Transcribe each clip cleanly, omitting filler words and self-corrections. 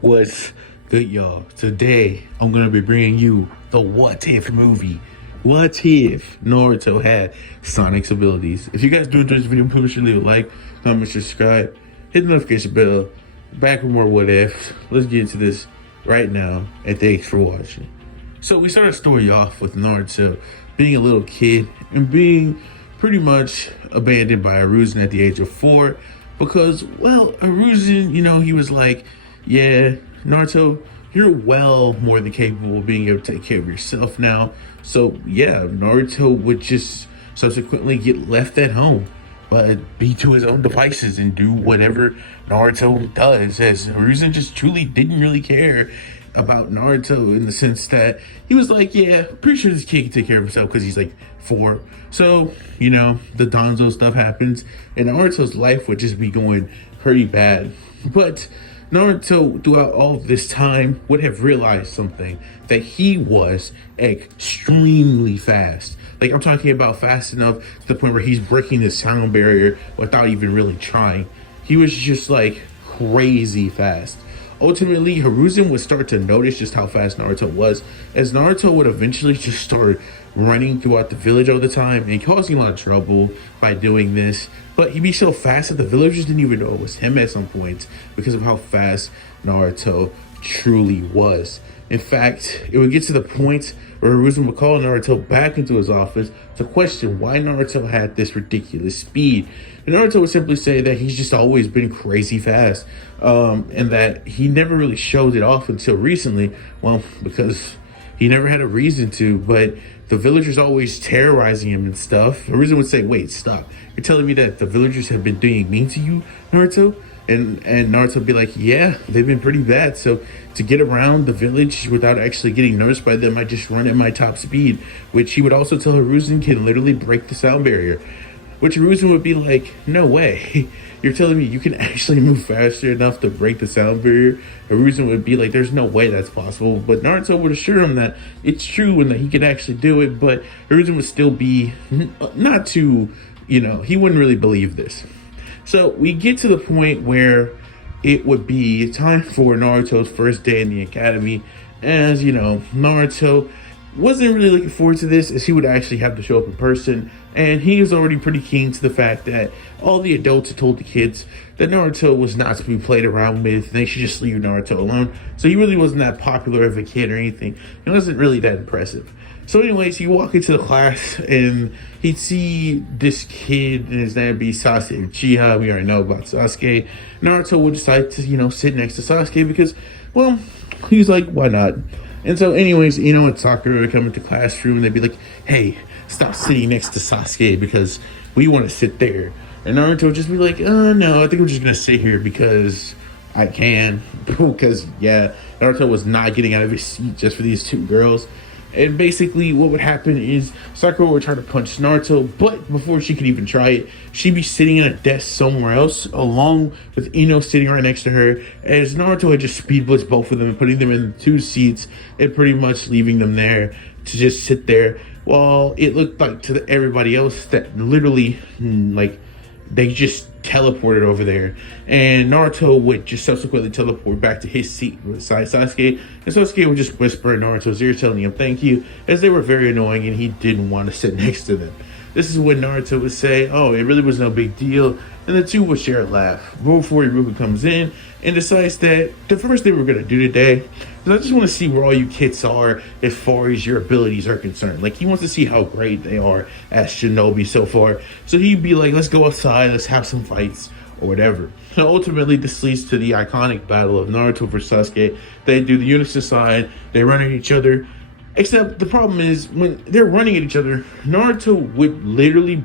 What's good, y'all? Today, I'm gonna be bringing you the What If movie. What if Naruto had Sonic's abilities? If you guys do enjoy this video, please leave a like, comment, subscribe, hit the notification bell. Back with more What Ifs. Let's get into this right now, and thanks for watching. So we start our story off with Naruto being a little kid and being pretty much abandoned by Hiruzen at the age of 4 because, well, Hiruzen, he was like, yeah, Naruto, you're well more than capable of being able to take care of yourself now. So yeah, Naruto would just subsequently get left at home, but be to his own devices and do whatever Naruto does, as Hiruzen just truly didn't really care about Naruto in the sense that he was like, yeah, pretty sure this kid can take care of himself because he's like 4. So, the Danzo stuff happens and Naruto's life would just be going pretty bad. But Naruto, throughout all of this time, would have realized something, that he was extremely fast. Like, I'm talking about fast enough to the point where he's breaking the sound barrier without even really trying. He was just like crazy fast. Ultimately, Hiruzen would start to notice just how fast Naruto was, as Naruto would eventually just start running throughout the village all the time and causing a lot of trouble by doing this. But he'd be so fast that the villagers didn't even know it was him at some points because of how fast Naruto truly was. In fact, it would get to the point where Hiruzen would call Naruto back into his office to question why Naruto had this ridiculous speed. And Naruto would simply say that he's just always been crazy fast, and that he never really showed it off until recently. Well, because he never had a reason to, but the villagers always terrorizing him and stuff. Hiruzen would say, wait, stop. You're telling me that the villagers have been doing mean to you, Naruto? And Naruto would be like, yeah, they've been pretty bad. So to get around the village without actually getting noticed by them, I just run at my top speed, which he would also tell Hiruzen can literally break the sound barrier. Which Hiruzen would be like, no way. You're telling me you can actually move faster enough to break the sound barrier? Hiruzen would be like, there's no way that's possible. But Naruto would assure him that it's true and that he could actually do it. But Hiruzen would still be not too, he wouldn't really believe this. So we get to the point where it would be time for Naruto's first day in the academy. As Naruto wasn't really looking forward to this, as he would actually have to show up in person. And he was already pretty keen to the fact that all the adults had told the kids that Naruto was not to be played around with. They should just leave Naruto alone. So he really wasn't that popular of a kid or anything. It wasn't really that impressive. So anyways, he walk into the class and he'd see this kid and his name would be Sasuke Uchiha. We already know about Sasuke. Naruto would decide to, sit next to Sasuke because, well, he's like, why not? And so anyways, when Sakura would come into classroom and they'd be like, hey, stop sitting next to Sasuke because we want to sit there. And Naruto would just be like, no, I think I'm just going to sit here because I can. Because, yeah, Naruto was not getting out of his seat just for these 2 girls. And basically what would happen is Sakura would try to punch Naruto, but before she could even try it, she'd be sitting at a desk somewhere else, along with Ino sitting right next to her, as Naruto had just speed blitzed both of them, putting them in 2 seats and pretty much leaving them there to just sit there, while it looked like to everybody else that literally, they just teleported over there. And Naruto would just subsequently teleport back to his seat beside Sasuke. And Sasuke would just whisper in Naruto's ear telling him thank you, as they were very annoying and he didn't want to sit next to them. This is when Naruto would say, oh, it really was no big deal. And the 2 would share a laugh before Iruka comes in and decides that the first thing we're going to do today is I just want to see where all you kids are as far as your abilities are concerned. Like, he wants to see how great they are as shinobi so far. So he'd be like, let's go outside, let's have some fights or whatever. So ultimately, this leads to the iconic battle of Naruto versus Sasuke. They do the unison side, they run at each other. Except the problem is, when they're running at each other, Naruto would literally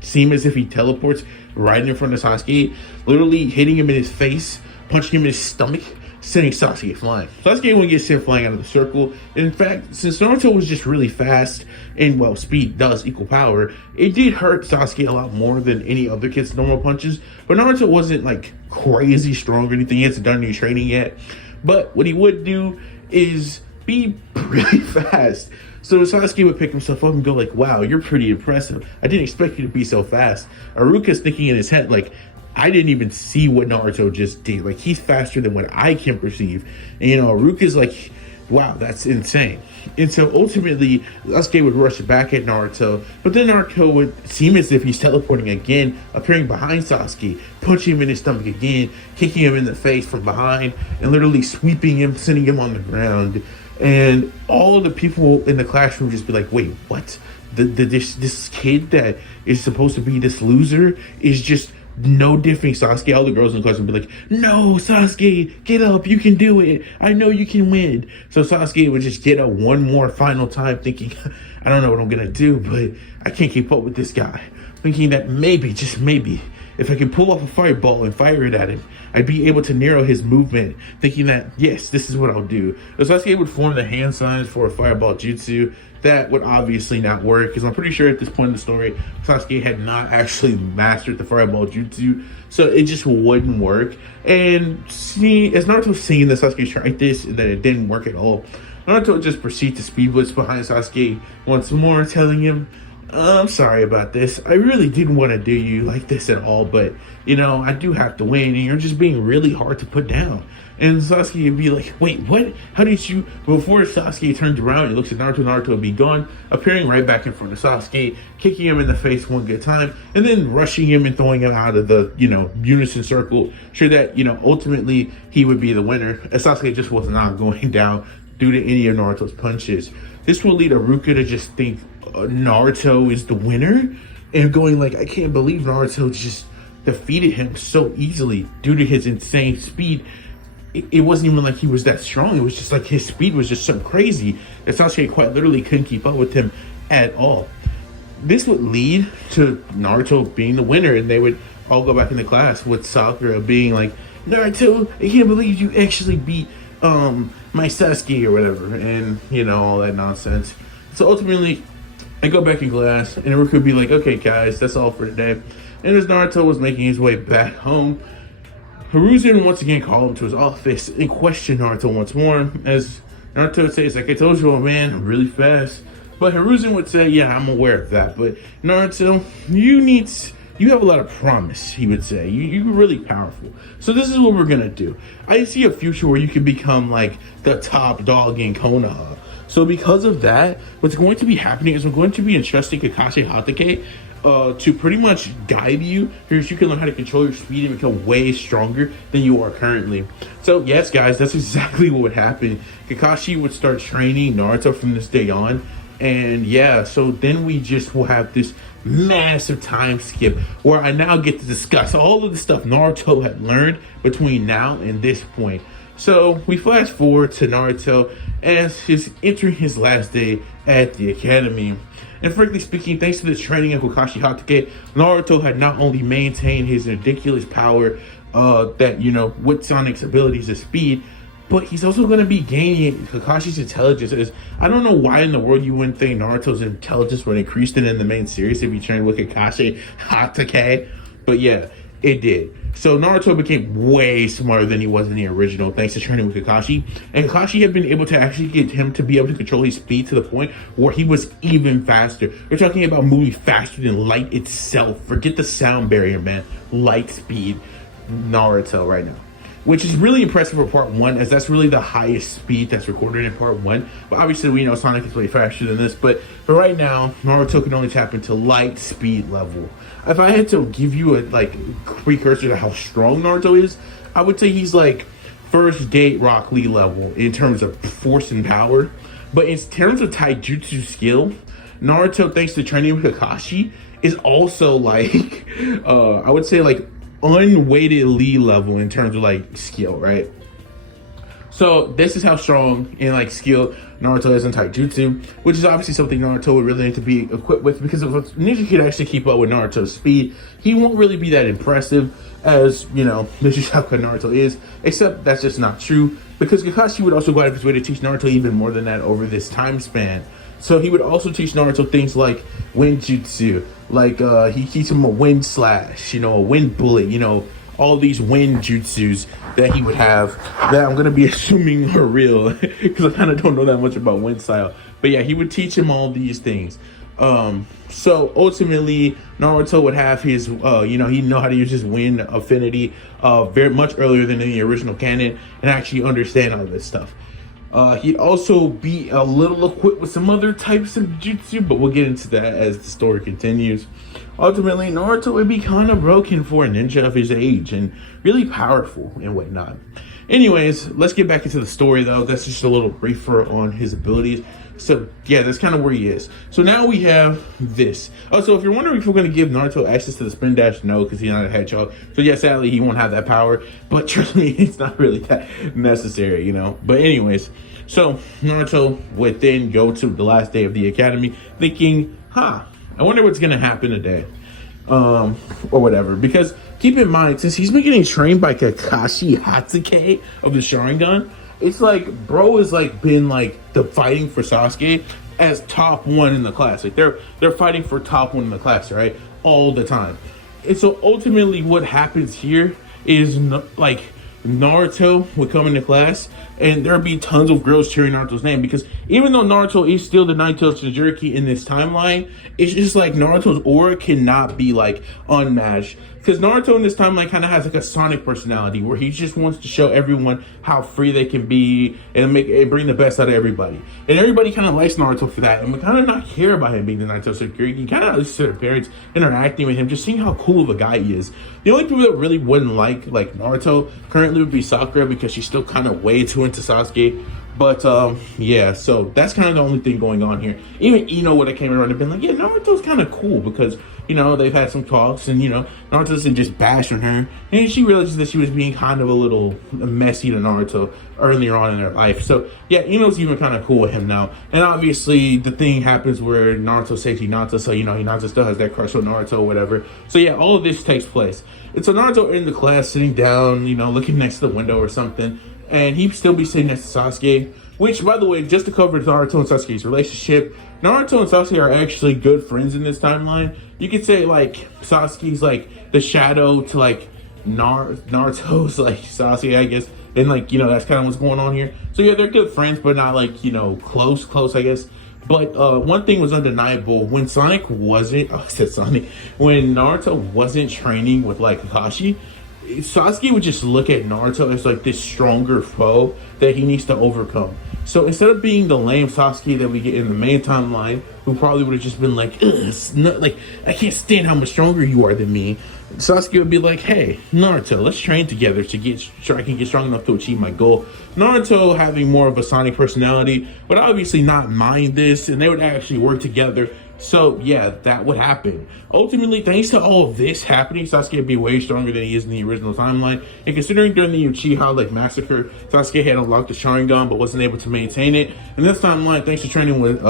seem as if he teleports right in front of Sasuke, literally hitting him in his face, punching him in his stomach, sending Sasuke flying. Sasuke wouldn't get sent flying out of the circle. In fact, since Naruto was just really fast, and well, speed does equal power, it did hurt Sasuke a lot more than any other kid's normal punches. But Naruto wasn't like crazy strong or anything. He hasn't done any training yet. But what he would do is be really fast. So Sasuke would pick himself up and go like, wow, you're pretty impressive. I didn't expect you to be so fast. Iruka's thinking in his head like, I didn't even see what Naruto just did. Like, he's faster than what I can perceive. And, you know, Ruka's like, wow, that's insane. And so ultimately, Sasuke would rush back at Naruto, but then Naruto would seem as if he's teleporting again, appearing behind Sasuke, punching him in his stomach again, kicking him in the face from behind, and literally sweeping him, sending him on the ground. And all the people in the classroom just be like, wait, what? This kid that is supposed to be this loser is just no different Sasuke. All the girls in the class would be like, no, Sasuke, get up, you can do it. I know you can win. So Sasuke would just get up one more final time thinking, I don't know what I'm gonna do, but I can't keep up with this guy. Thinking that maybe, just maybe, if I could pull off a fireball and fire it at him, I'd be able to narrow his movement, thinking that, yes, this is what I'll do. So Sasuke would form the hand signs for a fireball jutsu. That would obviously not work, because I'm pretty sure at this point in the story, Sasuke had not actually mastered the fireball jutsu, so it just wouldn't work. And see, as Naruto was seeing that Sasuke tried this and that it didn't work at all, Naruto would just proceed to speed blitz behind Sasuke once more, telling him, I'm sorry about this. I really didn't want to do you like this at all, but, you know, I do have to win, and you're just being really hard to put down. And Sasuke would be like, wait, what? How did you... Before Sasuke turns around and looks at Naruto, Naruto would be gone, appearing right back in front of Sasuke, kicking him in the face one good time, and then rushing him and throwing him out of the, you know, unison circle, sure that, you know, ultimately he would be the winner, as Sasuke just was not going down due to any of Naruto's punches. This will lead Iruka to just think Naruto is the winner, and going like, I can't believe Naruto just defeated him so easily due to his insane speed. It wasn't even like he was that strong. It was just like his speed was just so crazy that Sasuke quite literally couldn't keep up with him at all. This would lead to Naruto being the winner, and they would all go back into class with Sakura being like, Naruto, I can't believe you actually beat my Sasuke or whatever, and you know, all that nonsense. So ultimately, I go back in class, and Iruka would be like, okay guys, that's all for today. And as Naruto was making his way back home, Hiruzen once again called him to his office and questioned Naruto once more, as Naruto would say, it's like, I told you, man, I'm really fast. But Hiruzen would say, yeah, I'm aware of that, but Naruto, you have a lot of promise, he would say. You're really powerful. So this is what we're gonna do. I see a future where you can become like the top dog in Konoha. So because of that, what's going to be happening is we're going to be entrusting Kakashi Hatake to pretty much guide you, because you can learn how to control your speed and become way stronger than you are currently. So yes, guys, that's exactly what would happen. Kakashi would start training Naruto from this day on, and yeah, so then we just will have this massive time skip where I now get to discuss all of the stuff Naruto had learned between now and this point. So we flash forward to Naruto as he's entering his last day at the academy. And frankly speaking, thanks to the training of Kakashi Hatake, Naruto had not only maintained his ridiculous power, that, you know, with Sonic's abilities of speed, but he's also going to be gaining Kakashi's intelligence. I don't know why in the world you wouldn't think Naruto's intelligence would increase in the main series if he trained with Kakashi Hatake, but yeah, it did. So Naruto became way smarter than he was in the original thanks to training with Kakashi. And Kakashi had been able to actually get him to be able to control his speed to the point where he was even faster. We're talking about moving faster than light itself. Forget the sound barrier, man. Light speed Naruto right now. Which is really impressive for part 1, as that's really the highest speed that's recorded in part 1. But obviously we know Sonic is way faster than this. But for right now, Naruto can only tap into light speed level. If I had to give you a precursor to how strong Naruto is, I would say he's like first date Rock Lee level in terms of force and power. But in terms of taijutsu skill, Naruto, thanks to training with Kakashi, is also like, I would say like unweighted Lee level in terms of like skill, right? So this is how strong in like skill Naruto is in taijutsu, which is obviously something Naruto would really need to be equipped with, because if a ninja could actually keep up with Naruto's speed, he won't really be that impressive as, you know, this is how good Naruto is, except that's just not true, because Kakashi would also go out of his way to teach Naruto even more than that over this time span. So he would also teach Naruto things like wind jutsu, like he teach him a wind slash, you know, a wind bullet, you know, all these wind jutsus that he would have that I'm going to be assuming are real, because I kind of don't know that much about wind style. But yeah, he would teach him all these things. So ultimately, Naruto would have his, he'd know how to use his wind affinity, very much earlier than in the original canon, and actually understand all this stuff. He'd also be a little equipped with some other types of jutsu, but we'll get into that as the story continues. Ultimately, Naruto would be kind of broken for a ninja of his age and really powerful and whatnot. Anyways, let's get back into the story though. That's just a little briefer on his abilities. So yeah, that's kind of where he is. So now we have this. Oh, so if you're wondering if we're going to give Naruto access to the spin dash, no, because he's not a hedgehog. So yeah, sadly he won't have that power. But trust me, it's not really that necessary, you know. But anyways, so Naruto would then go to the last day of the academy, thinking, I wonder what's going to happen today, or whatever. Because keep in mind, since he's been getting trained by Kakashi Hatsuki of the Sharingan, it's like bro is like been like the fighting for Sasuke as top one in the class. Like they're fighting for top one in the class, right? All the time. And so ultimately what happens here is like Naruto would come into class and there'd be tons of girls cheering Naruto's name, because even though Naruto is still the Nine-Tailed Jinchuriki in this timeline, it's just like Naruto's aura cannot be like unmatched. Because Naruto in this timeline kind of has like a Sonic personality where he just wants to show everyone how free they can be and bring the best out of everybody. And everybody kind of likes Naruto for that. And we kind of not care about him being the Nine-Tailed Jinchuriki. Kind of listen to their parents interacting with him, just seeing how cool of a guy he is. The only people that really wouldn't like Naruto currently would be Sakura, because she's still kind of way too into Sasuke. But yeah, so that's kind of the only thing going on here. Even Ino would have came around and been like, yeah, Naruto's kind of cool, because they've had some talks, and Naruto doesn't just bash on her, and she realizes that she was being kind of a little messy to Naruto earlier on in their life. So yeah, Ino's even kind of cool with him now. And obviously the thing happens where Naruto saves Hinata, so Hinata still has that crush on Naruto or whatever. So yeah, all of this takes place. And so Naruto in the class sitting down, looking next to the window or something, and he'd still be sitting next to Sasuke, which, by the way, just to cover Naruto and Sasuke's relationship, Naruto and Sasuke are actually good friends in this timeline. You could say, like, Sasuke's, like, the shadow to, like, Naruto's, like, Sasuke, I guess. And, like, that's kind of what's going on here. So, yeah, they're good friends, but not, like, close, I guess. But one thing was undeniable. When when Naruto wasn't training with, like, Kakashi, Sasuke would just look at Naruto as like this stronger foe that he needs to overcome. So instead of being the lame Sasuke that we get in the main timeline, who probably would have just been like, it's not, like, I can't stand how much stronger you are than me, Sasuke would be like, hey, Naruto, let's train together so I can get strong enough to achieve my goal. Naruto, having more of a Sonic personality, would obviously not mind this, and they would actually work together. So yeah, that would happen. Ultimately, thanks to all of this happening, Sasuke would be way stronger than he is in the original timeline. And considering during the Uchiha massacre, Sasuke had unlocked the Sharingan but wasn't able to maintain it. And this timeline, thanks to training with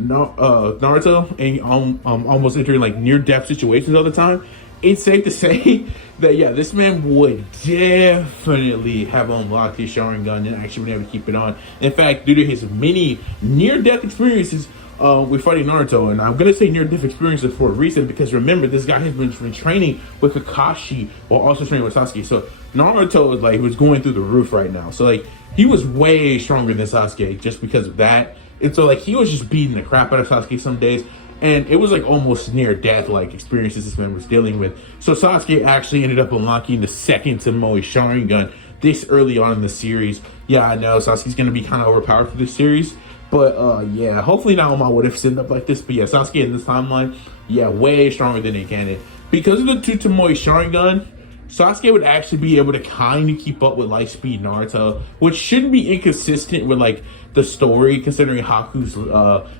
Naruto and almost entering near-death situations all the time, it's safe to say that yeah, this man would definitely have unlocked his Sharingan and actually been able to keep it on. In fact, due to his many near-death experiences with fighting Naruto, and I'm gonna say near-death experiences for a reason, because remember, this guy has been training with Kakashi while also training with Sasuke. So Naruto was going through the roof right now. So he was way stronger than Sasuke just because of that. And so he was just beating the crap out of Sasuke some days. And it was almost near death experiences this man was dealing with. So Sasuke actually ended up unlocking the second Tomoe Sharingan this early on in the series. Yeah, I know Sasuke's gonna be kind of overpowered for this series. But yeah, hopefully not all my what ifs end up like this. But yeah, Sasuke in this timeline, yeah, way stronger than in canon. Because of the two Tomoe Sharingan, Sasuke would actually be able to kind of keep up with Lightspeed Naruto, which shouldn't be inconsistent with the story, considering Haku's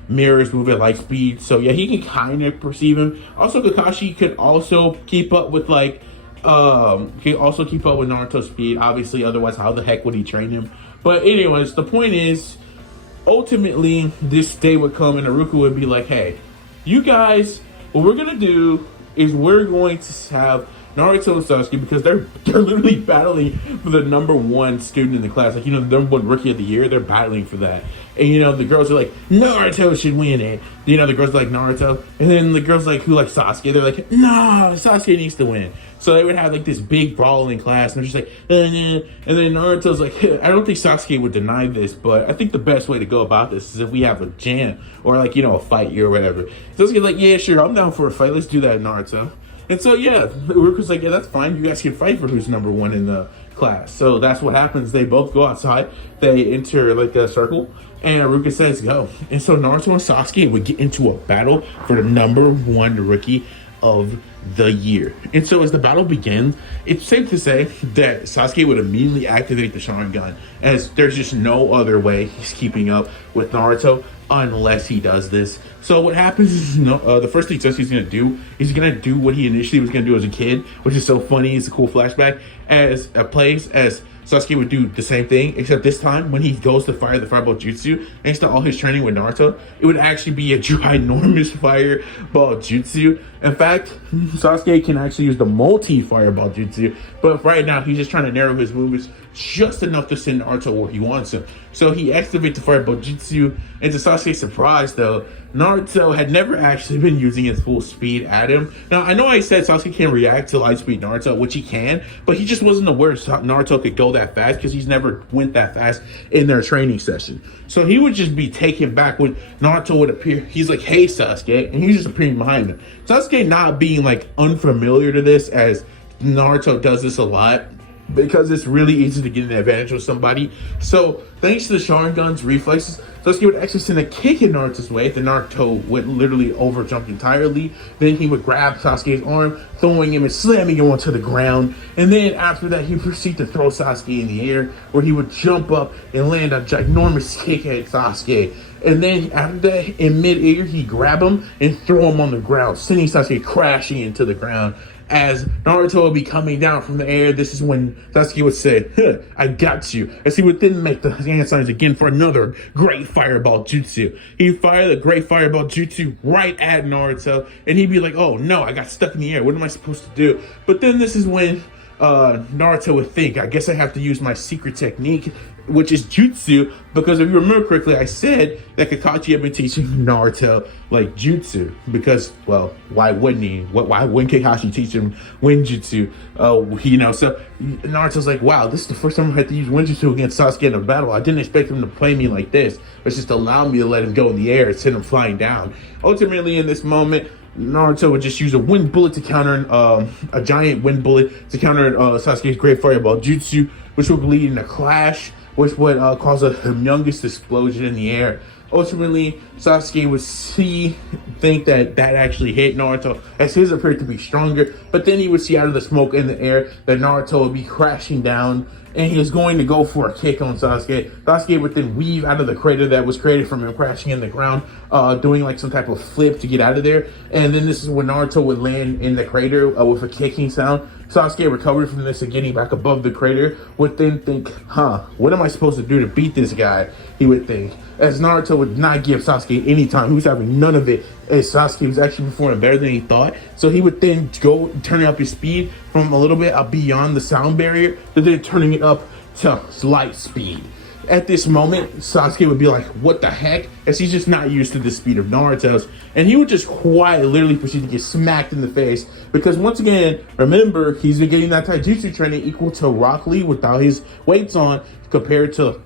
mirrors move at Lightspeed. So yeah, he can kind of perceive him. Also, Kakashi could also keep up with Naruto's speed. Obviously, otherwise, how the heck would he train him? But anyways, the point is, ultimately, this day would come and Naruto would be like, hey, you guys, what we're going to do is we're going to have Naruto and Sasuke, because they're literally battling for the #1 student in the class. Like, the #1 rookie of the year, they're battling for that. And the girls are like, Naruto should win it. The girls are like Naruto, and then the girls like who like Sasuke, they're like, no, Sasuke needs to win. So they would have like this big brawl in class, and they're just like, and then Naruto's like, I don't think Sasuke would deny this, but I think the best way to go about this is if we have a jam or like a fight or whatever. Sasuke's like, yeah, sure, I'm down for a fight. Let's do that, Naruto. And so yeah, Uruka's like, yeah, that's fine. You guys can fight for who's #1 in the class. So that's what happens. They both go outside. They enter like a circle, and Uruka says go. And so Naruto and Sasuke would get into a battle for the #1 rookie of the year. And so as the battle begins, it's safe to say that Sasuke would immediately activate the Sharingan, as there's just no other way he's keeping up with Naruto unless he does this. So what happens is the first thing Sasuke's gonna do is he's gonna do what he initially was gonna do as a kid, which is so funny. It's a cool flashback as Sasuke would do the same thing, except this time when he goes to fire the fireball jutsu, thanks to all his training with Naruto, it would actually be a ginormous fireball jutsu. In fact, Sasuke can actually use the multi-fireball jutsu, but right now he's just trying to narrow his movements just enough to send Naruto where he wants him. So he activates the fireball jutsu, and to Sasuke's surprise though, Naruto had never actually been using his full speed at him. Now, I know I said Sasuke can react to light speed Naruto, which he can, but he just wasn't aware Naruto could go that fast because he's never went that fast in their training session. So he would just be taken back when Naruto would appear. He's like, hey, Sasuke, and he's just appearing behind him. Sasuke not being like unfamiliar to this, as Naruto does this a lot, because it's really easy to get an advantage with somebody. So thanks to the Sharingan's reflexes, Sasuke would actually send a kick in Naruto's way. The Naruto would literally overjump entirely. Then he would grab Sasuke's arm, throwing him and slamming him onto the ground. And then after that, he would proceed to throw Sasuke in the air, where he would jump up and land a ginormous kick at Sasuke. And then after that, in mid-air, he'd grab him and throw him on the ground, sending Sasuke crashing into the ground. As Naruto would be coming down from the air, this is when Sasuke would say, I got you. As he would then make the hand signs again for another great fireball jutsu. He'd fire the great fireball jutsu right at Naruto, and he'd be like, oh no, I got stuck in the air. What am I supposed to do? But then this is when Naruto would think, I guess I have to use my secret technique, which is jutsu, because if you remember correctly, I said that Kakashi had been teaching Naruto like jutsu, because, well, why wouldn't he? Why wouldn't Kakashi teach him Winjutsu? So Naruto's like, wow, this is the first time I had to use Winjutsu against Sasuke in a battle. I didn't expect him to play me like this, but just allow me to let him go in the air and send him flying down. Ultimately, in this moment, Naruto would just use a wind bullet to counter a giant wind bullet to counter Sasuke's great fireball jutsu, which would lead in a clash, which would cause a humongous explosion in the air. Ultimately, Sasuke would think that actually hit Naruto, as his appeared to be stronger, but then he would see out of the smoke in the air that Naruto would be crashing down, and he was going to go for a kick on Sasuke. Sasuke would then weave out of the crater that was created from him crashing in the ground, doing like some type of flip to get out of there. And then this is when Naruto would land in the crater with a kicking sound. Sasuke recovered from this and getting back above the crater would then think, what am I supposed to do to beat this guy? He would think. As Naruto would not give Sasuke any time. He was having none of it, as Sasuke was actually performing better than he thought. So he would then go turning up his speed from a little bit beyond the sound barrier to then turning it up to light speed. At this moment, Sasuke would be like, what the heck? As he's just not used to the speed of Naruto's. And he would just quietly literally proceed to get smacked in the face. Because once again, remember, he's been getting that taijutsu training equal to Rock Lee without his weights on, compared to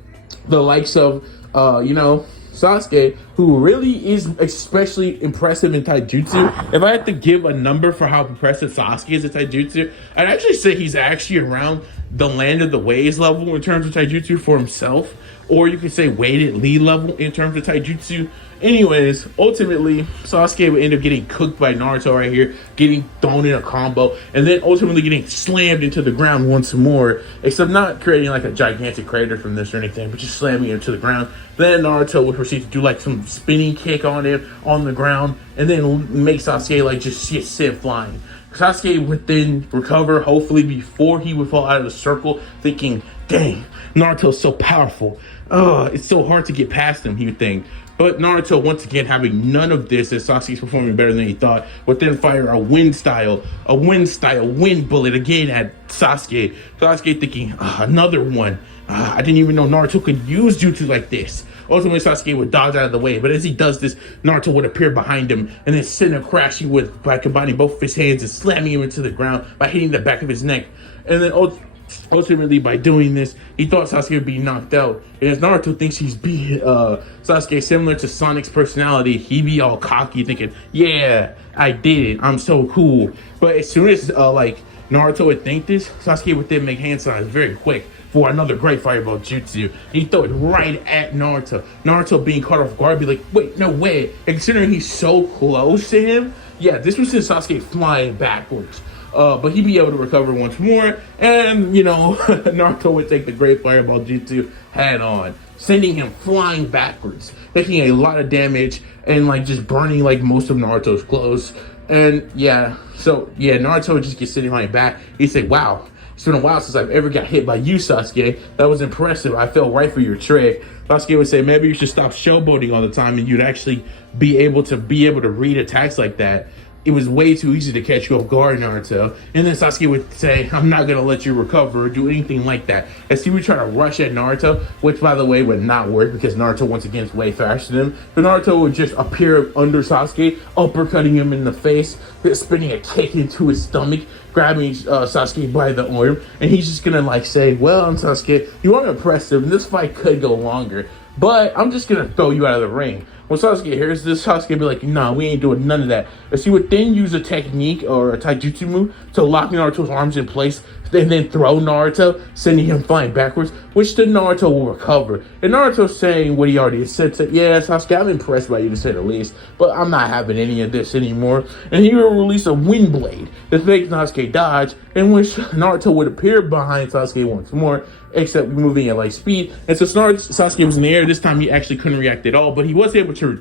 the likes of, Sasuke, who really is especially impressive in taijutsu. If I had to give a number for how impressive Sasuke is at taijutsu, I'd actually say he's actually around the Land of the Waves level in terms of taijutsu for himself, or you could say weighted Lee level in terms of taijutsu. Anyways, ultimately, Sasuke would end up getting cooked by Naruto right here, getting thrown in a combo, and then ultimately getting slammed into the ground once more, except not creating like a gigantic crater from this or anything, but just slamming him to the ground. Then Naruto would proceed to do like some spinning kick on him on the ground, and then make Sasuke like just sit flying. Sasuke would then recover, hopefully before he would fall out of the circle, thinking, dang, Naruto's so powerful. It's so hard to get past him, he would think. But Naruto, once again, having none of this, as Sasuke's performing better than he thought, would then fire a wind wind bullet again at Sasuke. Sasuke thinking, another one. I didn't even know Naruto could use jutsu like this. Ultimately, Sasuke would dodge out of the way, but as he does this, Naruto would appear behind him and then send him crashing by combining both of his hands and slamming him into the ground by hitting the back of his neck. And then ultimately, by doing this, he thought Sasuke would be knocked out. And as Naruto thinks he's being Sasuke, similar to Sonic's personality, he be all cocky, thinking, "Yeah, I did it. I'm so cool." But as soon as Naruto would think this, Sasuke would then make hand signs very quick for another great fireball jutsu. He'd throw it right at Naruto. Naruto being caught off guard, be like, "Wait, no way!" And considering he's so close to him, yeah, this was just Sasuke flying backwards. But he'd be able to recover once more, and Naruto would take the great fireball jutsu head on, sending him flying backwards, taking a lot of damage and just burning most of Naruto's clothes. And Naruto would just get sitting right back. He'd say, "Wow, it's been a while since I've ever got hit by you, Sasuke. That was impressive. I fell right for your trick." Sasuke would say, "Maybe you should stop showboating all the time and you'd actually be able to read attacks like that. It was way too easy to catch you off guard, Naruto." And then Sasuke would say, "I'm not going to let you recover or do anything like that." As he would try to rush at Naruto, which by the way would not work because Naruto once again is way faster than him. But Naruto would just appear under Sasuke, uppercutting him in the face, spinning a kick into his stomach, grabbing Sasuke by the arm. And he's just going to say, "Well, Sasuke, you are impressive and this fight could go longer, but I'm just going to throw you out of the ring." When Sasuke hears this, Sasuke be like, "Nah, we ain't doing none of that." As he would then use a technique or a taijutsu move to lock Naruto's arms in place and then throw Naruto, sending him flying backwards, which then Naruto will recover. And Naruto saying what he already said, "Yeah, Sasuke, I'm impressed by you to say the least, but I'm not having any of this anymore." And he will release a wind blade that makes Sasuke dodge, in which Naruto would appear behind Sasuke once more, except moving at light speed. And so Sasuke was in the air. This time he actually couldn't react at all, but he was able to,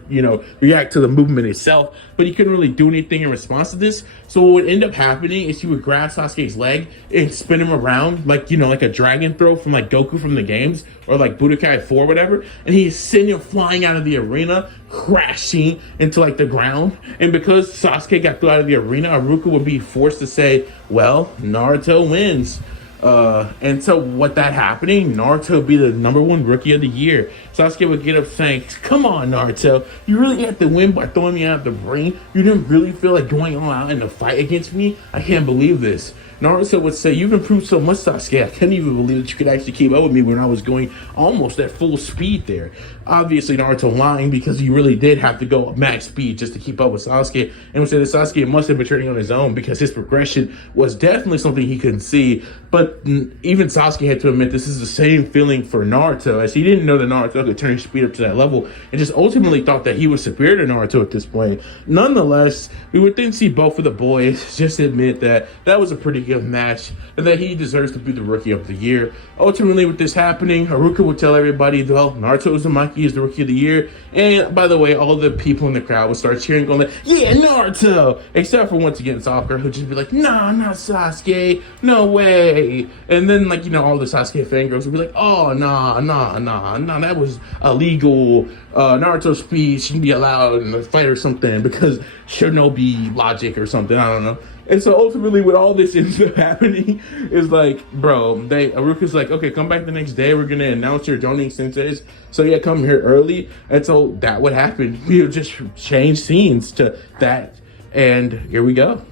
react to the movement itself, but he couldn't really do anything in response to this. So what would end up happening is he would grab Sasuke's leg and spin him around like a dragon throw from Goku from the games, or Budokai 4, whatever, and he'd send him flying out of the arena, crashing into the ground. And because Sasuke got thrown out of the arena, Iruka would be forced to say, "Well, Naruto wins." And so what that happening, Naruto would be the #1 rookie of the year. Sasuke would get up saying, "Come on, Naruto, you really had to win by throwing me out of the ring? You didn't really feel like going all out in a fight against me? I can't believe this." Naruto would say, "You've improved so much, Sasuke. I couldn't even believe that you could actually keep up with me when I was going almost at full speed there." Obviously, Naruto lying because he really did have to go max speed just to keep up with Sasuke. And would say that Sasuke must have been training on his own because his progression was definitely something he couldn't see. But even Sasuke had to admit this is the same feeling for Naruto, as he didn't know that Naruto could turn his speed up to that level and just ultimately thought that he was superior to Naruto at this point. Nonetheless, we would then see both of the boys just admit that that was a pretty good match and that he deserves to be the rookie of the year. Ultimately, with this happening, Haruka would tell everybody, well, Naruto Uzumaki is the rookie of the year. And by the way, all the people in the crowd would start cheering, going like, "Yeah, Naruto!" Except for once again Sakura, who'd just be like, "Nah, not Sasuke, no way." And then all the Sasuke fangirls would be like, "Oh, nah, that was illegal. Naruto's speed shouldn't be allowed in the fight or something because Shinobi logic or something, I don't know." And so ultimately what all this ends up happening is Aruka's like, "Okay, come back the next day. We're going to announce your Jonin senseis. So yeah, come here early." And so that would happen. We would just change scenes to that. And here we go.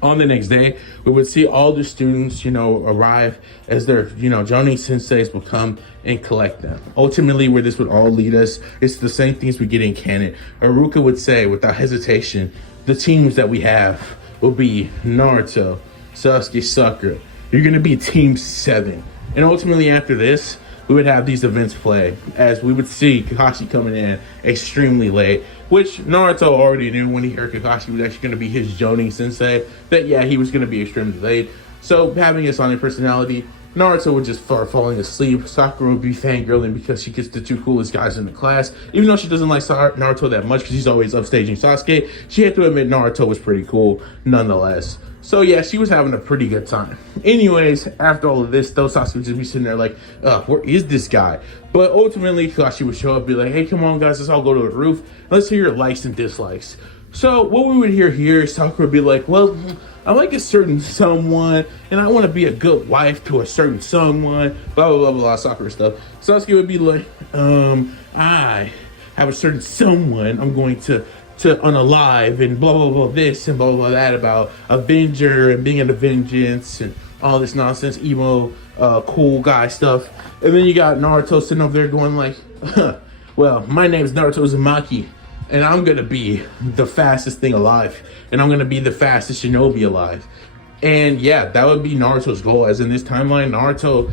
On the next day, we would see all the students, arrive as their, Jonin senseis will come and collect them. Ultimately, where this would all lead us, it's the same things we get in canon. Aruka would say, without hesitation, the teams that we have will be Naruto, Sasuke, Sakura. You're going to be Team 7. And ultimately, after this, we would have these events play, as we would see Kakashi coming in extremely late, which Naruto already knew when he heard Kakashi was actually going to be his Jonin sensei, that yeah, he was going to be extremely late. So having a Sonic personality, Naruto would just start falling asleep. Sakura would be fangirling because she gets the 2 coolest guys in the class. Even though she doesn't like Naruto that much because he's always upstaging Sasuke, she had to admit Naruto was pretty cool nonetheless. So yeah, she was having a pretty good time. Anyways, after all of this, though, Sasuke would just be sitting there like, where is this guy? But ultimately, Kakashi would show up, be like, hey, come on, guys, let's all go to the roof. Let's hear your likes and dislikes. So what we would hear here is Sakura would be like, well, I like a certain someone, and I want to be a good wife to a certain someone, blah, blah, blah, blah, Sakura stuff. Sasuke would be like, I have a certain someone I'm going to unalive, and blah, blah, blah, this, and blah, blah, blah, that about Avenger, and being in the vengeance, and all this nonsense, emo, cool guy stuff. And then you got Naruto sitting over there going like, well, my name is Naruto Uzumaki, and I'm gonna be the fastest thing alive, and I'm gonna be the fastest shinobi alive. And yeah, that would be Naruto's goal. As in this timeline, Naruto,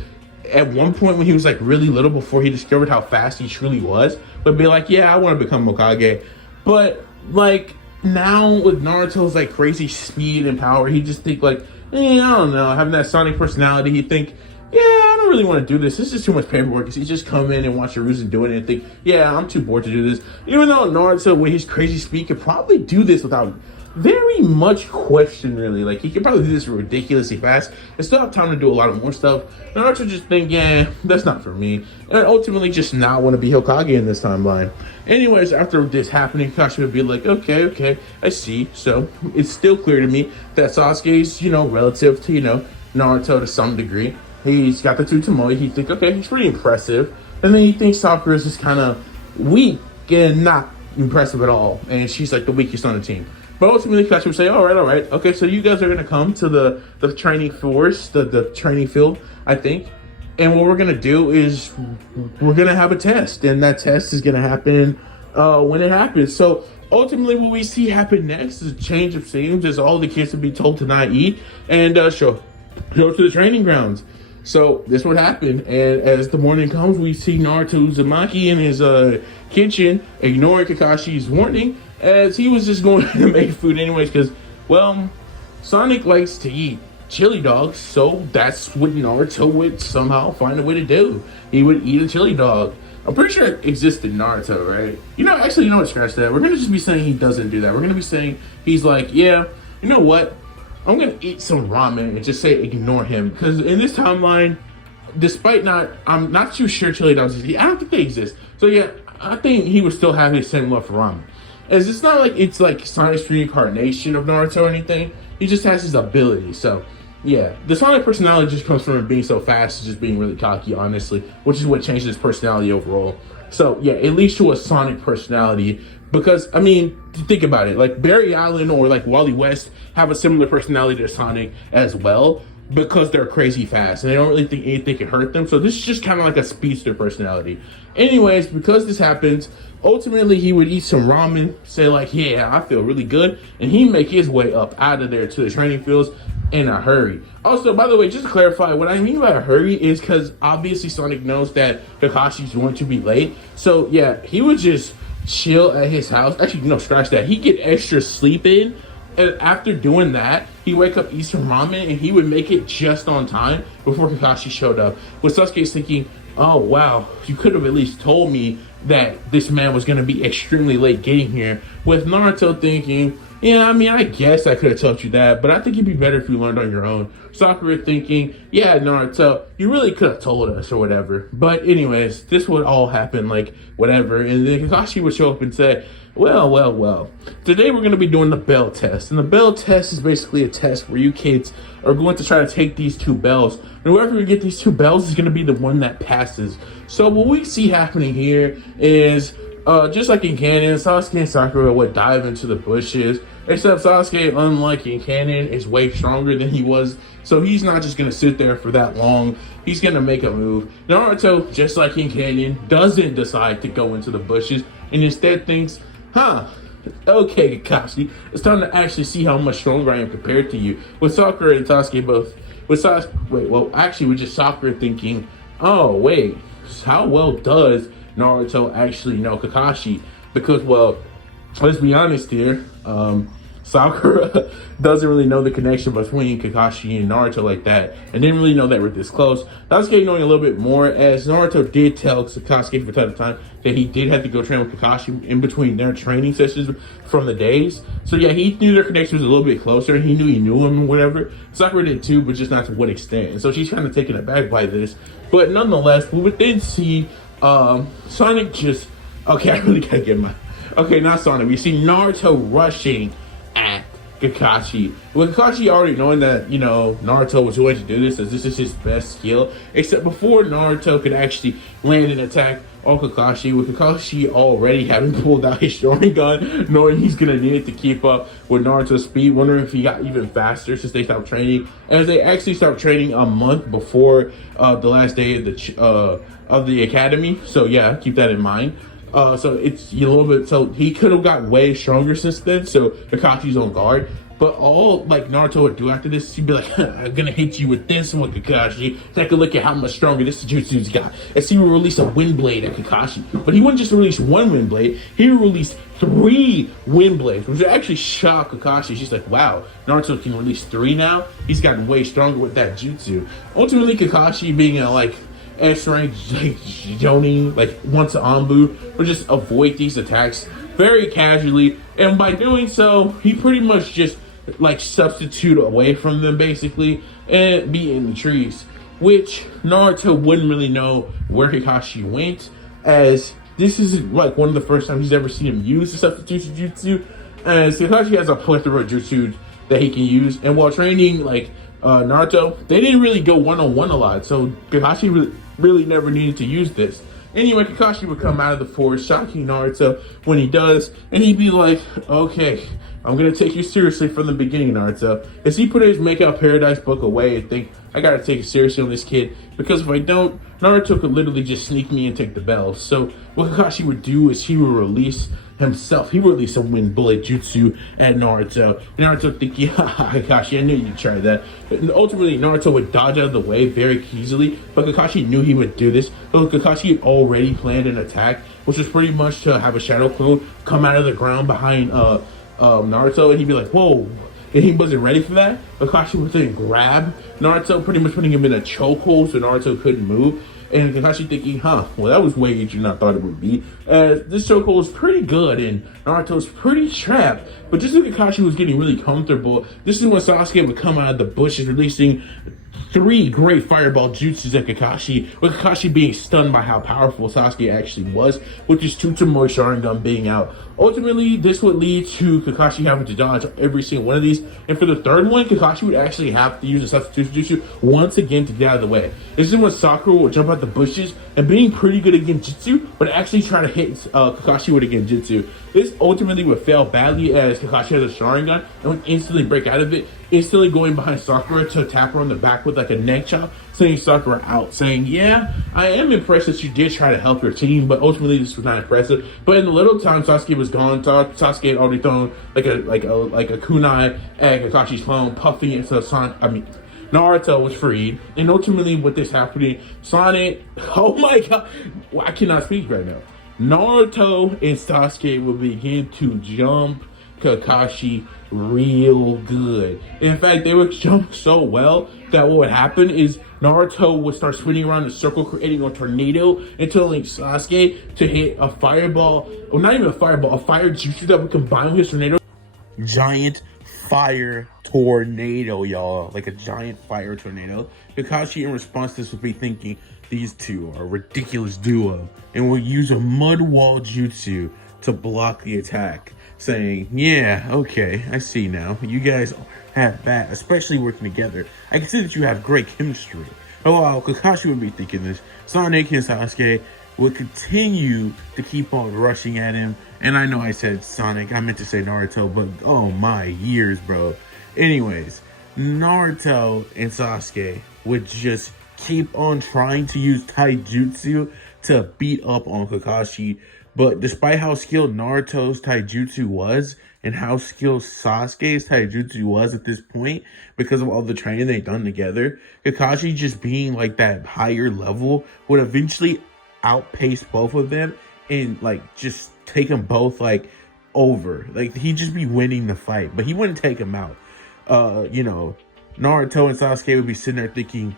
at one point when he was like really little, before he discovered how fast he truly was, would be like, yeah, I want to become Hokage. But like now with Naruto's like crazy speed and power, he just think like, I don't know, having that Sonic personality, he think, yeah, I don't really want to do this. This is too much paperwork. Cause he just come in and watch Hiruzen do it and think, yeah, I'm too bored to do this. Even though Naruto, with his crazy speed, could probably do this without very much question, really. Like, he could probably do this ridiculously fast and still have time to do a lot of more stuff. Naruto just think, yeah, that's not for me. And ultimately just not want to be Hokage in this timeline. Anyways, after this happening, Kakashi would be like, okay, I see. So, it's still clear to me that Sasuke's, relative to, Naruto to some degree. He's got the two Tomoe. He think, okay, he's pretty impressive. And then he thinks Sakura is just kind of weak and not impressive at all. And she's like the weakest on the team. But ultimately, Kakashi would say, all right. Okay, so you guys are going to come to the training force, the training field, I think. And what we're going to do is we're going to have a test. And that test is going to happen when it happens. So ultimately, what we see happen next is a change of scenes as all the kids will be told to not eat and show to the training grounds. So this would happen, and as the morning comes, we see Naruto Uzumaki in his kitchen ignoring Kakashi's warning, as he was just going to make food anyways, because, well, Sonic likes to eat chili dogs, so that's what Naruto would somehow find a way to do. He would eat a chili dog. I'm pretty sure it exists in Naruto, right? Actually, what, scratch that. We're going to just be saying he doesn't do that. We're going to be saying he's like, yeah, you know what? I'm going to eat some ramen and just say ignore him. Because in this timeline, I'm not too sure chili dogs exist. I don't think they exist. So yeah, I think he would still have his same love for ramen. As it's not like it's like Sonic's reincarnation of Naruto or anything. He just has his ability. So yeah, the Sonic personality just comes from him being so fast and just being really cocky, honestly. Which is what changed his personality overall. So yeah, it leads to a Sonic personality. Because, think about it. Like, Barry Allen or, like, Wally West have a similar personality to Sonic as well. Because they're crazy fast. And they don't really think anything can hurt them. So, this is just kind of like a speedster personality. Anyways, because this happens, ultimately, he would eat some ramen. Say, like, yeah, I feel really good. And he'd make his way up out of there to the training fields in a hurry. Also, by the way, just to clarify, what I mean by a hurry is because, obviously, Sonic knows that Kakashi's going to be late. So, yeah, he would just chill at his house. Actually, no, scratch that. He'd get extra sleep in, and after doing that, he'd wake up, eat some ramen, and he would make it just on time before Kakashi showed up. With Sasuke's thinking, oh wow, you could have at least told me that this man was going to be extremely late getting here. With Naruto thinking, yeah, I guess I could have told you that, but I think it'd be better if you learned on your own. Sakura thinking, yeah, Naruto, you really could have told us or whatever. But anyways, this would all happen, like, whatever. And then Kakashi would show up and say, well, today we're going to be doing the bell test. And the bell test is basically a test where you kids are going to try to take these two bells. And whoever can get these two bells is going to be the one that passes. So what we see happening here is, just like in canon, Sasuke and Sakura would dive into the bushes. Except Sasuke, unlike in canon, is way stronger than he was. So he's not just going to sit there for that long. He's going to make a move. Naruto, just like in canon, doesn't decide to go into the bushes. And instead thinks, okay, Kakashi, it's time to actually see how much stronger I am compared to you. With Sakura and Sasuke both. With Sakura thinking, oh, wait, how well does Naruto actually know Kakashi? Because, well, let's be honest here. Sakura doesn't really know the connection between Kakashi and Naruto like that, and didn't really know that we're this close. Sasuke knowing a little bit more, as Naruto did tell Sasuke from time to time that he did have to go train with Kakashi in between their training sessions from the days. So yeah, he knew their connection was a little bit closer, and he knew him or whatever. Sakura did too, but just not to what extent. And so she's kind of taken aback by this. But nonetheless, we would then see Sonic just, okay, I really gotta get my, okay, not Sonic. We see Naruto rushing at Kakashi. With Kakashi already knowing that, you know, Naruto was going to do this, as this is his best skill. Except before Naruto could actually land an attack on Kakashi, with Kakashi already having pulled out his Sharingan, knowing he's gonna need it to keep up with Naruto's speed, wondering if he got even faster since they stopped training. As they actually stopped training a month before the last day of the academy. So yeah, keep that in mind. So it's a little bit, so he could have got way stronger since then, so Kakashi's on guard. But all like Naruto would do after this, he'd be like, I'm gonna hit you with this one, Kakashi. Take a look at how much stronger this jutsu's got. And so he would release a wind blade at Kakashi. But he wouldn't just release one wind blade, he would release 3 wind blades, which would actually shock Kakashi. She's like, wow, Naruto can release 3 now? He's gotten way stronger with that jutsu. Ultimately, Kakashi being a like S-rank like Jonin, like once an Anbu, would just avoid these attacks very casually, and by doing so, he pretty much just like substitute away from them basically and be in the trees, which Naruto wouldn't really know where Kakashi went, as this is like one of the first times he's ever seen him use the substitution jutsu, as Kakashi has a plethora of jutsu that he can use, and while training like Naruto, they didn't really go one-on-one a lot, so Kakashi really never needed to use this. Anyway, Kakashi would come out of the forest, shocking Naruto when he does, and he'd be like, okay, I'm gonna take you seriously from the beginning, Naruto. As he put his Make Out Paradise book away and think, I gotta take it seriously on this kid, because if I don't, Naruto could literally just sneak me and take the bell. So what Kakashi would do is he would release himself. He would release a wind bullet jutsu at Naruto. Naruto thinking, haha, Kakashi, I knew you'd try that. And ultimately, Naruto would dodge out of the way very easily, but Kakashi knew he would do this. But Kakashi had already planned an attack, which was pretty much to have a shadow clone come out of the ground behind Naruto, and he'd be like, whoa. And he wasn't ready for that. Kakashi would then grab Naruto, pretty much putting him in a chokehold so Naruto couldn't move. And Kakashi thinking, well, that was way easier than I thought it would be. This chokehold was pretty good, and Naruto's pretty trapped. But just as Kakashi was getting really comfortable, this is when Sasuke would come out of the bushes, releasing 3 great fireball jutsus at Kakashi, with Kakashi being stunned by how powerful Sasuke actually was, with his Tutsumoe Sharingan being out. Ultimately, this would lead to Kakashi having to dodge every single one of these, and for the 3rd one, Kakashi would actually have to use a substitution jutsu once again to get out of the way. This is when Sakura would jump out the bushes, and being pretty good at Genjutsu, but actually try to hit Kakashi with a Genjutsu. This ultimately would fail badly, as Kakashi has a Sharingan and would instantly break out of it, instantly going behind Sakura to tap her on the back with like a neck chop, sending Sakura out, saying, yeah, I am impressed that you did try to help your team, but ultimately this was not impressive. But in the little time Sasuke was gone, Sasuke had already thrown like a kunai at Kakashi's clone, puffing it so Naruto was freed. And ultimately with this happening, Sonic, oh my god, I cannot speak right now. Naruto and Sasuke will begin to jump Kakashi real good. In fact, they would jump so well that what would happen is Naruto would start spinning around in a circle, creating a tornado, and telling Sasuke to hit a fireball, or not even a fireball, a fire jutsu that would combine with his tornado. Giant fire tornado, y'all. Like a giant fire tornado. Kakashi, in response to this, would be thinking, these two are a ridiculous duo, and will use a mud wall jutsu to block the attack, saying, yeah, okay, I see now. You guys have that, especially working together. I can see that you have great chemistry. Oh, while Kakashi would be thinking this, Sonic and Sasuke would continue to keep on rushing at him. And I know I said Sonic, I meant to say Naruto, but oh my years, bro. Anyways, Naruto and Sasuke would just keep on trying to use taijutsu to beat up on Kakashi. But despite how skilled Naruto's taijutsu was, and how skilled Sasuke's taijutsu was at this point, because of all the training they've done together, Kakashi just being like that higher level would eventually outpace both of them, and like just take them both like over. Like, he'd just be winning the fight, but he wouldn't take him out. You know, Naruto and Sasuke would be sitting there thinking,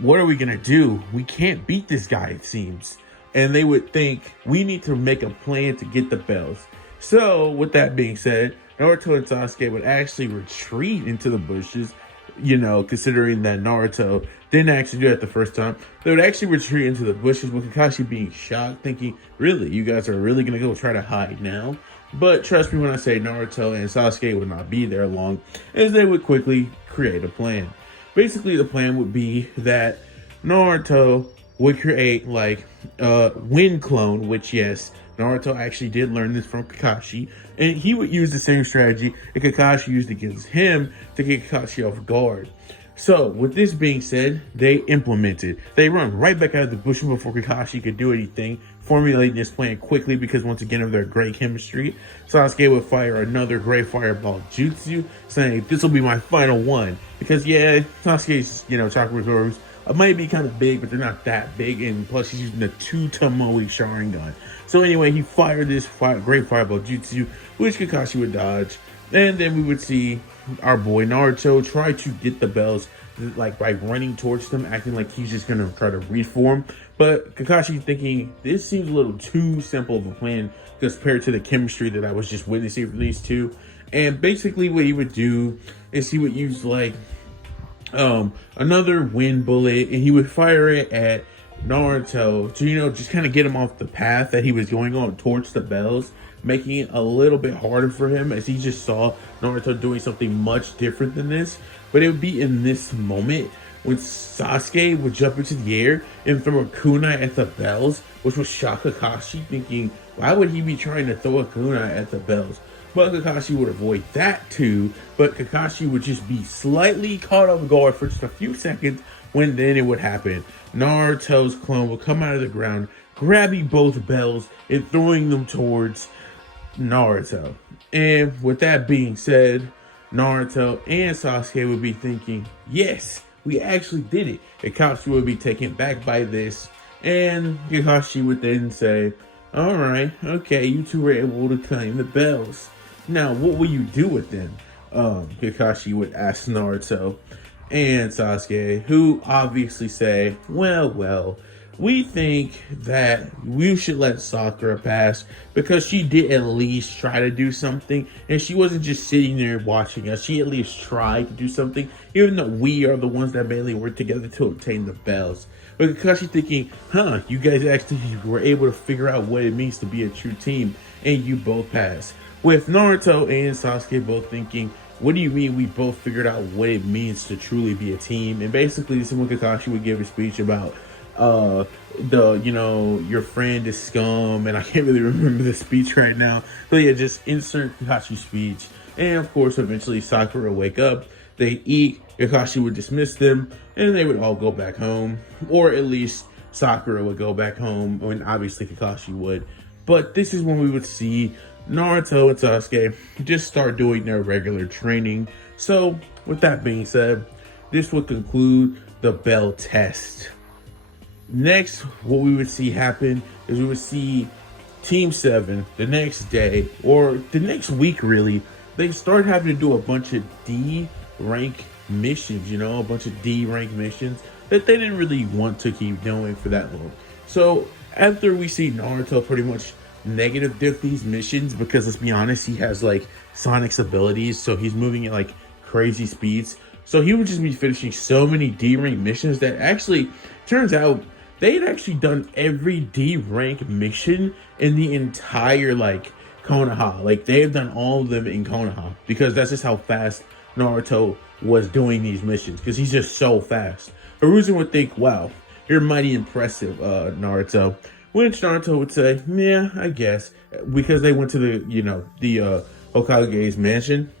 what are we gonna do? We can't beat this guy, it seems. And they would think, we need to make a plan to get the bells. So, with that being said, Naruto and Sasuke would actually retreat into the bushes, you know, considering that Naruto didn't actually do that the first time. They would actually retreat into the bushes with Kakashi being shocked, thinking, really, you guys are really going to go try to hide now? But trust me when I say Naruto and Sasuke would not be there long, as they would quickly create a plan. Basically, the plan would be that Naruto would create like a wind clone, which, yes, Naruto actually did learn this from Kakashi, and he would use the same strategy that Kakashi used against him to get Kakashi off guard. So, with this being said, they implemented. They run right back out of the bushes before Kakashi could do anything, formulating this plan quickly because, once again, of their great chemistry. Sasuke would fire another great fireball jutsu, saying, this will be my final one. Because, yeah, Sasuke's, you know, chakra reserves might be kind of big, but they're not that big, and plus he's using the 2 Tomoe Sharingan. So anyway, he fired this great fireball jutsu, which Kakashi would dodge, and then we would see our boy Naruto try to get the bells, like by running towards them, acting like he's just gonna try to reform. But Kakashi thinking, this seems a little too simple of a plan compared to the chemistry that I was just witnessing from these two. And basically what he would do is he would use like another wind bullet, and he would fire it at Naruto to, you know, just kind of get him off the path that he was going on towards the bells, making it a little bit harder for him as he just saw Naruto doing something much different than this. But it would be in this moment when Sasuke would jump into the air and throw a kunai at the bells, which would shock Kakashi, thinking, why would he be trying to throw a kunai at the bells? But Kakashi would avoid that too, but Kakashi would just be slightly caught off guard for just a few seconds when then it would happen. Naruto's clone would come out of the ground, grabbing both bells and throwing them towards Naruto. And with that being said, Naruto and Sasuke would be thinking, yes, we actually did it. Kakashi would be taken back by this, and Kakashi would then say, alright, okay, you two were able to claim the bells. Now, what will you do with them? Kakashi would ask Naruto and Sasuke, who obviously say, well, we think that we should let Sakura pass because she did at least try to do something, and she wasn't just sitting there watching us. She at least tried to do something, even though we are the ones that mainly worked together to obtain the bells. But Kakashi thinking, you guys actually were able to figure out what it means to be a true team, and you both passed. With Naruto and Sasuke both thinking, what do you mean we both figured out what it means to truly be a team? And basically, this is when Kakashi would give a speech about your friend is scum, and I can't really remember the speech right now. So yeah, just insert Kakashi's speech. And of course, eventually Sakura would wake up, they eat, Kakashi would dismiss them, and they would all go back home. Or at least Sakura would go back home, and obviously Kakashi would. But this is when we would see Naruto and Sasuke just start doing their regular training. So, with that being said, this would conclude the bell test. Next, what we would see happen is we would see Team 7 the next day, or the next week really, they start having to do a bunch of D rank missions, a bunch of D rank missions that they didn't really want to keep doing for that long. So after we see Naruto pretty much negative diff these missions, because let's be honest, he has like Sonic's abilities, so he's moving at like crazy speeds. So he would just be finishing so many D rank missions that actually turns out they had actually done every D rank mission in the entire like Konoha. Like they have done all of them in Konoha, because that's just how fast Naruto was doing these missions, because he's just so fast. Hiruzen would think, wow, you're mighty impressive, Naruto. Which Naruto would say, yeah, I guess, because they went to the Hokage's mansion.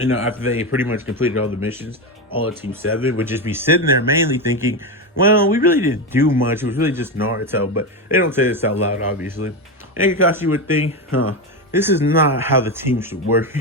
After they pretty much completed all the missions, all of Team 7 would just be sitting there mainly thinking, well, we really didn't do much. It was really just Naruto, but they don't say this out loud, obviously. And Kakashi would think, this is not how the team should work,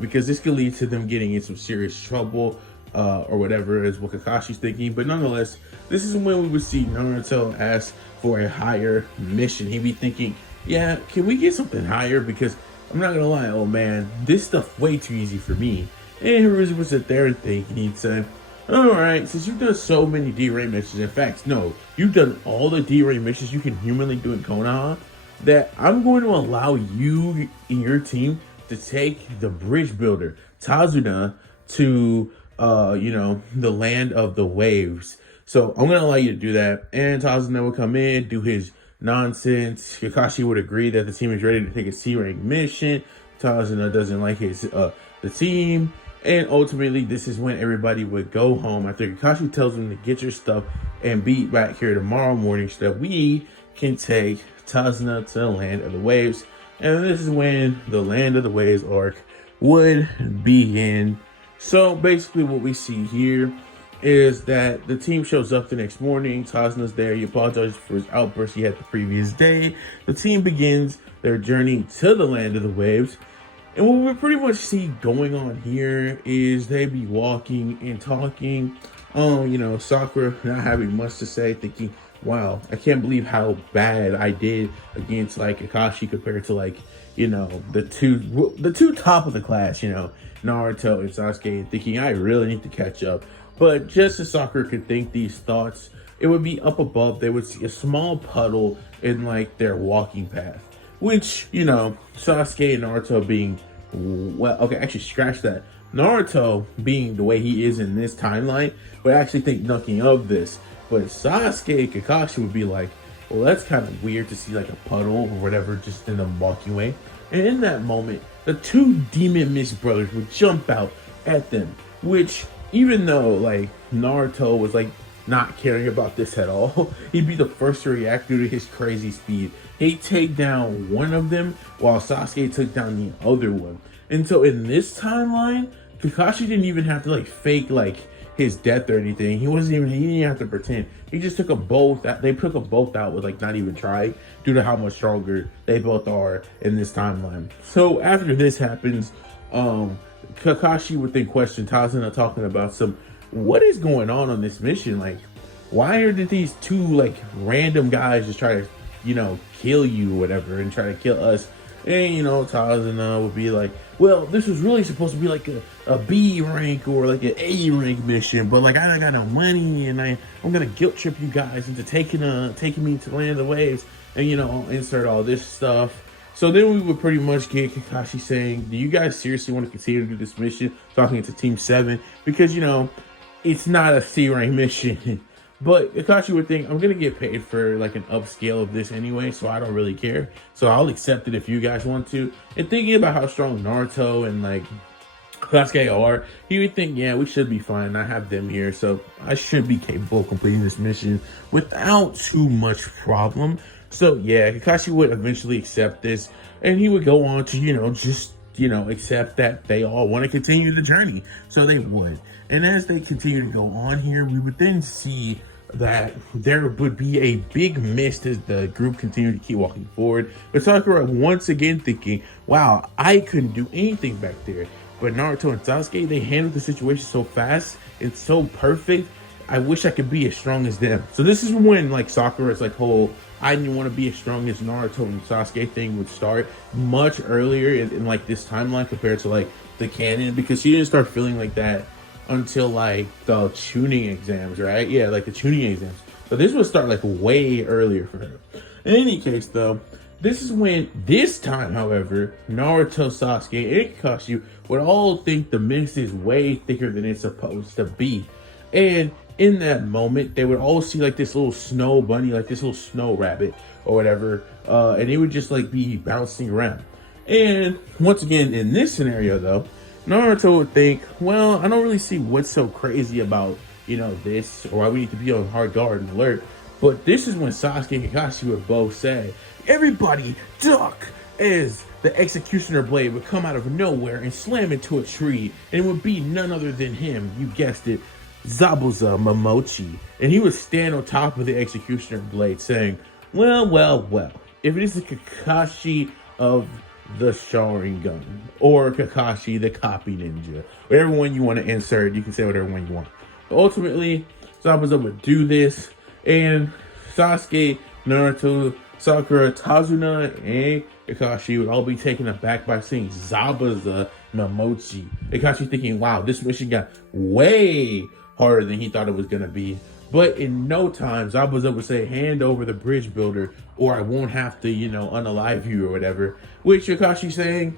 because this could lead to them getting in some serious trouble, or whatever is what Kakashi's thinking. But nonetheless, this is when we would see Naruto ask for a higher mission. He'd be thinking, yeah, can we get something higher? Because I'm not gonna lie, oh man, this stuff way too easy for me. And Hiruzen would sit there and think, and he'd say, all right, since you've done so many D-Ray missions, in fact, no, you've done all the D-Ray missions you can humanly do in Konoha, that I'm going to allow you and your team to take the bridge builder, Tazuna, to, the land of the waves. So I'm going to allow you to do that. And Tazuna will come in, do his nonsense. Kakashi would agree that the team is ready to take a C-rank mission. Tazuna doesn't like the team. And ultimately, this is when everybody would go home after Kakashi tells them to get your stuff and be back here tomorrow morning so that we can take Tazuna to the land of the waves. And this is when the land of the waves arc would begin. So basically what we see here is that the team shows up the next morning. Tazuna's there. He apologizes for his outburst he had the previous day. The team begins their journey to the land of the waves. And what we pretty much see going on here is they be walking and talking. Sakura not having much to say, thinking, wow, I can't believe how bad I did against like Kakashi compared to like, the two top of the class, Naruto and Sasuke, and thinking I really need to catch up. But just as Sakura could think these thoughts, it would be up above. They would see a small puddle in like their walking path. Which, Sasuke and Naruto being, well, okay, actually scratch that. Naruto being the way he is in this timeline would actually think nothing of this. But Sasuke and Kakashi would be like, well, that's kind of weird to see like a puddle or whatever just in the walking way. And in that moment, the two demon mist brothers would jump out at them. Which, even though like Naruto was like not caring about this at all, he'd be the first to react due to his crazy speed. He'd take down one of them while Sasuke took down the other one. And so in this timeline, Kakashi didn't even have to like fake like his death or anything. He didn't even have to pretend. He just took them both out. They took them both out with like not even trying, due to how much stronger they both are in this timeline. So after this happens, Kakashi would then question Tazuna, talking about what is going on this mission? Like, why are these two like random guys just try to, kill you or whatever and try to kill us? And, Tazuna would be like, well, this was really supposed to be like a B rank or like an A rank mission, but like I don't got no money and I'm gonna guilt trip you guys into taking me to land of the waves and insert all this stuff. So then we would pretty much get Kakashi saying, do you guys seriously want to continue to do this mission? Talking to Team 7, because it's not a C rank mission. But Kakashi would think, I'm going to get paid for like an upscale of this anyway, so I don't really care. So I'll accept it if you guys want to. And thinking about how strong Naruto and like Sasuke are, he would think, yeah, we should be fine. I have them here, so I should be capable of completing this mission without too much problem. So yeah, Kakashi would eventually accept this, and he would go on to, accept that they all want to continue the journey. So they would. And as they continue to go on here, we would then see that there would be a big mist as the group continued to keep walking forward. But Sakura once again thinking, wow, I couldn't do anything back there. But Naruto and Sasuke, they handled the situation so fast and so perfect. I wish I could be as strong as them. So this is when like Sakura's like whole I didn't want to be as strong as Naruto and Sasuke thing would start much earlier in like this timeline compared to like the canon, because she didn't start feeling like that until like the tuning exams, right? Yeah, like the tuning exams. But this would start like way earlier for her. In any case though, this is when this time, however, Naruto, Sasuke, and Kakashi would all think the mist is way thicker than it's supposed to be. And in that moment, they would all see like this little snow bunny, like this little snow rabbit or whatever, and it would just like be bouncing around. And once again, in this scenario though, Naruto would think, well, I don't really see what's so crazy about, this, or why we need to be on hard guard and alert. But this is when Sasuke and Kakashi would both say, everybody duck, as the executioner blade would come out of nowhere and slam into a tree, and it would be none other than him, you guessed it, Zabuza Momochi. And he would stand on top of the executioner blade saying, well, if it is the Kakashi of the Sharingan, or Kakashi the copy ninja, whatever one you want to insert, you can say whatever one you want. But ultimately, Zabuza would do this, and Sasuke, Naruto, Sakura, Tazuna, and Kakashi would all be taken aback by seeing Zabuza Momochi. Kakashi thinking, wow, this mission got way harder than he thought it was gonna be. But in no time, Zabuza would say, hand over the bridge builder, or I won't have to, unalive you or whatever. Which Kakashi saying,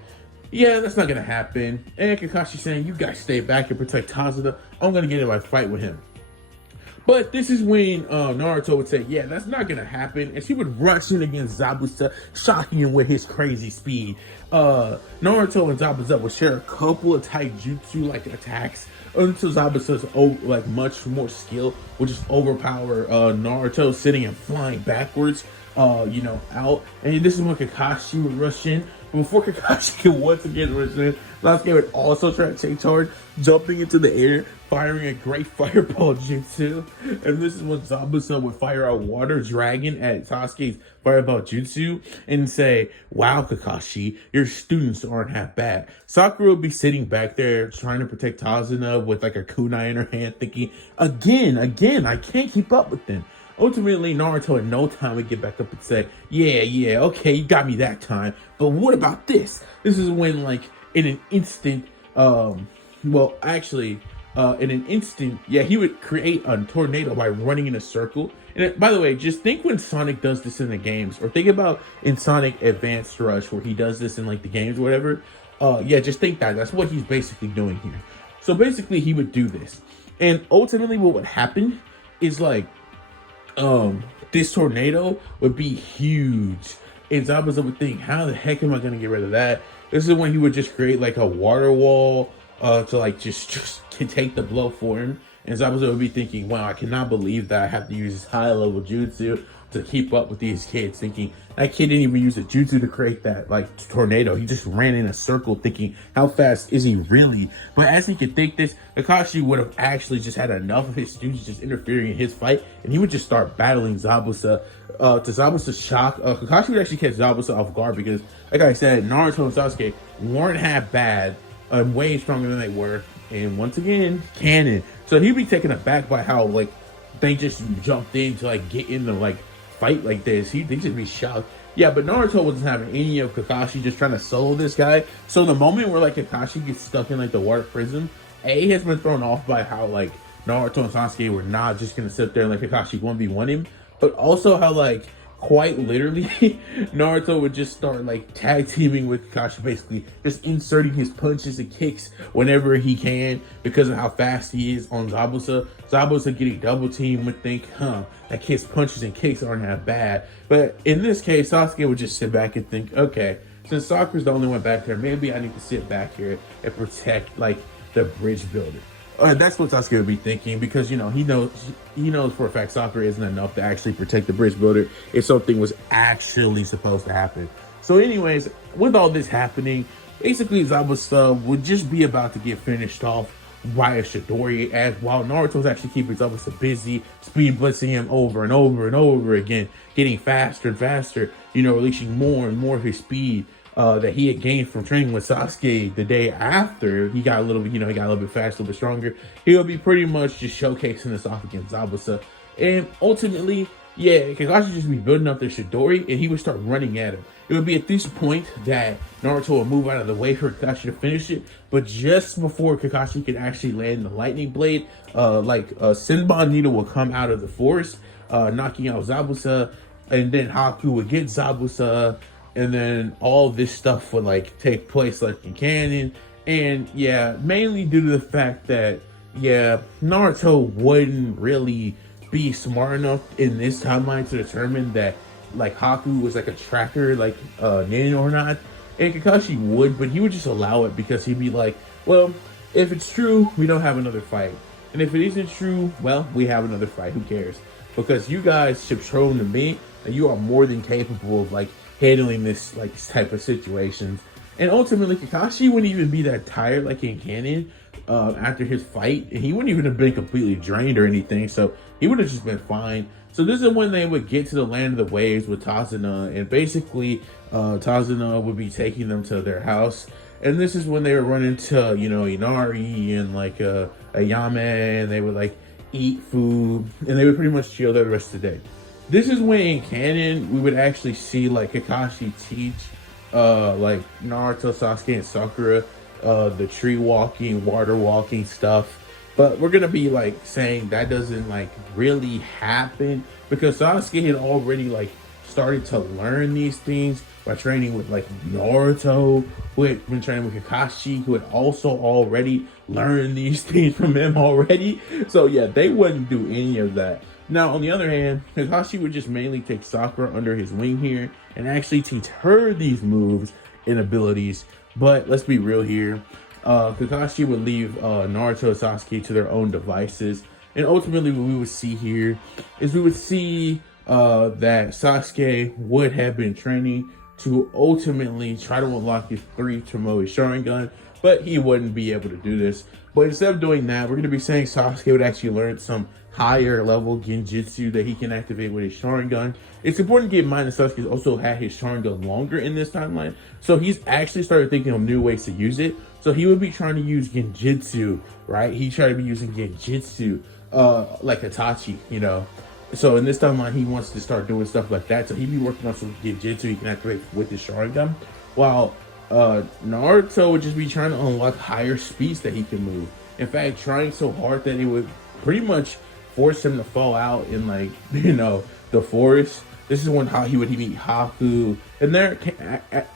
yeah, that's not gonna happen. And Kakashi saying, you guys stay back and protect Tazuna. I'm gonna get in my fight with him. But this is when Naruto would say, yeah, that's not going to happen. And she would rush in against Zabuza, shocking him with his crazy speed. Naruto and Zabuza would share a couple of taijutsu-like attacks until Zabuza's much more skill would just overpower Naruto sitting and flying backwards, out. And this is when Kakashi would rush in. But before Kakashi could once again rush in, Sasuke would also try to take charge, jumping into the air, firing a great fireball jutsu. And this is when Zabuza would fire a water dragon at Sasuke's fireball jutsu and say, wow, Kakashi, your students aren't half bad. Sakura would be sitting back there trying to protect Tazuna with like a kunai in her hand, thinking, again, I can't keep up with them. Ultimately, Naruto in no time would get back up and say, yeah, okay, you got me that time. But what about this? This is when, in an instant, he would create a tornado by running in a circle. And by the way, just think when Sonic does this in the games, or think about in Sonic Advanced Rush where he does this in the games or whatever. Just think that's what he's basically doing here. So basically he would do this. And ultimately what would happen is this tornado would be huge. And Zabuza would think, how the heck am I going to get rid of that? This is when he would just create a water wall to just can take the blow for him. And Zabuza would be thinking, wow, I cannot believe that I have to use this high level jutsu to keep up with these kids, thinking that kid didn't even use a jutsu to create that tornado. He just ran in a circle thinking, how fast is he really? But as he could think this, Kakashi would have actually just had enough of his students just interfering in his fight, and he would just start battling Zabuza. To Zabuza's shock, Kakashi would actually catch Zabuza off guard because, like I said, Naruto and Sasuke weren't half bad, way stronger than they were. And once again, canon. So he'd be taken aback by how they just jumped in to get in the fight like this. They just be shocked. Yeah, but Naruto wasn't having any of Kakashi just trying to solo this guy. So the moment where Kakashi gets stuck in the water prison, A has been thrown off by how Naruto and Sasuke were not just gonna sit there and Kakashi 1v1 him, but also how quite literally Naruto would just start tag teaming with Kakashi, basically just inserting his punches and kicks whenever he can because of how fast he is on Zabuza. Zabuza getting double teamed would think, that kid's punches and kicks aren't that bad. But in this case, Sasuke would just sit back and think, okay, since Sakura's the only one back there, maybe I need to sit back here and protect the bridge builder. That's what Sasuke would be thinking because, he knows for a fact Sakura isn't enough to actually protect the bridge builder if something was actually supposed to happen. So anyways, with all this happening, basically Zabuza would just be about to get finished off by a Chidori, as while Naruto's actually keeping Zabuza busy, speed blitzing him over and over and over again, getting faster and faster, releasing more and more of his speed. That he had gained from training with Sasuke the day after he got a little bit, he got a little bit faster, a little bit stronger. He'll be pretty much just showcasing this off against Zabuza. And ultimately, Kakashi just be building up their Chidori and he would start running at him. It would be at this point that Naruto would move out of the way for Kakashi to finish it. But just before Kakashi could actually land the lightning blade, Senbon Needle will come out of the forest, knocking out Zabuza. And then Haku would get Zabuza. And then all this stuff would take place in canon. And mainly due to the fact that Naruto wouldn't really be smart enough in this timeline to determine that Haku was a tracker Nin or not. And Kakashi would, but he would just allow it because he'd be well, if it's true, we don't have another fight. And if it isn't true, well, we have another fight. Who cares? Because you guys have shown to me that you are more than capable of handling this type of situations. And ultimately Kakashi wouldn't even be that tired in canon after his fight, and he wouldn't even have been completely drained or anything, so he would have just been fine. So this is when they would get to the land of the waves with Tazuna, and basically Tazuna would be taking them to their house. And this is when they would run into Inari and Ayame, and they would eat food, and they would pretty much chill there the rest of the day. This is when in canon we would actually see like Kakashi teach like Naruto, Sasuke, and Sakura the tree walking, water walking stuff. But we're gonna be like saying that doesn't like really happen because Sasuke had already like started to learn these things by training with like Naruto, who had been training with Kakashi, who had also already learned these things from him already. So yeah, they wouldn't do any of that. Now, on the other hand, Kakashi would just mainly take Sakura under his wing here and actually teach her these moves and abilities. But let's be real here. Kakashi would leave Naruto and Sasuke to their own devices. And ultimately what we would see here is we would see that Sasuke would have been training to ultimately try to unlock his 3 Tomoe Sharingan, but he wouldn't be able to do this. But instead of doing that, we're going to be saying Sasuke would actually learn some higher level genjutsu that he can activate with his Sharingan. It's important to keep in mind that Sasuke also had his Sharingan longer in this timeline, so he's actually started thinking of new ways to use it. So he would be trying to use genjutsu, right? He tried to be using genjutsu like Itachi, you know. So in this timeline, he wants to start doing stuff like that. So he'd be working on some genjutsu he can activate with his Sharingan, while Naruto would just be trying to unlock higher speeds that he can move. In fact, trying so hard that it would pretty much force him to fall out in like, you know, the forest. This is when he would meet Haku, and their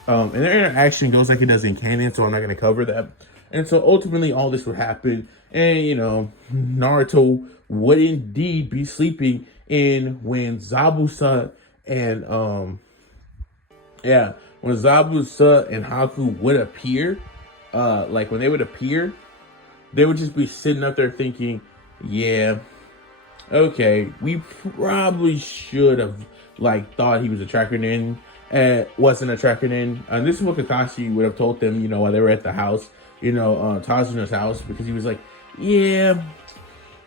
interaction goes like it does in canon. So I'm not going to cover that. And so ultimately, all this would happen, and you know, Naruto would indeed be sleeping in when Zabuza and when Zabuza and Haku would appear, like when they would appear, they would just be sitting up there thinking, yeah, okay, we probably should have like thought he was a tracker nin and wasn't a tracker nin. And this is what Kakashi would have told them, you know, while they were at the house, you know, Tazuna's house, because he was like, yeah,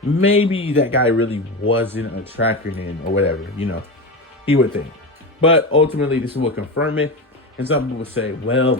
maybe that guy really wasn't a tracker nin or whatever, you know, he would think. But ultimately, this will confirm it. And some people would say, well,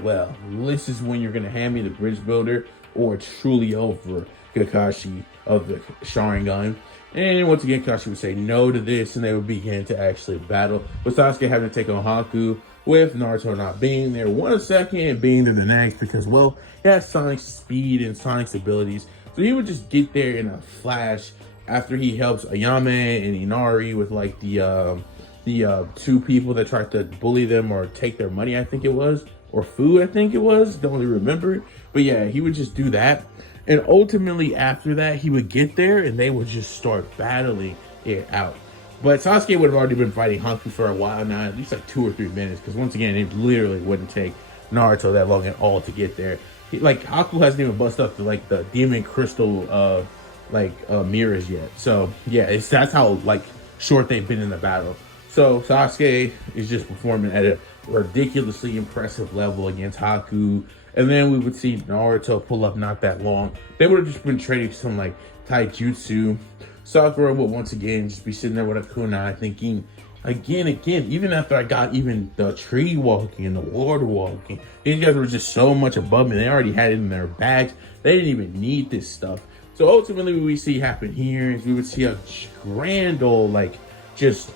this is when you're going to hand me the bridge builder, or it's truly over, Kakashi of the Sharingan. And once again, Kakashi would say no to this, and they would begin to actually battle, with Sasuke having to take on Haku, with Naruto not being there 1 second and being there the next, because, well, he has Sonic's speed and Sonic's abilities. So he would just get there in a flash after he helps Ayame and Inari with, like, the 2 people that tried to bully them or take their money, I think it was, or food, I think it was, don't really remember. But yeah, he would just do that. And ultimately after that, he would get there and they would just start battling it out. But Sasuke would have already been fighting Haku for a while now, at least like 2 or 3 minutes, because once again, it literally wouldn't take Naruto that long at all to get there. Like, Haku hasn't even busted up to like the demon crystal mirrors yet. So yeah, that's how like short they've been in the battle. So Sasuke is just performing at a ridiculously impressive level against Haku. And then we would see Naruto pull up not that long. They would have just been trading some like taijutsu. Sakura would once again just be sitting there with a kunai thinking, again, even after I got even the tree walking and the water walking, these guys were just so much above me. They already had it in their bags. They didn't even need this stuff. So ultimately what we see happen here is we would see a grand old like just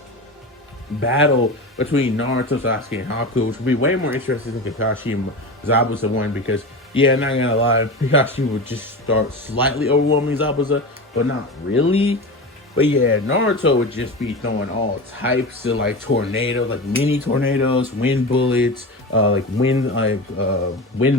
battle between Naruto, Sasuke, and Haku, which would be way more interesting than Kakashi and Zabuza one, because yeah, not gonna lie, Kakashi would just start slightly overwhelming Zabuza, but not really. But yeah, Naruto would just be throwing all types of like tornadoes, like mini tornadoes, wind bullets, wind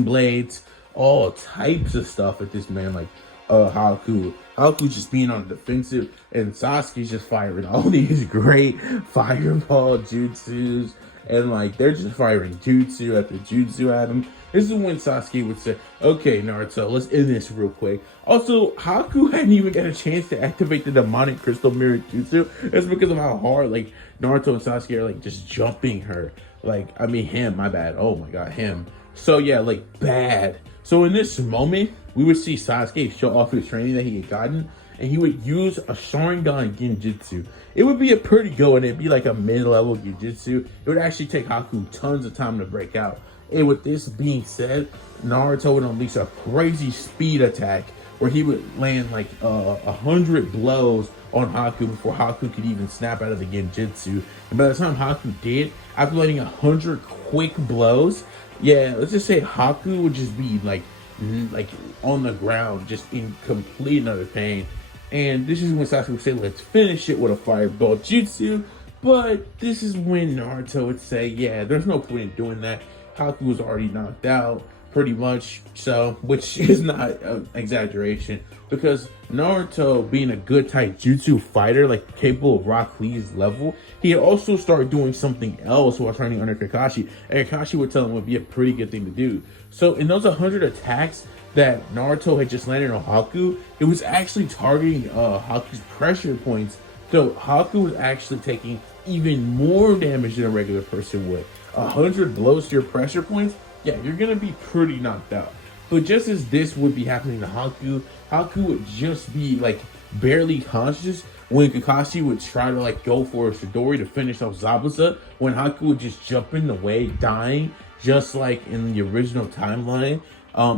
blades, all types of stuff at this man, like Haku just being on the defensive, and Sasuke's just firing all these great fireball jutsus, and like they're just firing jutsu after jutsu at him. This is when Sasuke would say, okay, Naruto, let's end this real quick. Also, Haku hadn't even got a chance to activate the demonic crystal mirror jutsu. That's because of how hard like Naruto and Sasuke are like just jumping her. Like, I mean him, my bad. Oh my god, him. So yeah, like bad. So in this moment, we would see Sasuke show off his training that he had gotten, and he would use a Sharingan Genjutsu. It would be a pretty good one. It'd be like a mid-level Genjutsu. It would actually take Haku tons of time to break out. And with this being said, Naruto would unleash a crazy speed attack where he would land like 100 blows on Haku before Haku could even snap out of the genjutsu. And by the time Haku did, after letting 100 quick blows, yeah, let's just say Haku would just be like on the ground, just in complete and utter pain. And this is when Sasuke would say, let's finish it with a fireball jutsu. But this is when Naruto would say, yeah, there's no point in doing that. Haku was already knocked out, pretty much. So, which is not an exaggeration, because Naruto, being a good taijutsu fighter, like capable of Rock Lee's level, he had also started doing something else while training under Kakashi. And Kakashi would tell him it would be a pretty good thing to do. So in those 100 attacks that Naruto had just landed on Haku, it was actually targeting Haku's pressure points. So Haku was actually taking even more damage than a regular person would. 100 blows to your pressure points, yeah, you're gonna be pretty knocked out. But just as this would be happening to Haku, Haku would just be like barely conscious when Kakashi would try to like go for a Chidori to finish off Zabuza, when Haku would just jump in the way, dying, just like in the original timeline,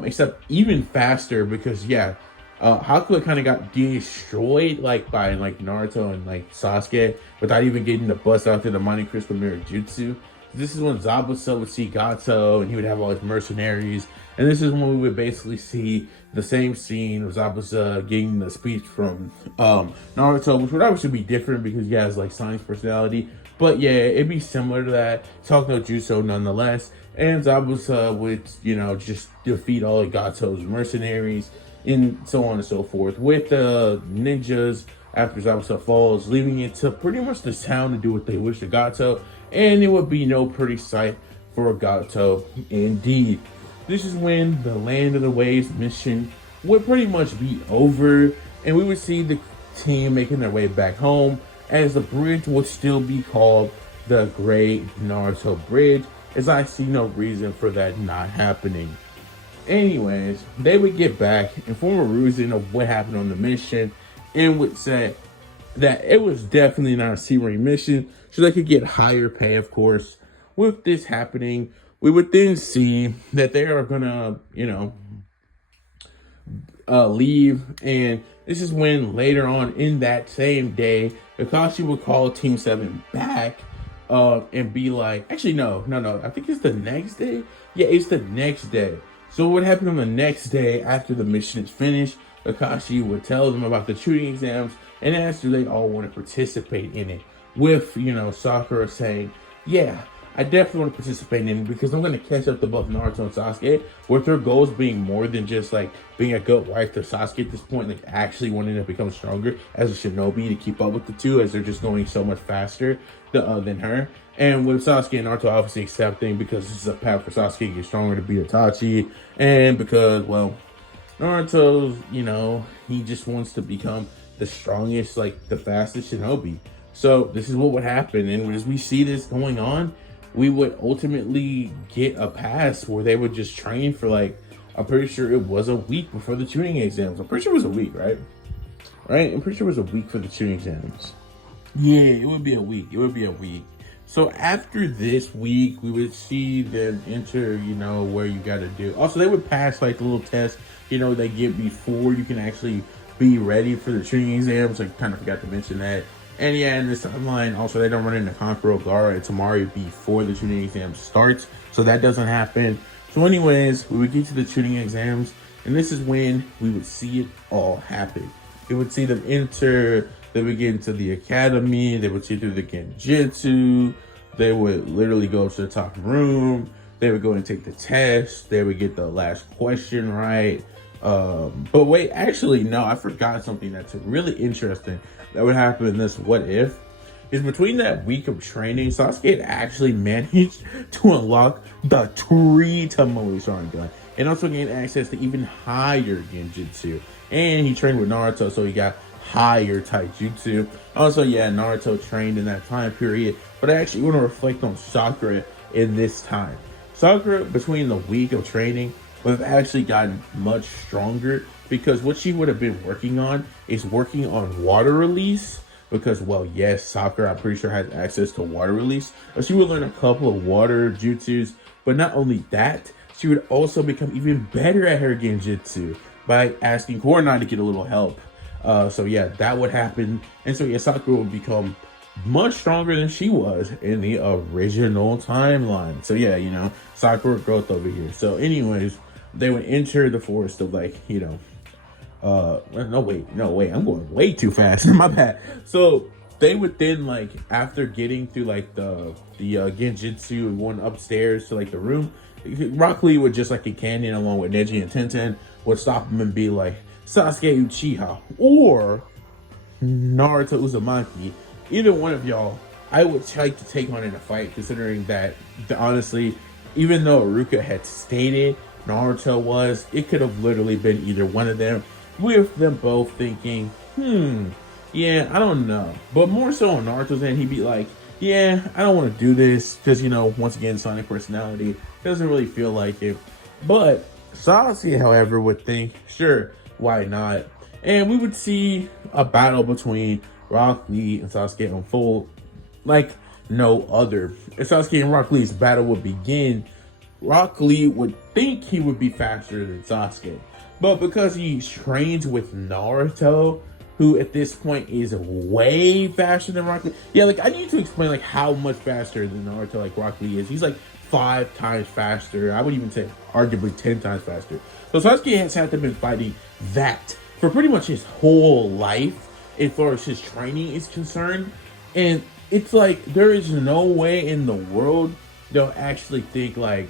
except even faster, because yeah, Haku kind of got destroyed like by like Naruto and like Sasuke without even getting the bust out to the Mighty Crystal Mirror Jutsu. This is when Zabuza would see Gato and he would have all his mercenaries. And this is when we would basically see the same scene of Zabuza getting the speech from Naruto, which would obviously be different because he has like Sonic personality. But yeah, it'd be similar to that. Talk no Jutsu nonetheless. And Zabuza would, you know, just defeat all of Gato's mercenaries and so on and so forth with the ninjas after Zabuza falls, leaving it to pretty much the town to do what they wish to Gato. And it would be no pretty sight for Gato indeed. This is when the Land of the Waves mission would pretty much be over, and we would see the team making their way back home, as the bridge would still be called the Great Naruto Bridge, as I see no reason for that not happening. Anyways, they would get back, inform Aruzin of what happened on the mission, and would say that it was definitely not a C-rank mission, so they could get higher pay, of course. With this happening, we would then see that they are gonna, you know, leave, and this is when later on in that same day, Kakashi would call Team 7 back, and be like, actually, no, I think it's the next day. Yeah, it's the next day. So what happened on the next day after the mission is finished, Kakashi would tell them about the shooting exams and ask do they all want to participate in it, with, you know, Sakura saying, yeah, I definitely want to participate in it because I'm going to catch up to both Naruto and Sasuke, with their goals being more than just like being a good wife to Sasuke at this point, like actually wanting to become stronger as a shinobi to keep up with the two, as they're just going so much faster than her. And with Sasuke and Naruto obviously accepting, because this is a path for Sasuke to get stronger to beat Itachi, and because, well, Naruto's, you know, he just wants to become the strongest, like the fastest shinobi. So this is what would happen, and as we see this going on, we would ultimately get a pass where they would just train for like, I'm pretty sure it was a week before the tuning exams. I'm pretty sure it was a week, right? I'm pretty sure it was a week for the tuning exams. Yeah, it would be a week. It would be a week. So after this week, we would see them enter, you know, where you got to do. Also, they would pass like the little test, you know, they get before you can actually be ready for the tuning exams. I kind of forgot to mention that. And yeah, in this timeline, also, they don't run into Kankuro, Gaara, and Tamari before the tuning exam starts. So that doesn't happen. So anyways, we would get to the tuning exams, and this is when we would see it all happen. We would see them enter, they would get into the academy, they would see through the Genjutsu, they would literally go to the top room, they would go and take the test, they would get the last question right. But wait, actually, no, I forgot something that's really interesting that would happen in this what if, is between that week of training, Sasuke had actually managed to unlock the Tree Tomoe Sharingan, and also gain access to even higher Genjutsu. And he trained with Naruto, so he got higher Taijutsu. Also, yeah, Naruto trained in that time period, but I actually want to reflect on Sakura in this time. Sakura, between the week of training, would have actually gotten much stronger, because what she would have been working on is working on water release, because, well, yes, Sakura, I'm pretty sure, has access to water release. But she would learn a couple of water jutsus, but not only that, she would also become even better at her genjutsu by asking Kurenai to get a little help. So yeah, that would happen. And so yeah, Sakura would become much stronger than she was in the original timeline. So yeah, Sakura growth over here. So anyways, they would enter the forest of like, no wait, I'm going way too fast. My bad. So they would then, like, after getting through like the genjutsu and going upstairs to like the room, Rock Lee would just like a canyon along with Neji and Tenten would stop him and be like, Sasuke Uchiha or Naruto Uzumaki, either one of y'all, I would like to take on in a fight, considering that, honestly, even though Aruka had stated Naruto was, it could have literally been either one of them, with them both thinking, yeah, I don't know. But more so on Naruto's end, he'd be like, yeah, I don't want to do this, because, once again, Sonic personality doesn't really feel like it. But Sasuke, however, would think, sure, why not? And we would see a battle between Rock Lee and Sasuke unfold like no other. If Sasuke and Rock Lee's battle would begin, Rock Lee would think he would be faster than Sasuke. But because he trains with Naruto, who at this point is way faster than Rock Lee. Yeah, like, I need to explain like how much faster than Naruto like Rock Lee is. He's like 5 times faster. I would even say arguably 10 times faster. So Sasuke has had to been fighting that for pretty much his whole life as far as his training is concerned. And it's like, there is no way in the world they'll actually think like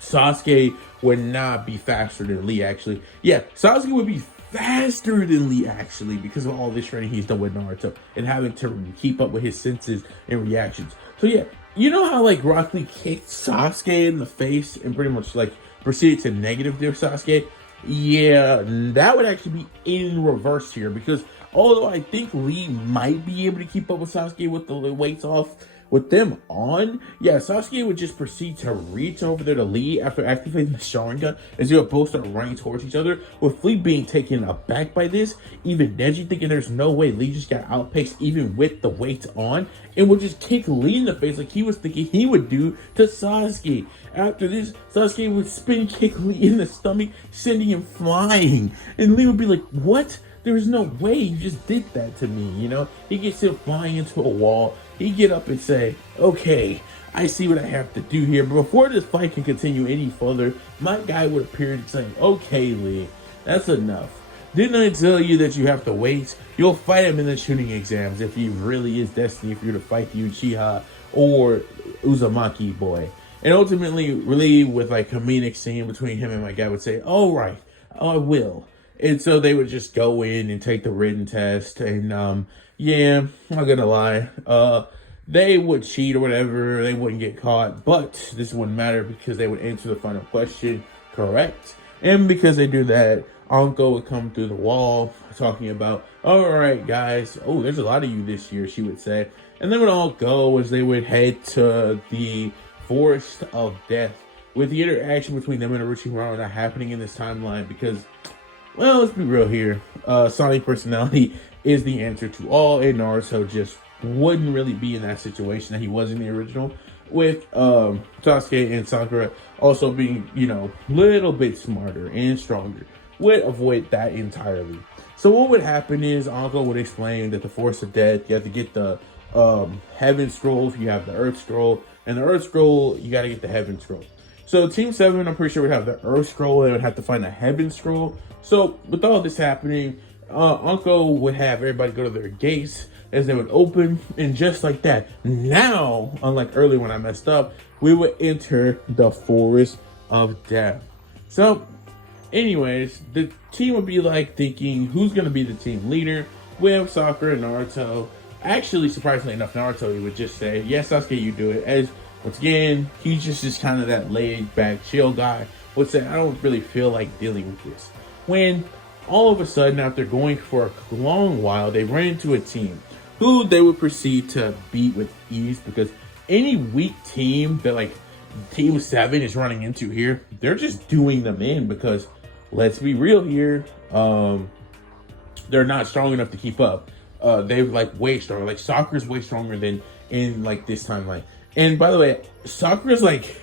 Sasuke would not be faster than Lee, actually. Yeah, Sasuke would be faster than Lee, actually, because of all this training he's done with Naruto and having to keep up with his senses and reactions. So yeah, you know how like Rock Lee kicked Sasuke in the face and pretty much like proceeded to negative their Sasuke? Yeah, that would actually be in reverse here, because although I think Lee might be able to keep up with Sasuke with the weights off, with them on, yeah, Sasuke would just proceed to reach over there to Lee after activating the Sharingan as they would both start running towards each other, with Lee being taken aback by this, even Neji thinking there's no way Lee just got outpaced even with the weights on, and would just kick Lee in the face like he was thinking he would do to Sasuke. After this, Sasuke would spin kick Lee in the stomach, sending him flying, and Lee would be like, what? There's no way you just did that to me, He gets him flying into a wall. He get up and say, okay, I see what I have to do here. But before this fight can continue any further, my guy would appear and say, okay, Lee, that's enough. Didn't I tell you that you have to wait? You'll fight him in the shooting exams if he really is destined for you to fight the Uchiha or Uzumaki boy. And ultimately, Lee, with like a comedic scene between him and my guy, would say, all right, I will. And so they would just go in and take the written test. And, yeah, I'm not gonna lie. They would cheat or whatever. They wouldn't get caught. But this wouldn't matter because they would answer the final question correct. And because they do that, Anko would come through the wall talking about, all right, guys. Oh, there's a lot of you this year, she would say. And they would all go as they would head to the Forest of Death, with the interaction between them and Orochimaru not happening in this timeline because, well, let's be real here. Sonic personality is the answer to all, and Naruto just wouldn't really be in that situation that he was in the original, with Sasuke and Sakura also being, little bit smarter and stronger, would avoid that entirely. So what would happen is Anko would explain that the Force of Death, you have to get the Heaven Scroll if you have the Earth Scroll, and the Earth Scroll, you got to get the Heaven Scroll. So Team 7, I'm pretty sure, would have the Earth Scroll. They would have to find a Heaven Scroll. So with all this happening, Anko would have everybody go to their gates as they would open. And just like that, now, unlike earlier when I messed up, we would enter the Forest of Death. So anyways, the team would be like thinking, who's going to be the team leader? With Sakura and Naruto. Actually, surprisingly enough, Naruto would just say, yes, Sasuke, you do it. As once again, he's just kind of that laid back, chill guy. Would say, I don't really feel like dealing with this. When all of a sudden, after going for a long while, they ran into a team who they would proceed to beat with ease, because any weak team that like Team 7 is running into here, they're just doing them in, because let's be real here, they're not strong enough to keep up. They're like way stronger. Like Sakura's way stronger than in like this timeline. And by the way, Sakura's like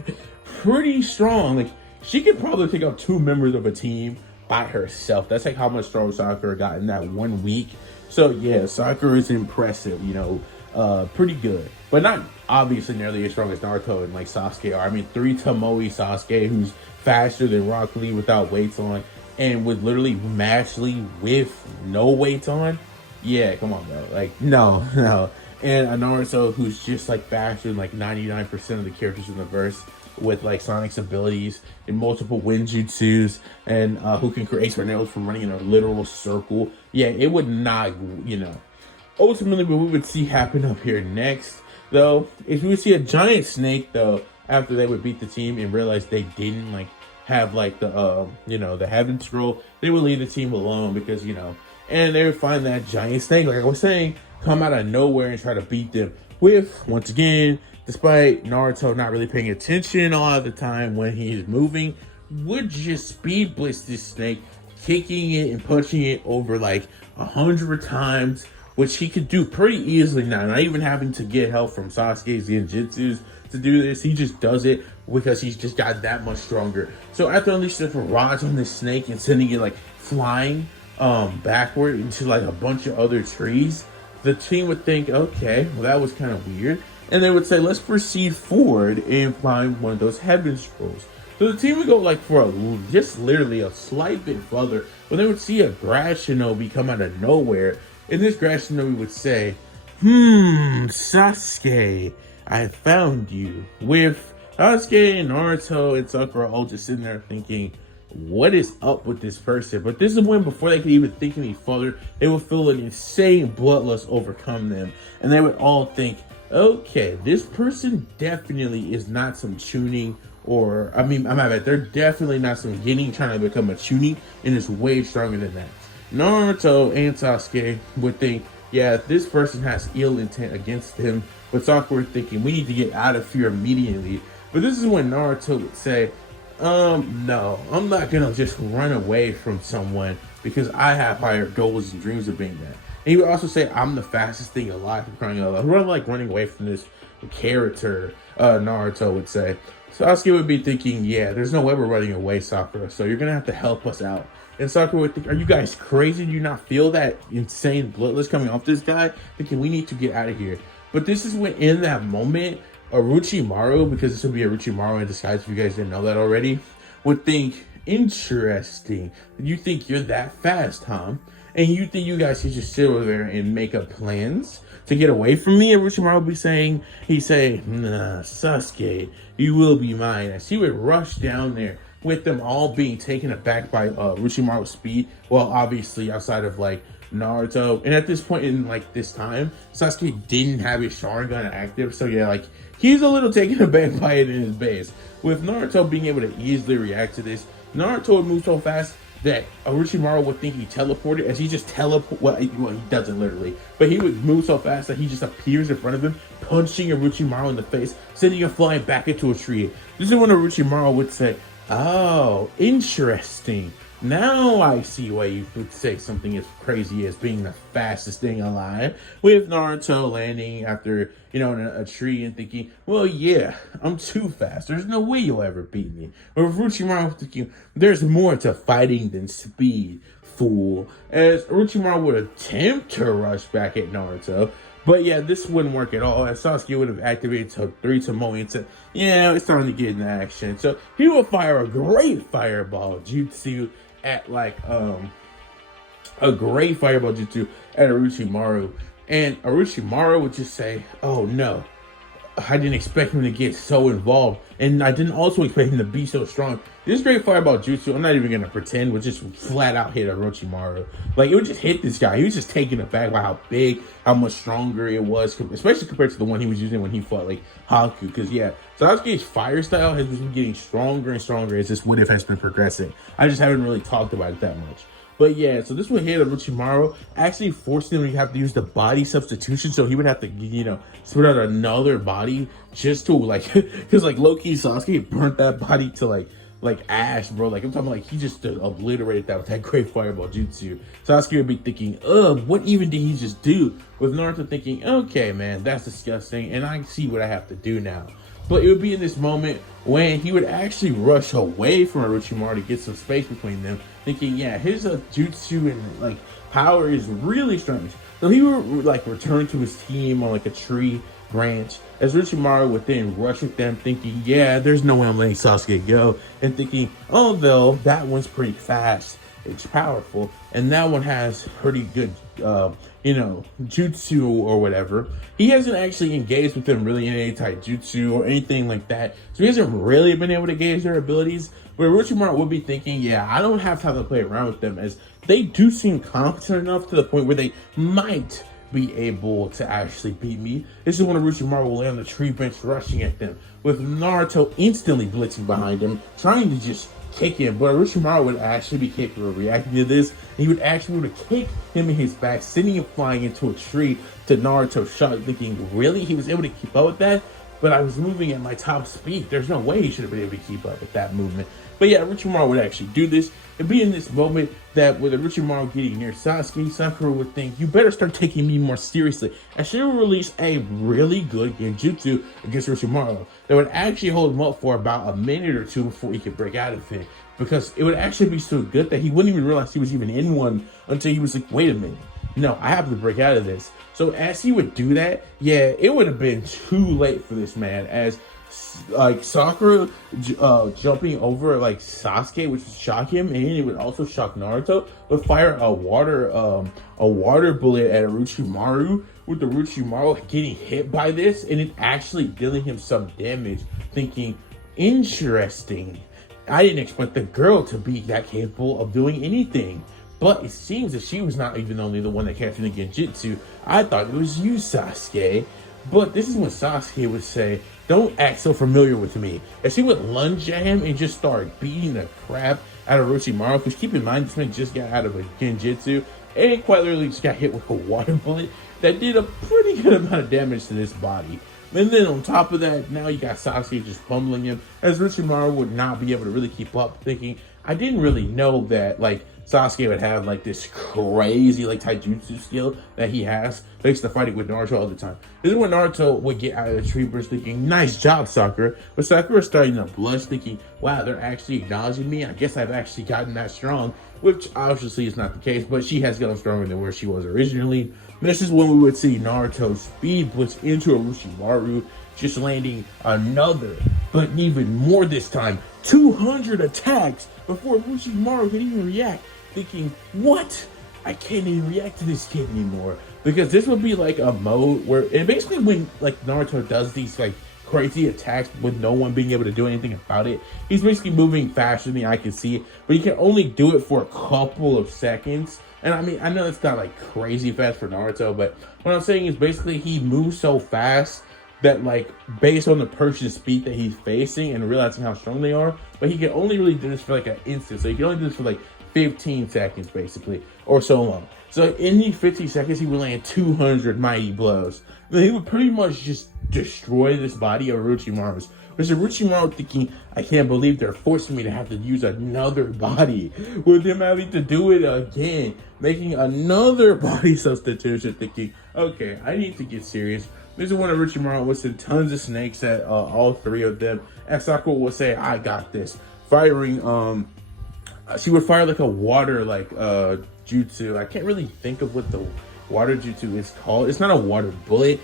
pretty strong. Like she could probably take out 2 members of a team by herself. That's like how much strong Sakura got in that 1 week. So yeah, Sakura is impressive, you know, pretty good, but not obviously nearly as strong as Naruto and like Sasuke are. I mean, 3 Tomoe Sasuke, who's faster than Rock Lee without weights on, and would literally match Lee with no weights on. Yeah, come on, bro. Like, no, no. And a Naruto who's just like faster than like 99% of the characters in the verse, with like Sonic's abilities and multiple wind jutsus, and who can create tornadoes from running in a literal circle. Yeah, it would not, you know. Ultimately, what we would see happen up here next, though, is we would see a giant snake, though, after they would beat the team and realize they didn't like have like the you know, the heaven scroll. They would leave the team alone because, you know, and they would find that giant snake, like I was saying, come out of nowhere and try to beat them with, once again, despite Naruto not really paying attention a lot of the time when he's moving, would just speed blitz this snake, kicking it and punching it over like 100 times, which he could do pretty easily now, not even having to get help from Sasuke's Genjutsus to do this. He just does it because he's just got that much stronger. So after unleashing the barrage on this snake and sending it like flying backward into like a bunch of other trees, the team would think, okay, well, that was kind of weird. And they would say, let's proceed forward and find one of those heaven scrolls. So the team would go like for just literally a slight bit further, when they would see a grass shinobi come out of nowhere. And this grass shinobi would say, Sasuke, I found you. With Sasuke and Naruto and Sakura all just sitting there thinking, what is up with this person? But this is when, before they could even think any further, they would feel an insane bloodlust overcome them. And they would all think, okay, this person definitely is not some tuning, or, I mean, I'm not bad. They're definitely not some getting trying to become a tuning, and is way stronger than that. Naruto and Sasuke would think, yeah, this person has ill intent against him, but Sakura thinking, we need to get out of here immediately. But this is when Naruto would say, no, I'm not gonna just run away from someone because I have higher goals and dreams of being that. And he would also say, I'm the fastest thing alive, for crying out loud. Who I'm like running away from this character, Naruto would say. Sasuke would be thinking, yeah, there's no way we're running away, Sakura, so you're gonna have to help us out. And Sakura would think, are you guys crazy? Do you not feel that insane bloodlust coming off this guy? Thinking, we need to get out of here. But this is when, in that moment, Orochimaru, because this would be Orochimaru in disguise if you guys didn't know that already, would think, interesting. You think you're that fast, huh? And you think you guys should just sit over there and make up plans to get away from me? And Orochimaru would be saying, he'd say, nah, Sasuke, you will be mine. As he would rush down there, with them all being taken aback by Orochimaru's speed. Well, obviously outside of like Naruto. And at this point in like this time, Sasuke didn't have his Sharingan active. So yeah, like he's a little taken aback by it in his base. With Naruto being able to easily react to this, Naruto would move so fast that Orochimaru would think he teleported, as he just well, he doesn't literally, but he would move so fast that he just appears in front of him, punching Orochimaru in the face, sending him flying back into a tree. This is when Orochimaru would say, oh, interesting. Now I see why you would say something as crazy as being the fastest thing alive. With Naruto landing after, you know, in a tree and thinking, well, yeah, I'm too fast. There's no way you'll ever beat me. Or Orochimaru thinking, there's more to fighting than speed, fool. As Orochimaru would attempt to rush back at Naruto. But yeah, this wouldn't work at all, as Sasuke would have activated 3 Tomoe and said, yeah, it's time to get in action. So he would fire a great fireball jutsu at like, a great fireball jutsu at Orochimaru. And Orochimaru would just say, oh no, I didn't expect him to get so involved. And I didn't also expect him to be so strong. This great fireball jutsu, I'm not even going to pretend, would just flat out hit Orochimaru. Like, it would just hit this guy. He was just taken aback by how big, how much stronger it was, especially compared to the one he was using when he fought, like, Haku. Because, yeah, Sasuke's fire style has been getting stronger and stronger as this what-if has been progressing. I just haven't really talked about it that much. But yeah, so this would hit Orochimaru, actually forcing him to have to use the body substitution. So he would have to, you know, spit out another body just to, like, because, like, low-key Sasuke burnt that body to, like ash, bro. Like, I'm talking like he just obliterated that with that great fireball jutsu. Sasuke would be thinking, what even did he just do? With Naruto thinking, okay, man, that's disgusting, and I see what I have to do now. But it would be in this moment when he would actually rush away from Orochimaru to get some space between them, thinking, yeah, his jutsu and like power is really strange. So he would like return to his team on like a tree branch, as Orochimaru would then rush with them, thinking, yeah, there's no way I'm letting Sasuke go, and thinking, although that one's pretty fast, it's powerful, and that one has pretty good, jutsu or whatever. He hasn't actually engaged with them really in any taijutsu or anything like that, so he hasn't really been able to gauge their abilities. But Orochimaru would be thinking, yeah, I don't have time to play around with them, as they do seem competent enough to the point where they might be able to actually beat me. This is when Orochimaru will lay on the tree bench rushing at them, with Naruto instantly blitzing behind him, trying to just kick him. But Orochimaru would actually be capable of reacting to this, and he would actually be able to kick him in his back, sending him flying into a tree, to Naruto's shock, thinking, really? He was able to keep up with that? But I was moving at my top speed. There's no way he should have been able to keep up with that movement. But yeah, Orochimaru would actually do this. It'd be in this moment that with Orochimaru getting near Sasuke, Sakura would think, you better start taking me more seriously. And she would release a really good genjutsu against Orochimaru that would actually hold him up for about a minute or two before he could break out of it. Because it would actually be so good that he wouldn't even realize he was even in one until he was like, wait a minute. No, I have to break out of this. So as he would do that, yeah, it would have been too late for this man, as like Sakura jumping over like Sasuke, which would shock him, and it would also shock Naruto, would fire a water bullet at Orochimaru, with Orochimaru getting hit by this and it actually dealing him some damage, thinking, interesting. I didn't expect the girl to be that capable of doing anything. But it seems that she was not even only the one that captured the genjutsu. I thought it was you, Sasuke. But this is when Sasuke would say, don't act so familiar with me. As he would lunge at him and just start beating the crap out of Orochimaru. Because keep in mind, this man just got out of a genjutsu and quite literally just got hit with a water bullet that did a pretty good amount of damage to this body. And then on top of that, now you got Sasuke just pummeling him, as Orochimaru would not be able to really keep up, thinking, I didn't really know that, like, Sasuke would have like this crazy like taijutsu skill that he has, thanks to fighting with Naruto all the time. This is when Naruto would get out of the tree burst thinking, nice job, Sakura. But Sakura starting to blush, thinking, wow, they're actually acknowledging me. I guess I've actually gotten that strong, which obviously is not the case, but she has gotten stronger than where she was originally. This is when we would see Naruto speed blitz into Orochimaru, just landing another, but even more this time, 200 attacks before Orochimaru could even react, thinking, what? I can't even react to this kid anymore. Because this would be like a mode where, and basically when like Naruto does these like crazy attacks with no one being able to do anything about it, he's basically moving faster than I can see, but he can only do it for a couple of seconds. And I mean, I know it's not like crazy fast for Naruto, but what I'm saying is basically he moves so fast that, like, based on the person's speed that he's facing and realizing how strong they are, but he can only really do this for like an instant. So he can only do this for like 15 seconds basically, or so long. So in these 15 seconds, he would land 200 mighty blows. Then he would pretty much just destroy this body of Orochimaru's. Which Orochimaru thinking, I can't believe they're forcing me to have to use another body, with him having to do it again, making another body substitution, thinking, okay, I need to get serious. This is when Orochimaru would send tons of snakes at all three of them, and Sakura would say, I got this. Firing, she would fire like a water, like, jutsu. I can't really think of what the water jutsu is called. It's not a water bullet.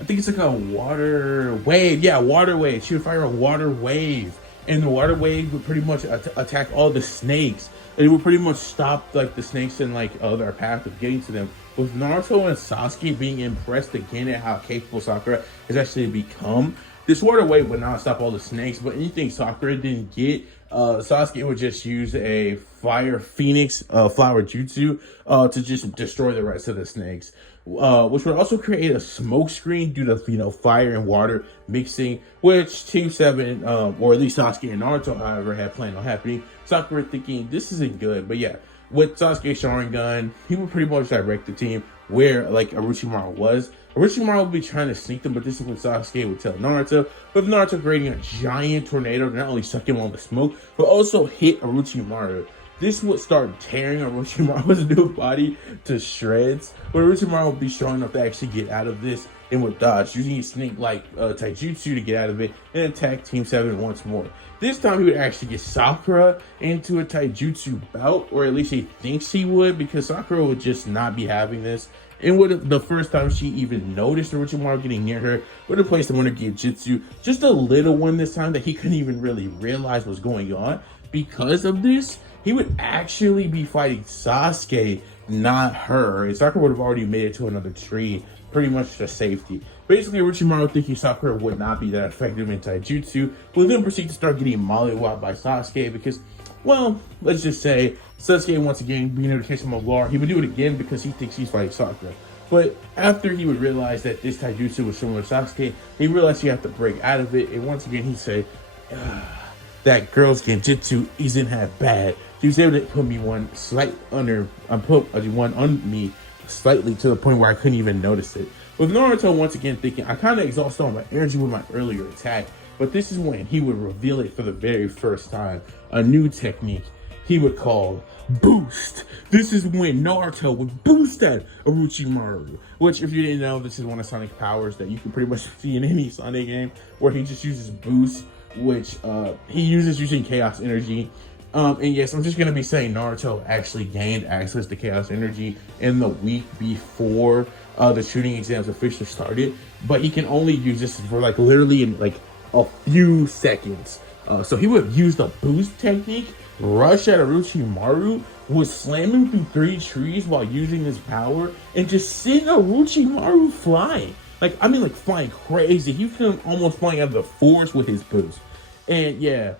I think it's like a water wave. Yeah, water wave. She would fire a water wave, and the water wave would pretty much attack all the snakes. And it would pretty much stop like the snakes in like their path of getting to them. With Naruto and Sasuke being impressed again at how capable Sakura has actually become, this water wave would not stop all the snakes, but anything Sakura didn't get, Sasuke would just use a fire phoenix flower jutsu to just destroy the rest of the snakes, which would also create a smoke screen due to fire and water mixing, which Team 7 or at least Sasuke and Naruto however had planned on happening. Sakura thinking this isn't good, but yeah, with Sasuke Sharingan, he would pretty much direct the team where like Orochimaru was. Orochimaru would be trying to sneak them, but this is when Sasuke would tell Naruto, with Naruto creating a giant tornado to not only suck him on the smoke, but also hit Orochimaru. This would start tearing Orochimaru's new body to shreds, but Orochimaru would be strong enough to actually get out of this, and would dodge, using his snake-like taijutsu to get out of it and attack Team 7 once more. This time he would actually get Sakura into a taijutsu bout, or at least he thinks he would, because Sakura would just not be having this. And would the first time she even noticed Orochimaru getting near her, would have placed him under Genjutsu, just a little one this time that he couldn't even really realize was going on. Because of this, he would actually be fighting Sasuke, not her. And Sakura would have already made it to another tree, pretty much to safety. Basically, Orochimaru thinking Sakura would not be that effective in taijutsu, will then proceed to start getting mollywopped by Sasuke because, well, let's just say Sasuke once again being able to catch him off guard. He would do it again because he thinks he's fighting Sakura. But after he would realize that this taijutsu was similar to Sasuke, he realized he had to break out of it. And once again, he said, that girl's Genjutsu isn't half bad. She was able to put me one on me slightly to the point where I couldn't even notice it. With Naruto once again thinking, I kind of exhausted all my energy with my earlier attack, but this is when he would reveal it for the very first time. A new technique he would call Boost. This is when Naruto would boost at Orochimaru, which, if you didn't know, this is one of Sonic's powers that you can pretty much see in any Sonic game, where he just uses Boost, which he uses using Chaos Energy. And yes, I'm just going to be saying Naruto actually gained access to Chaos Energy in the week before the shooting exams officially started, but he can only use this for like literally in like a few seconds. So he would use the Boost technique, rush at Orochimaru, would slam him through 3 trees while using his power, and just send Orochimaru flying. Like, I mean, like flying crazy. He was almost flying out of the forest with his boost. And yeah,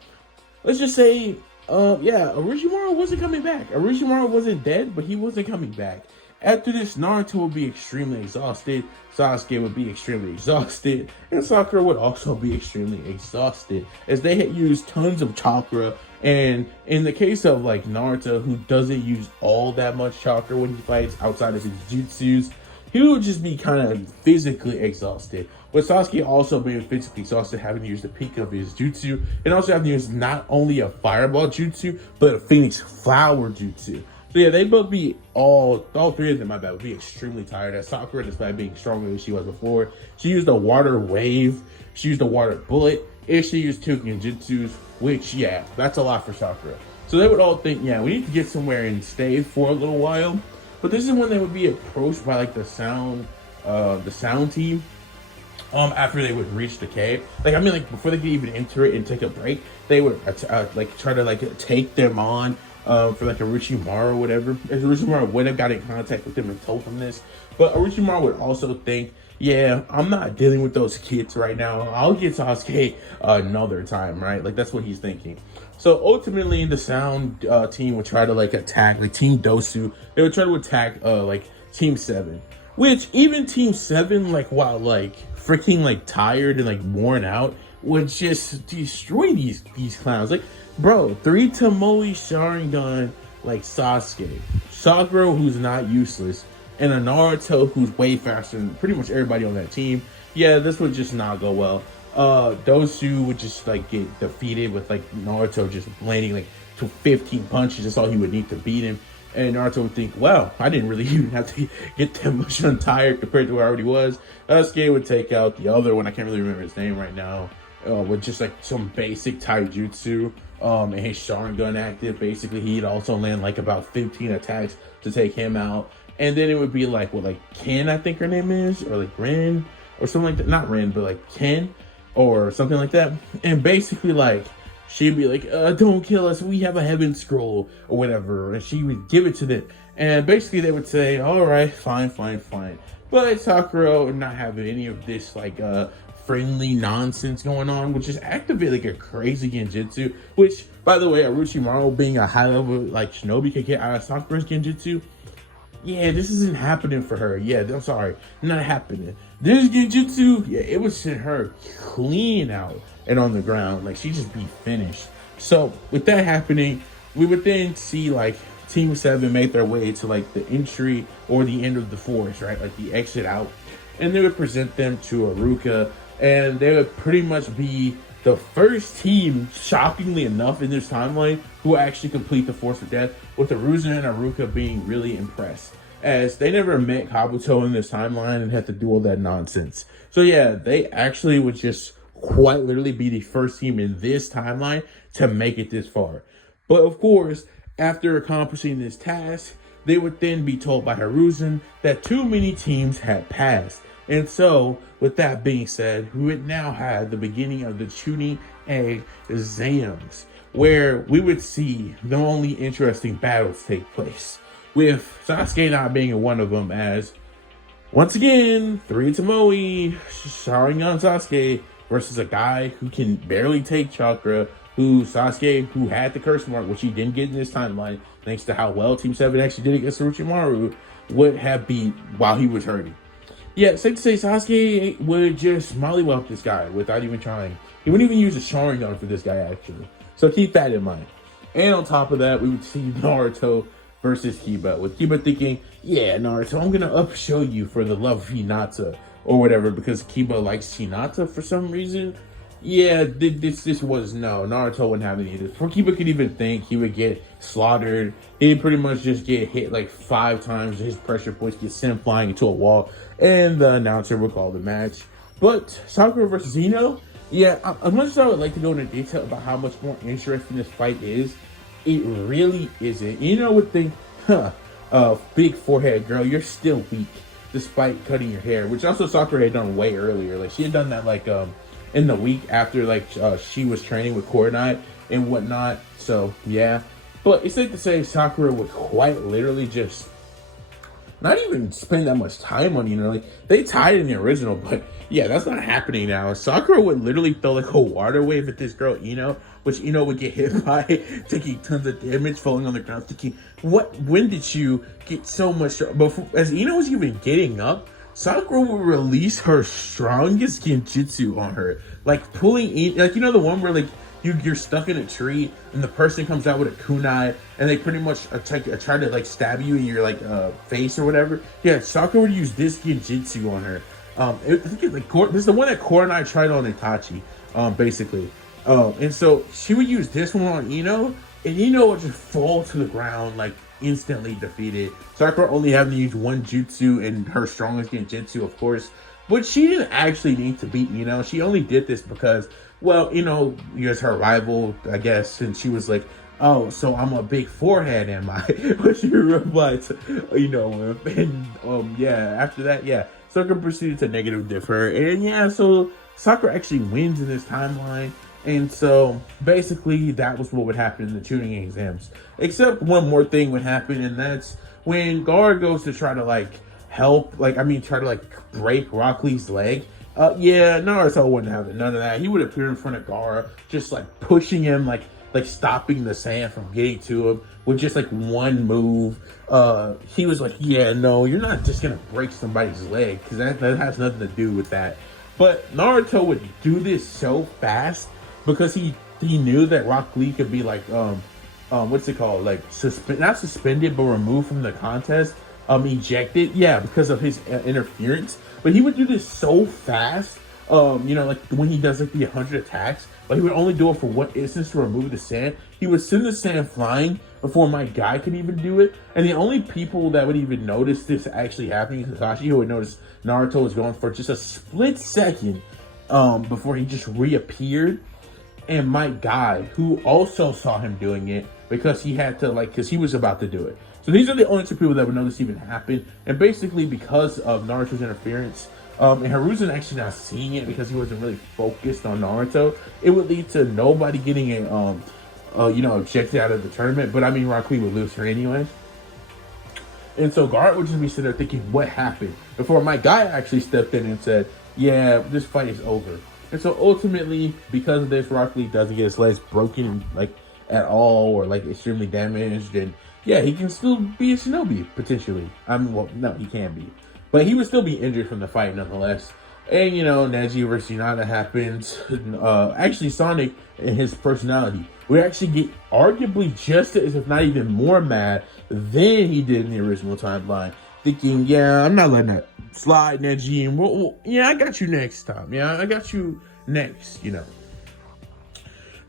let's just say, Orochimaru wasn't coming back. Orochimaru wasn't dead, but he wasn't coming back. After this, Naruto would be extremely exhausted, Sasuke would be extremely exhausted, and Sakura would also be extremely exhausted, as they had used tons of chakra. And in the case of like Naruto, who doesn't use all that much chakra when he fights outside of his jutsus, he would just be kind of physically exhausted. But Sasuke also being physically exhausted, having to use the peak of his jutsu, and also having to use not only a fireball jutsu, but a phoenix flower jutsu. So yeah, they both be all 3 of them, my bad, would be extremely tired. As Sakura, despite being stronger than she was before, she used a water wave, she used a water bullet, and she used 2 genjutsus, which, yeah, that's a lot for Sakura. So they would all think, yeah, we need to get somewhere and stay for a little while. But this is when they would be approached by like the sound team. After they would reach the cave, like, I mean, like, before they could even enter it and take a break, they would like try to like take them on for like Orochimaru or whatever. As Orochimaru would have got in contact with them and told them this, but Orochimaru would also think, yeah, I'm not dealing with those kids right now. I'll get Sasuke another time, right? Like, that's what he's thinking. So ultimately, the sound team would try to like attack, like Team Dosu. They would try to attack like Team 7, which even Team 7, like, while like freaking like tired and like worn out, would just destroy these clowns. Like, bro, 3 Tomoe Sharingan like Sasuke, Sakura, who's not useless, and a Naruto who's way faster than pretty much everybody on that team. Yeah, this would just not go well. Dosu would just like get defeated with like Naruto just landing like to 15 punches. That's all he would need to beat him. And Naruto would think, wow, I didn't really even have to get that much untired compared to where I already was. Sasuke would take out the other one, I can't really remember his name right now, with just like some basic taijutsu, and his Sharingan active. Basically, he'd also land like about 15 attacks to take him out. And then it would be like, well, like Ken, I think her name is, or like Ren, or something like that. Not Ren, but like Ken, or something like that. And basically, like, she'd be like, don't kill us, we have a heaven scroll, or whatever. And she would give it to them. And basically, they would say, all right, fine. But Sakura would not have any of this, like, friendly nonsense going on, which is activate like a crazy genjutsu. Which, by the way, Orochimaru being a high level, like, shinobi could get out of Sakura's genjutsu. Yeah, this isn't happening for her. Yeah, I'm sorry, not happening. This genjutsu, yeah, it would send her clean out and on the ground. Like, she'd just be finished. So with that happening, we would then see like Team 7 make their way to like the entry or the end of the forest, right? Like the exit out. And they would present them to Aruka, and they would pretty much be the first team, shockingly enough, in this timeline, who actually complete the Force of Death, with Arusa and Aruka being really impressed. as they never met Kabuto in this timeline and had to do all that nonsense. So yeah, they actually would just quite literally be the first team in this timeline to make it this far. But of course, after accomplishing this task, they would then be told by Hiruzen that too many teams had passed. And so, with that being said, we would now have the beginning of the Chunin exams, where we would see the only interesting battles take place, with Sasuke not being one of them, as once again, 3 Tomoe, Sharingan Sasuke versus a guy who can barely take chakra, who had the curse mark, which he didn't get in this timeline, thanks to how well Team 7 actually did against Orochimaru, would have beat while he was hurting. Yeah, safe to say Sasuke would just mollywop this guy without even trying. He wouldn't even use a Sharingan for this guy, actually. So keep that in mind. And on top of that, we would see Naruto versus Kiba, with Kiba thinking, yeah, Naruto, I'm gonna show you for the love of Hinata, or whatever, because Kiba likes Hinata for some reason. Yeah, this was no, Naruto wouldn't have any of this. Before Kiba could even think, he would get slaughtered. He'd pretty much just get hit like 5 times, his pressure points get sent flying into a wall, and the announcer would call the match. But Sakura versus Ino, yeah, as much as I would like to go into detail about how much more interesting this fight is, it really isn't. Ino would think, big forehead girl, you're still weak, despite cutting your hair, which also Sakura had done way earlier. Like, she had done that like in the week after, like, she was training with Coronite and whatnot. So yeah, but it's safe to say Sakura would quite literally just not even spend that much time on Ino. Like, they tied in the original, but yeah, that's not happening now. Sakura would literally throw like a water wave at this girl Ino, which Ino would get hit by, taking tons of damage, falling on the ground, thinking, when did you get so much? But as Ino was even getting up, Sakura would release her strongest genjutsu on her, like pulling in, like, you know, the one where like you're stuck in a tree and the person comes out with a kunai and they pretty much try to like stab you in your like face or whatever. Yeah, Sakura would use this genjutsu on her. I think it's like this is the one that Coronite tried on Itachi, basically. And so she would use this one on Ino, and Ino would just fall to the ground, like instantly defeated. Sakura only having to use one jutsu and her strongest genjutsu, of course. But she didn't actually need to beat Ino. She only did this because, well, Ino is her rival, I guess, and she was like, oh, so I'm a big forehead, am I? But she replied to, and yeah, after that, yeah, Sakura proceeded to negative diff her, and yeah, so Sakura actually wins in this timeline. And so basically that was what would happen in the tuning exams. Except one more thing would happen, and that's when Guard goes to try to like try to like break Rock Lee's leg. Yeah, Naruto wouldn't have none of that. He would appear in front of Gaara, just like pushing him, like stopping the sand from getting to him with just like one move. He was like, yeah, no, you're not just gonna break somebody's leg, because that has nothing to do with that. But Naruto would do this so fast because he knew that Rock Lee could be like what's it called, like not suspended but removed from the contest, ejected, yeah, because of his interference. But he would do this so fast, like when he does like the 100 attacks, but he would only do it for 1 instance to remove the sand. He would send the sand flying before my guy could even do it. And the only people that would even notice this actually happening is Kakashi, who would notice Naruto was going for just a split second before he just reappeared. And my guy, who also saw him doing it because he had to, because he was about to do it. So these are the only 2 people that would know this even happened. And basically because of Naruto's interference, and Hiruzen actually not seeing it because he wasn't really focused on Naruto, it would lead to nobody getting it, ejected out of the tournament. But I mean, Rock Lee would lose her anyway. And so Guard would just be sitting there thinking, what happened? Before my guy actually stepped in and said, yeah, this fight is over. And so ultimately, because of this, Rock Lee doesn't get his legs broken like at all, or like extremely damaged, and yeah, he can still be a shinobi potentially. I mean, well, no, he can't be, but he would still be injured from the fight nonetheless. And Neji versus Hinata happens. Actually, Sonic and his personality would actually get arguably just as, if not even more mad than he did in the original timeline, thinking, yeah, I'm not letting that slide, Neji, and yeah, I got you next time. Yeah, I got you next,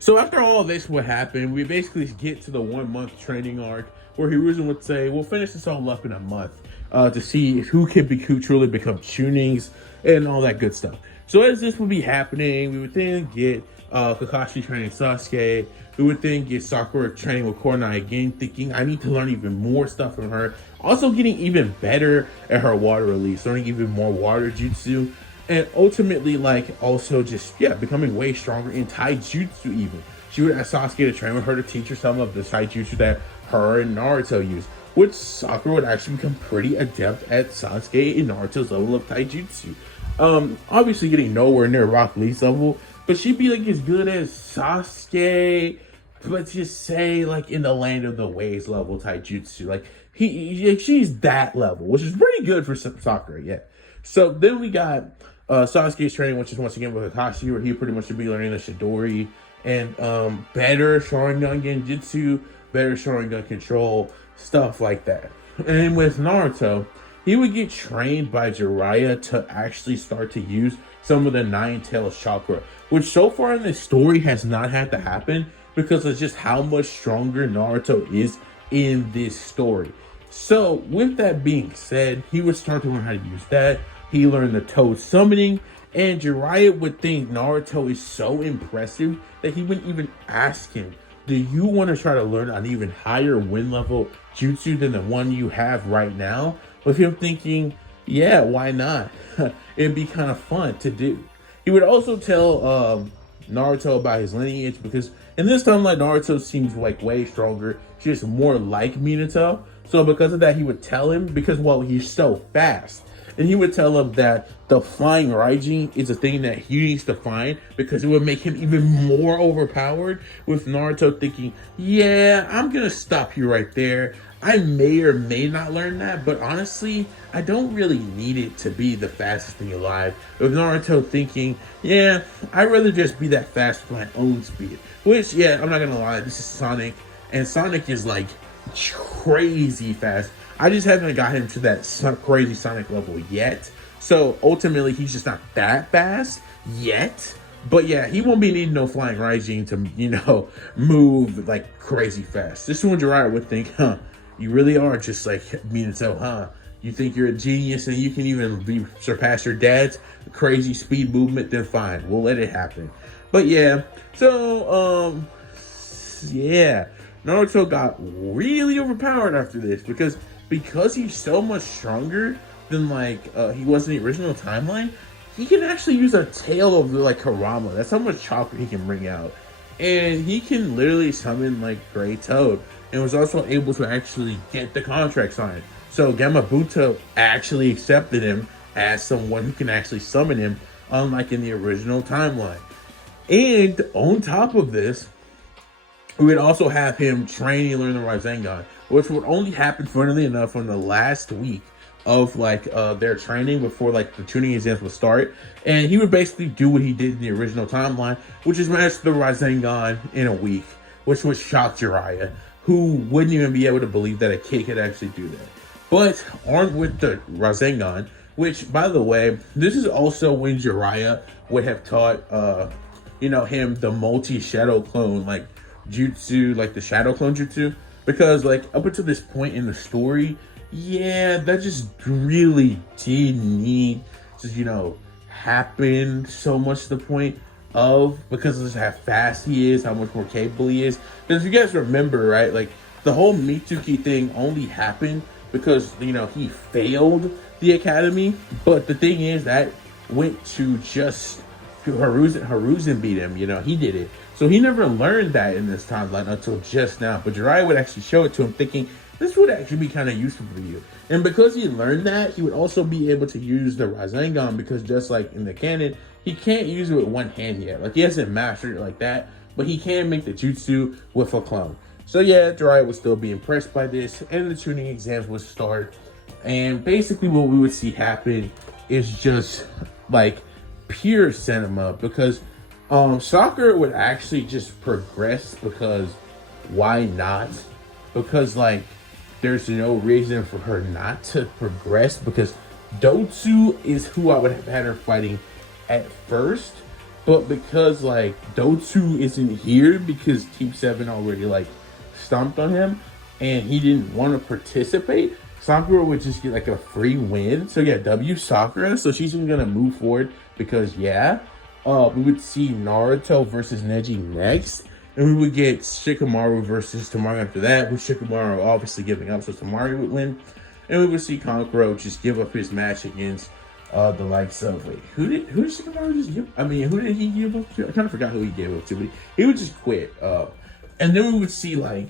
So after all this would happen, we basically get to the 1 month training arc where Hiruzen would say, we'll finish this all up in a month. to see who can truly become tunings and all that good stuff. So as this would be happening, we would then get Kakashi training Sasuke. We would then get Sakura training with Kornai again, thinking I need to learn even more stuff from her. Also getting even better at her water release, learning even more water jutsu. And ultimately, like, also just, yeah, becoming way stronger in taijutsu even. She would ask Sasuke to train with her to teach her some of the taijutsu that her and Naruto use, which Sakura would actually become pretty adept at Sasuke and Naruto's level of taijutsu. Obviously getting nowhere near Rock Lee's level, but she'd be like as good as Sasuke, but just say like in the Land of the Waves level taijutsu. Like she's that level, which is pretty good for Sakura, yeah. So then we got Sasuke's training, which is once again with Kakashi, where he pretty much should be learning the Chidori and better Sharingan Genjutsu, better Sharingan control, stuff like that. And with Naruto, he would get trained by Jiraiya to actually start to use some of the Nine-Tails chakra, which so far in this story has not had to happen because of just how much stronger Naruto is in this story. So with that being said, he would start to learn how to use that. He learned the Toad summoning, and Jiraiya would think Naruto is so impressive that he wouldn't even ask him, do you want to try to learn an even higher wind level jutsu than the one you have right now? With him thinking, yeah, why not? It'd be kind of fun to do. He would also tell Naruto about his lineage, because in this timeline, Naruto seems like way stronger, just more like Minato. So because of that, he would tell him, because, well, he's so fast. And he would tell him that the flying Raijin is a thing that he needs to find because it would make him even more overpowered, with Naruto thinking, yeah, I'm going to stop you right there. I may or may not learn that, but honestly, I don't really need it to be the fastest thing alive. With Naruto thinking, yeah, I'd rather just be that fast for my own speed. Which, yeah, I'm not going to lie, this is Sonic, and Sonic is like crazy fast. I just haven't got him to that crazy Sonic level yet. So ultimately, he's just not that fast yet. But yeah, he won't be needing no flying Raijin to, move like crazy fast. This one Jiraiya would think, huh, you really are just like Minato, huh? You think you're a genius and you can even surpass your dad's crazy speed movement? Then fine, we'll let it happen. But yeah, so, yeah. Naruto got really overpowered after this because he's so much stronger than he was in the original timeline. He can actually use a tail of like Kurama. That's how much chakra he can bring out, and he can literally summon like Grey Toad, and was also able to actually get the contract signed. So Gamabuto actually accepted him as someone who can actually summon him, unlike in the original timeline. And on top of this, we would also have him train and learn the Rasengan, which would only happen, funnily enough, on the last week of their training before like the tuning exams would start. And he would basically do what he did in the original timeline, which is master the Rasengan in a week, which would shock Jiraiya, who wouldn't even be able to believe that a kid could actually do that. But armed with the Rasengan, which, by the way, this is also when Jiraiya would have taught him the multi-shadow clone jutsu, like the shadow clone jutsu, because up until this point in the story, yeah, that just really didn't need to happen so much to the point of, because of how fast he is, how much more capable he is. Because if you guys remember, right, the whole Mitsuki thing only happened because he failed the academy, but the thing is that went to just Hiruzen beat him. He did it. So he never learned that in this timeline until just now. But Jiraiya would actually show it to him, thinking this would actually be kind of useful for you. And because he learned that, he would also be able to use the Rasengan, because just like in the canon, he can't use it with one hand yet. He hasn't mastered it like that, but he can make the jutsu with a clone. So yeah, Jiraiya would still be impressed by this, and the tuning exams would start. And basically what we would see happen is just pure cinema, because Sakura would actually just progress, because why not? Because there's no reason for her not to progress, because Dotsu is who I would have had her fighting at first, but because Dotsu isn't here because Team 7 already stomped on him and he didn't want to participate, Sakura would just get like a free win. So yeah, W Sakura. So she's even gonna move forward because yeah, we would see Naruto versus Neji next, and we would get Shikamaru versus Tamari after that, with Shikamaru obviously giving up, so Tamari would win, and we would see Kankuro just give up his match against the likes of who did Shikamaru just give? I mean, who did he give up to? I kind of forgot who he gave up to, but he would just quit. And then we would see like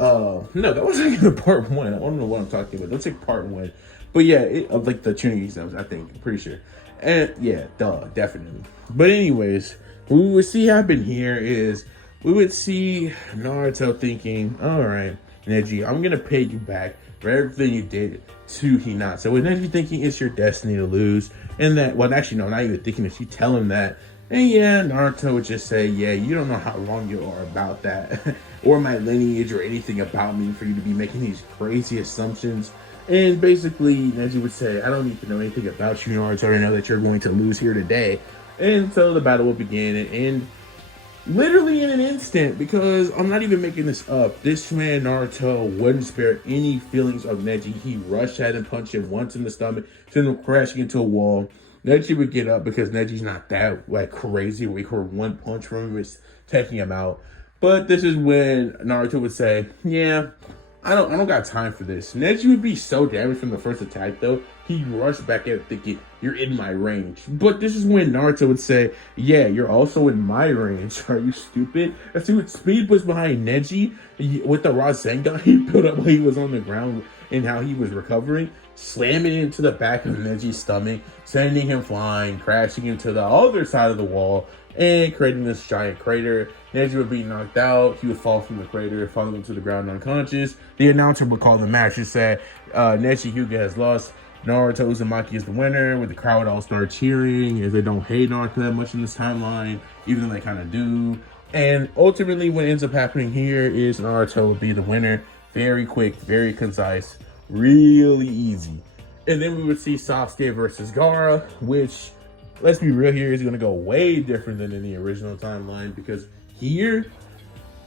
no, that wasn't even part one. I don't know what I'm talking about. That's like part one. But yeah, of like the tuning exams, I think. I'm pretty sure. And yeah, definitely. But anyways, what we would see happen here is we would see Naruto thinking, all right, Neji, I'm gonna pay you back for everything you did to Hinata. So with Neji thinking it's your destiny to lose, and that, well, actually, no, not even thinking it. She tell him that. And yeah, Naruto would just say, yeah, you don't know how wrong you are about that, or my lineage, or anything about me for you to be making these crazy assumptions. And basically, Neji would say, I don't need to know anything about you, Naruto. I know that you're going to lose here today. And so the battle would begin and end literally in an instant, because I'm not even making this up. This man, Naruto, wouldn't spare any feelings of Neji. He rushed at him, punched him once in the stomach, sent him crashing into a wall. Neji would get up because Neji's not that like crazy. We heard one punch from him was taking him out. But this is when Naruto would say, yeah, I don't got time for this. Neji would be so damaged from the first attack though, he'd rush back at it thinking, you're in my range. But this is when Naruto would say, yeah, you're also in my range. Are you stupid? As he would speed push behind Neji with the Rasengan he built up while he was on the ground and how he was recovering, slamming into the back of Neji's stomach, sending him flying, crashing into the other side of the wall, and creating this giant crater. Neji would be knocked out. He would fall from the crater, falling into the ground unconscious. The announcer would call the match and say, Neji Hyuga has lost. Naruto Uzumaki is the winner, with the crowd all start cheering as they don't hate Naruto that much in this timeline, even though they kind of do. And ultimately, what ends up happening here is Naruto will be the winner. Very quick, very concise, really easy. And then we would see Sasuke versus Gaara, which, let's be real here, is going to go way different than in the original timeline, because here,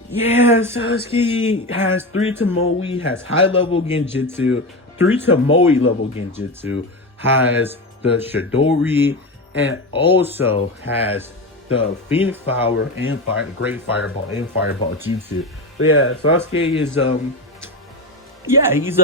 yeah, Sasuke has 3 Tomoe, has high-level Genjutsu, 3 Tomoe level Genjutsu, has the Chidori, and also has the Phoenix Flower and Great Fireball and Fireball Jutsu. But yeah, Sasuke is he's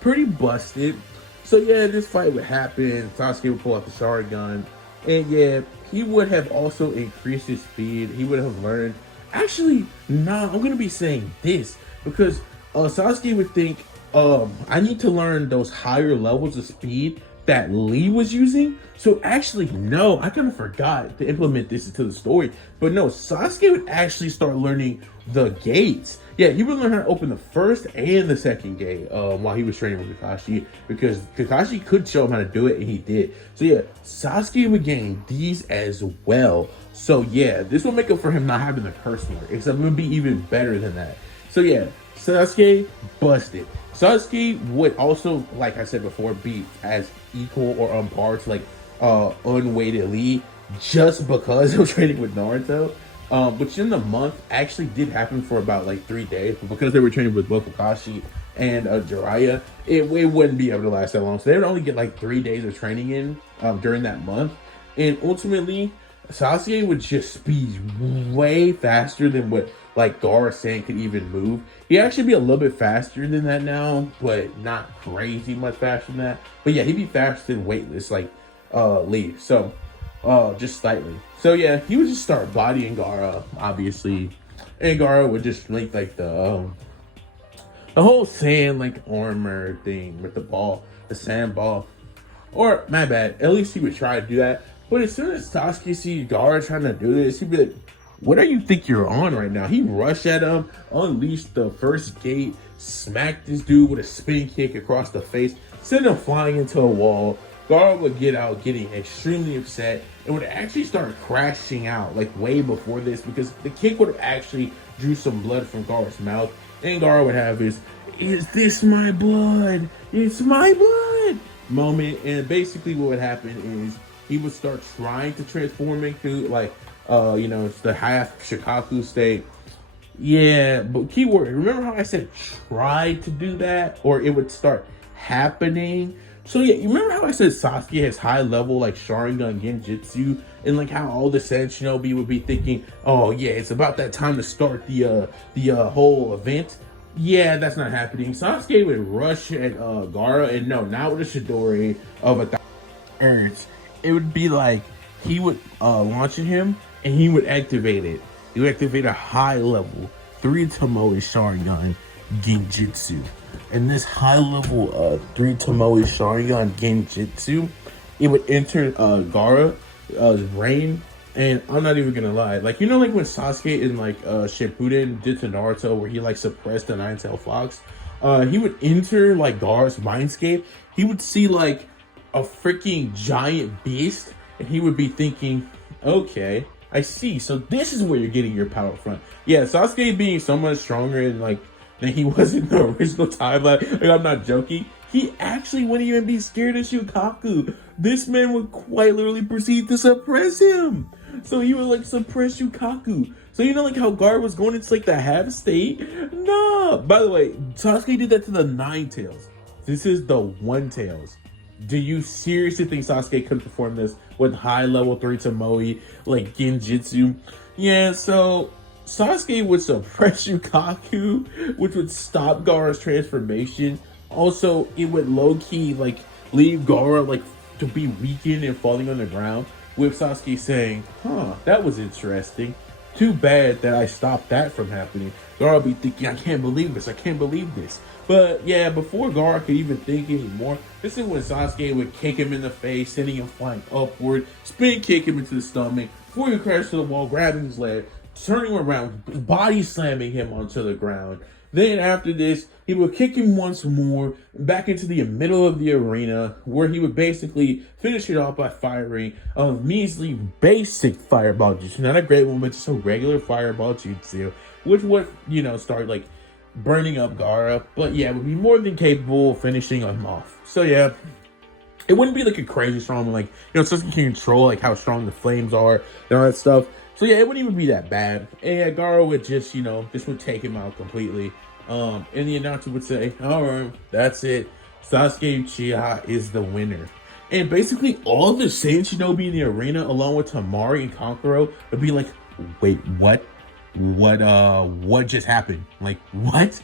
pretty busted. So yeah, this fight would happen. Sasuke would pull out the Sharingan, and yeah, he would have also increased his speed. He would have learned. Actually, nah, I'm gonna be saying this because Sasuke would think, I need to learn those higher levels of speed that Lee was using. So actually, no, I kind of forgot to implement this into the story. But no, Sasuke would actually start learning the gates. Yeah, he would learn how to open the first and the second gate while he was training with Kakashi, because Kakashi could show him how to do it, and he did. So yeah, Sasuke would gain these as well. So yeah, this will make up for him not having the curse word, except it would be even better than that. So yeah, Sasuke busted. Sasuke would also, like I said before, be as equal or on par to like unweighted Lee, just because of training with Naruto. Which in the month actually did happen for about like 3 days, but because they were training with both Kakashi and Jiraiya, it wouldn't be able to last that long. So they would only get like 3 days of training in during that month. And ultimately, Sasuke would just be way faster than what like Gaara could even move. He'd actually be a little bit faster than that now, but not crazy much faster than that. But yeah, he'd be faster than weightless like Lee. So just slightly. So yeah, he would just start bodying Gaara, obviously, and Gaara would just make like the whole sand like armor thing with the ball, the sand ball. Or my bad, at least he would try to do that. But as soon as Sasuke sees Gaara trying to do this, he'd be like, what do you think you're on right now? He rushed at him, unleashed the first gate, smacked this dude with a spin kick across the face, sent him flying into a wall. Gaara would get out getting extremely upset and would actually start crashing out like way before this, because the kick would have actually drew some blood from Gaara's mouth, and Gaara would have his, is this my blood? It's my blood moment. And basically what would happen is he would start trying to transform into like it's the half Shikaku state. Yeah, but keyword, remember how I said try to do that? Or it would start happening. So yeah, you remember how I said Sasuke has high level like Sharingan Genjutsu, and like how all the Saiyan Shinobi would be thinking, oh yeah, it's about that time to start the whole event. Yeah, that's not happening. Sasuke would rush at Gaara, and no, not with a Chidori of 1,000 Earths. It would be like he would launch at him, and he would activate it. He would activate a high level 3 Tomoe Sharingan Genjutsu. And this high level 3 Tomoe Sharingan Genjutsu, it would enter Gaara's brain. And I'm not even gonna lie, like, you know, like when Sasuke in like Shippuden did to Naruto, where he like suppressed the Nine-Tailed Fox, he would enter like Gaara's mindscape. He would see like a freaking giant beast, and he would be thinking, okay, I see. So this is where you're getting your power from. Yeah, Sasuke being so much stronger than he was in the original timeline. Like, I'm not joking. He actually wouldn't even be scared of Shukaku. This man would quite literally proceed to suppress him. So he would like suppress Shukaku. So you know like how Gaara was going into like the half state? Nah. By the way, Sasuke did that to the Nine Tails. This is the One Tails. Do you seriously think Sasuke could perform this with high level 3 Tomoe like Genjutsu? Yeah, so Sasuke would suppress Shukaku, which would stop Gaara's transformation. Also, it would low-key like leave Gaara like to be weakened and falling on the ground, with Sasuke saying, huh, that was interesting. Too bad that I stopped that from happening. Gaara would be thinking, I can't believe this, I can't believe this. But yeah, before Gaara could even think anymore, this is when Sasuke would kick him in the face, sending him flying upward, spin kick him into the stomach, before he crashed to the wall, grabbing his leg, turning him around, body slamming him onto the ground. Then after this, he would kick him once more back into the middle of the arena, where he would basically finish it off by firing a measly basic fireball jutsu. Not a great one, but just a regular fireball jutsu, which would, you know, start like burning up Gaara. But yeah, would be more than capable of finishing him off. So yeah, it wouldn't be like a crazy strong one, like, you know, Sasuke can control like how strong the flames are and all that stuff. So yeah, it wouldn't even be that bad. And yeah, Gaara would just, you know, this would take him out completely. And the announcer would say, alright, that's it. Sasuke Uchiha is the winner. And basically all the Saiyan Shinobi in the arena, along with Tamari and Kankuro, would be like, wait, what? What just happened? Like, what?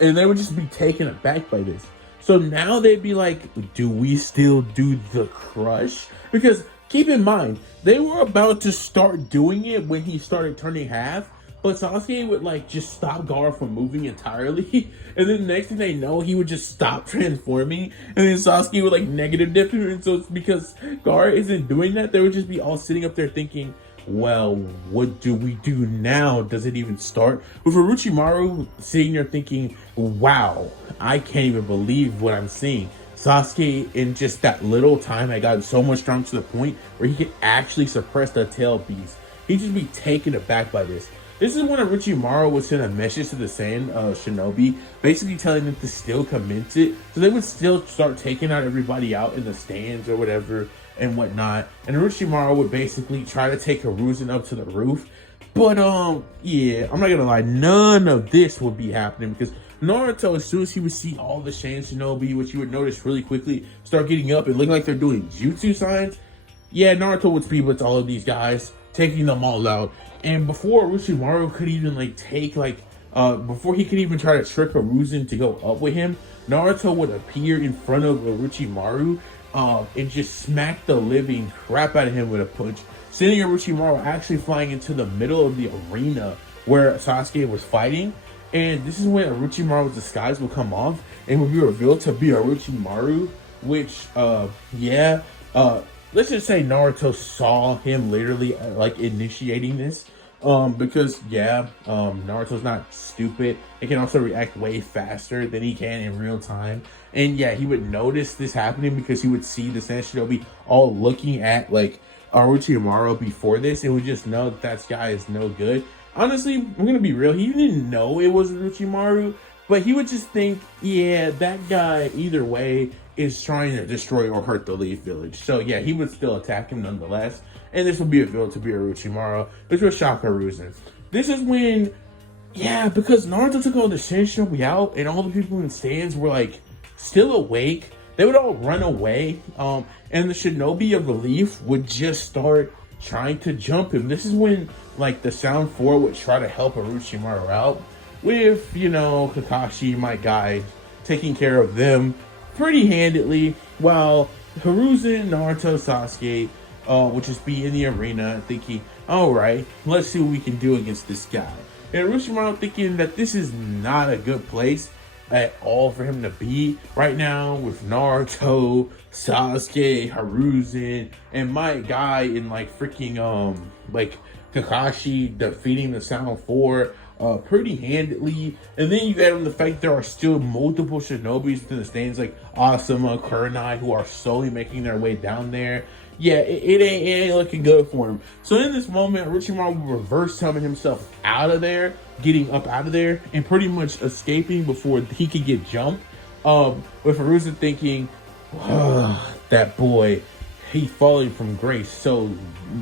And they would just be taken aback by this. So now they'd be like, do we still do the crush? Because keep in mind, they were about to start doing it when he started turning half. But Sasuke would like just stop Gaara from moving entirely. And then the next thing they know, he would just stop transforming. And then Sasuke would like negative dip him. And so it's because Gaara isn't doing that. They would just be all sitting up there thinking, well, what do we do now? Does it even start? With Orochimaru sitting there thinking, wow, I can't even believe what I'm seeing. Sasuke, in just that little time, had gotten so much strong to the point where he could actually suppress the tail beast. He'd just be taken aback by this. This is when Orochimaru would send a message to the Saiyan Shinobi, basically telling them to still commence it. So they would still start taking out everybody out in the stands or whatever and whatnot. And Orochimaru would basically try to take Hiruzen up to the roof. But yeah, I'm not gonna lie, none of this would be happening because Naruto, as soon as he would see all the Saiyan Shinobi, which you would notice really quickly, start getting up and looking like they're doing jutsu signs, yeah, Naruto would speed blitz all of these guys, taking them all out. And before Orochimaru could even like take like before he could even try to trick Hiruzen to go up with him, Naruto would appear in front of Orochimaru and just smack the living crap out of him with a punch, sending Orochimaru actually flying into the middle of the arena where Sasuke was fighting. And this is when Orochimaru's disguise will come off and will be revealed to be Orochimaru, which let's just say Naruto saw him literally like initiating this. Because Naruto's not stupid. It can also react way faster than he can in real time. And yeah, he would notice this happening because he would see the Saiyan Shinobi all looking at like Orochimaru before this and would just know that guy is no good. Honestly, I'm gonna be real, he didn't know it was Orochimaru, but he would just think, yeah, that guy either way is trying to destroy or hurt the Leaf Village. So yeah, he would still attack him nonetheless. And this would be revealed to be Orochimaru, which was shock Hiruzen. This is when, yeah, because Naruto took all the Saiyan Shinobi out, and all the people in the stands were like still awake, they would all run away. And the shinobi of relief would just start trying to jump him. This is when like the Sound 4 would try to help Orochimaru out with, you know, Kakashi, my guy, taking care of them pretty handedly, while Hiruzen, Naruto, Sasuke would just be in the arena thinking, all right, let's see what we can do against this guy. And Orochimaru thinking that this is not a good place at all for him to be right now with Naruto, Sasuke, Hiruzen, and my guy in like freaking like Kakashi defeating the Sound 4 pretty handedly. And then you add on the fact there are still multiple shinobis within the stands like Asuma, Kurenai, who are slowly making their way down there. Yeah, it ain't looking good for him. So in this moment, Orochimaru will reverse summon himself out of there, getting up out of there, and pretty much escaping before he could get jumped. With Hiruzen thinking, that boy, he falling from grace so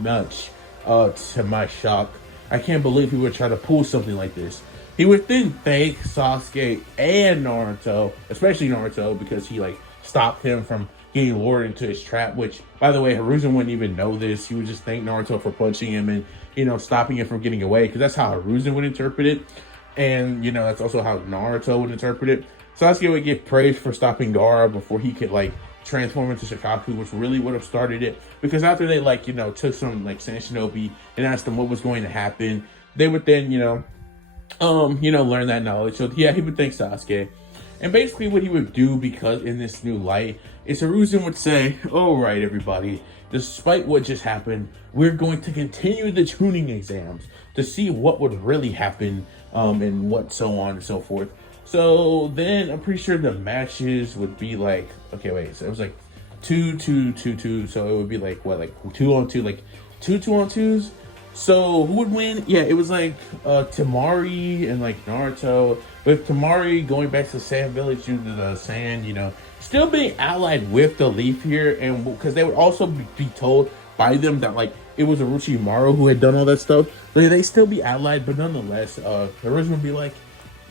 much. To my shock, I can't believe he would try to pull something like this. He would then thank Sasuke and Naruto, especially Naruto, because he like stopped him from getting lured into his trap, which, by the way, Hiruzen wouldn't even know this. He would just thank Naruto for punching him and, you know, stopping him from getting away, because that's how Hiruzen would interpret it. And, you know, that's also how Naruto would interpret it. Sasuke would get praised for stopping Gaara before he could, like, transform into Shikaku, which really would have started it. Because after they, like, you know, took some, like, Sand Shinobi and asked them what was going to happen, they would then, learn that knowledge. So, yeah, he would thank Sasuke. And basically what he would do, because in this new light, is Hiruzen would say, all right, everybody, despite what just happened, we're going to continue the tuning exams to see what would really happen, and what so on and so forth. So then I'm pretty sure the matches would be like, okay, wait, so it was like 2-2-2-2. So it would be like, what, like 2-on-2, like 2-2-on-2s. So who would win? Yeah, it was like Temari and like Naruto, with Temari going back to the Sand Village due to the sand, you know, still being allied with the Leaf here, and because they would also be told by them that like it was Orochimaru who had done all that stuff, but they still be allied. But nonetheless, Hiruzen would be like,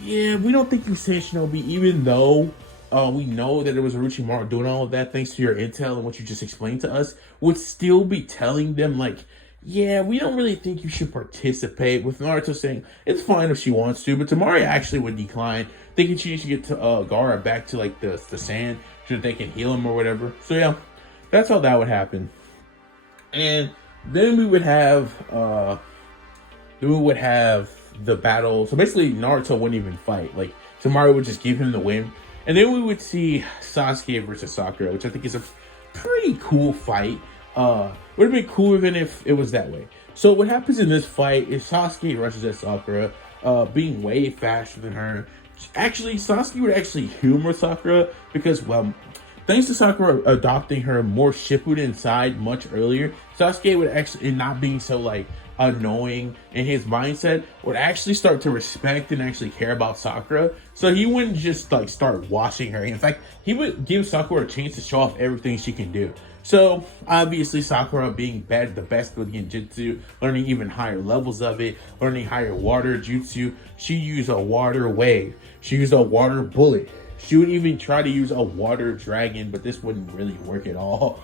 yeah, we don't think you Sand Shinobi, even though we know that it was Orochimaru doing all of that thanks to your intel and what you just explained to us, would still be telling them like, yeah, we don't really think you should participate, with Naruto saying it's fine if she wants to, but Temari actually would decline, thinking she needs to get to Gaara back to like the sand so that they can heal him or whatever. So yeah, that's how that would happen. And then we would have the battle. So basically Naruto wouldn't even fight. Like Temari would just give him the win. And then we would see Sasuke versus Sakura, which I think is a pretty cool fight. Would have been cooler than if it was that way. So what happens in this fight is Sasuke rushes at Sakura, being way faster than her. Actually, Sasuke would actually humor Sakura because, well, thanks to Sakura adopting her more Shippuden side much earlier, Sasuke would actually, not being so like annoying in his mindset, would actually start to respect and actually care about Sakura. So he wouldn't just like start watching her. In fact, he would give Sakura a chance to show off everything she can do. So obviously Sakura being the best with Genjutsu, learning even higher levels of it, learning higher water jutsu, she used a water wave, she used a water bullet, she would even try to use a water dragon, but this wouldn't really work at all,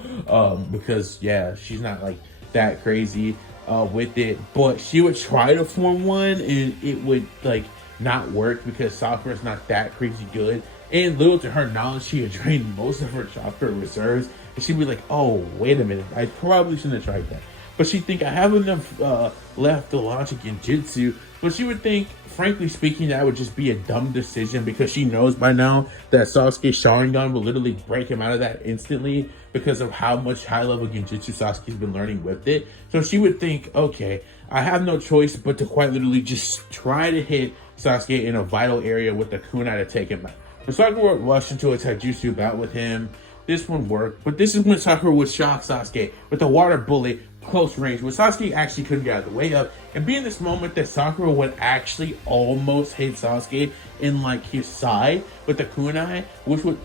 because yeah, she's not like that crazy with it. But she would try to form one and it would like not work because Sakura's not that crazy good, and little to her knowledge, she had drained most of her chakra reserves. And she'd be like, oh, wait a minute, I probably shouldn't have tried that. But she'd think, I have enough left to launch a Genjutsu. But she would think, frankly speaking, that would just be a dumb decision because she knows by now that Sasuke's Sharingan will literally break him out of that instantly because of how much high-level Genjutsu Sasuke's been learning with it. So she would think, okay, I have no choice but to quite literally just try to hit Sasuke in a vital area with the kunai to take him out. So Sakura would rush into a taijutsu bout with him. This one worked, but this is when Sakura would shock Sasuke with a water bullet close range, when Sasuke actually couldn't get out of the way up. And be in this moment that Sakura would actually almost hit Sasuke in like his side with the kunai, which would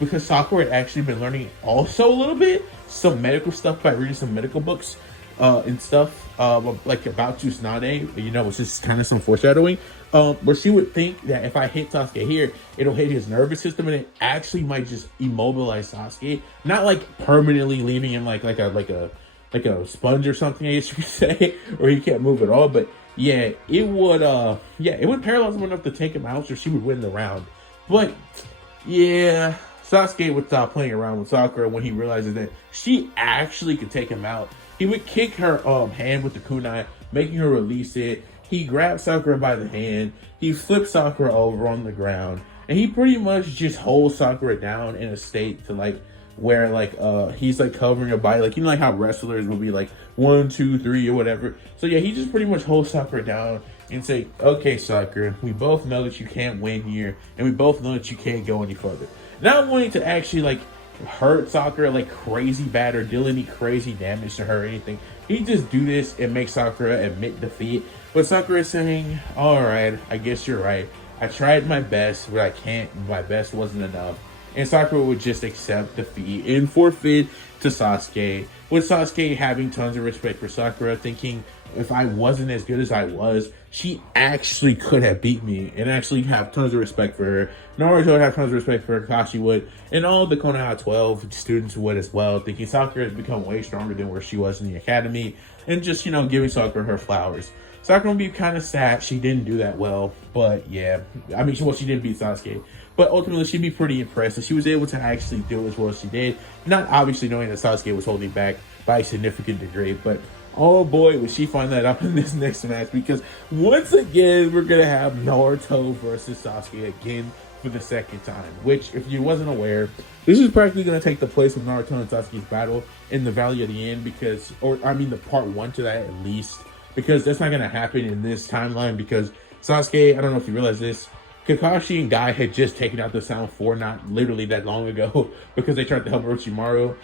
because Sakura had actually been learning also a little bit some medical stuff by reading some medical books. and stuff, like about Tsunade, which is kind of some foreshadowing. Where she would think that if I hit Sasuke here, it'll hit his nervous system, and it actually might just immobilize Sasuke, not like permanently leaving him like a sponge or something, I guess you could say, or he can't move at all. But yeah, it would paralyze him enough to take him out, so she would win the round. But yeah, Sasuke would stop playing around with Sakura when he realizes that she actually could take him out. He would kick her hand with the kunai, making her release it. He grabbed Sakura by the hand. He flipped Sakura over on the ground, and he pretty much just holds Sakura down in a state to like where like he's like covering her body, like like how wrestlers will be like 1, 2, 3 or whatever. So yeah, he just pretty much holds Sakura down and say, okay, Sakura, we both know that you can't win here, and we both know that you can't go any further. Not wanting to actually like hurt Sakura like crazy bad or deal any crazy damage to her or anything. He just do this and make Sakura admit defeat. But Sakura is saying, alright, I guess you're right. I tried my best, but I can't. My best wasn't enough. And Sakura would just accept defeat and forfeit to Sasuke. With Sasuke having tons of respect for Sakura, thinking if I wasn't as good as I was, she actually could have beat me, and actually have tons of respect for her. Naruto would have tons of respect for her, Kakashi would, and all the Konoha 12 students would as well, thinking Sakura has become way stronger than where she was in the academy, and just, giving Sakura her flowers. Sakura would be kind of sad she didn't do that well, but yeah, I mean, she didn't beat Sasuke. But ultimately, she'd be pretty impressed that she was able to actually do as well as she did. Not obviously knowing that Sasuke was holding back by a significant degree, but oh boy, would she find that out in this next match, because once again, we're going to have Naruto versus Sasuke again for the second time, which, if you wasn't aware, this is practically going to take the place of Naruto and Sasuke's battle in the Valley of the End, the part 1 to that at least, because that's not going to happen in this timeline, because Sasuke, I don't know if you realize this, Kakashi and Guy had just taken out the Sound 4 not literally that long ago because they tried to help Orochimaru.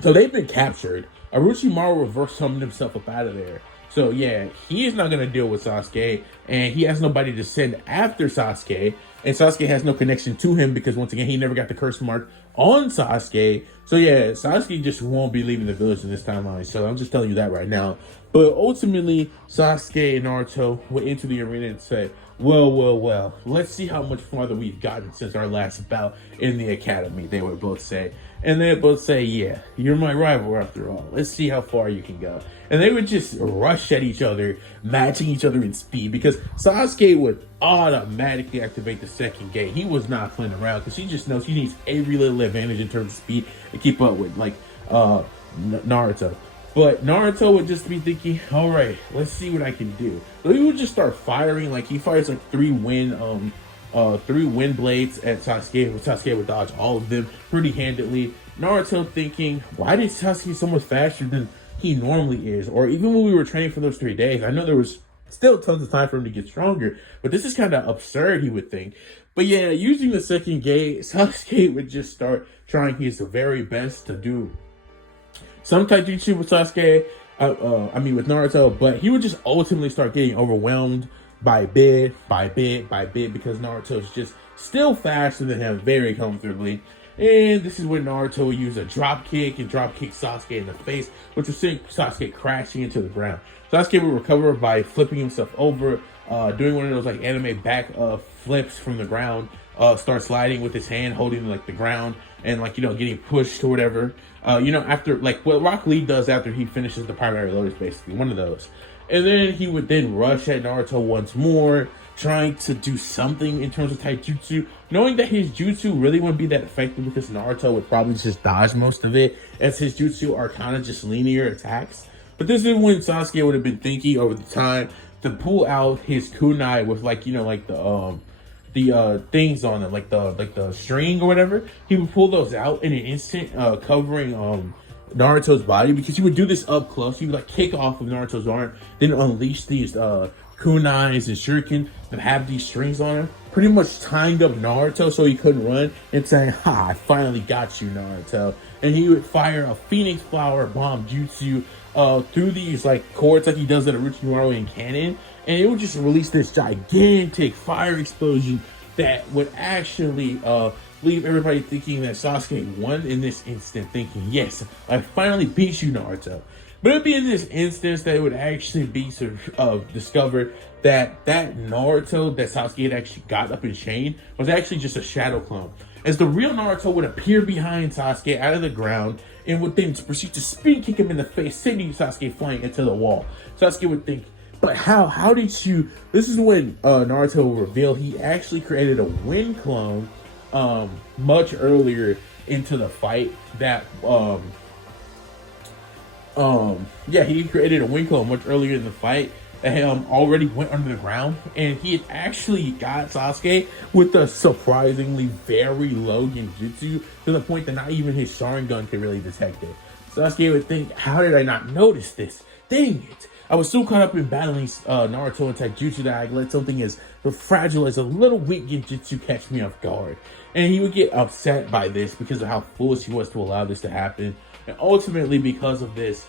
So they've been captured. Orochimaru reverse summoned himself up out of there. So yeah, he is not going to deal with Sasuke, and he has nobody to send after Sasuke, and Sasuke has no connection to him because once again, he never got the curse mark on Sasuke. So yeah, Sasuke just won't be leaving the village in this timeline. So I'm just telling you that right now. But ultimately, Sasuke and Naruto went into the arena and said, well, let's see how much farther we've gotten since our last bout in the academy, they would both say. And they would both say, yeah, you're my rival after all. Let's see how far you can go. And they would just rush at each other, matching each other in speed, because Sasuke would automatically activate the second gate. He was not playing around because he just knows he needs every little advantage in terms of speed to keep up with, Naruto. But Naruto would just be thinking, all right, let's see what I can do. So he would just start firing. Like, he fires like 3 wind blades at Sasuke. Sasuke would dodge all of them pretty handily. Naruto thinking, why did Sasuke so much faster than he normally is? Or even when we were training for those 3 days, I know there was still tons of time for him to get stronger, but this is kind of absurd, he would think. But yeah, using the second gate, Sasuke would just start trying his very best to do some taijutsu with Sasuke, with Naruto, but he would just ultimately start getting overwhelmed by bit, because Naruto is just still faster than him very comfortably. And this is when Naruto would use a drop kick and drop kick Sasuke in the face, which would send Sasuke crashing into the ground. Sasuke would recover by flipping himself over, doing one of those like anime back flips from the ground, start sliding with his hand holding like the ground and getting pushed or whatever. After like what Rock Lee does after he finishes the primary lotus, basically one of those. And then he would then rush at Naruto once more, trying to do something in terms of taijutsu, knowing that his jutsu really wouldn't be that effective because Naruto would probably just dodge most of it, as his jutsu are kind of just linear attacks. But this is when Sasuke would have been thinking over the time to pull out his kunai with the things on it, like the string or whatever. He would pull those out in an instant, covering Naruto's body, because he would do this up close. He would like kick off of Naruto's arm, then unleash these kunais and shuriken that have these strings on him, pretty much tying up Naruto so he couldn't run, and saying, "Ha! I finally got you, Naruto." And he would fire a Phoenix Flower bomb jutsu through these like cords, like he does at Orochimaru in Canon, and it would just release this gigantic fire explosion that would actually leave everybody thinking that Sasuke won in this instant, thinking, yes, I finally beat you, Naruto. But it would be in this instance that it would actually be discovered that that Naruto that Sasuke had actually got up in chain was actually just a shadow clone. As the real Naruto would appear behind Sasuke out of the ground and would then proceed to spin kick him in the face, sending Sasuke flying into the wall. Sasuke would think, but how did you... This is when Naruto will reveal he actually created a wind clone much earlier into the fight that... he created a wind clone much earlier in the fight that already went under the ground, and he had actually got Sasuke with a surprisingly very low genjutsu to the point that not even his Sharingan could really detect it. Sasuke would think, how did I not notice this? Dang it! I was so caught up in battling Naruto and Taijutsu that I let something as fragile as a little weak genjutsu catch me off guard. And he would get upset by this because of how foolish he was to allow this to happen. And ultimately, because of this,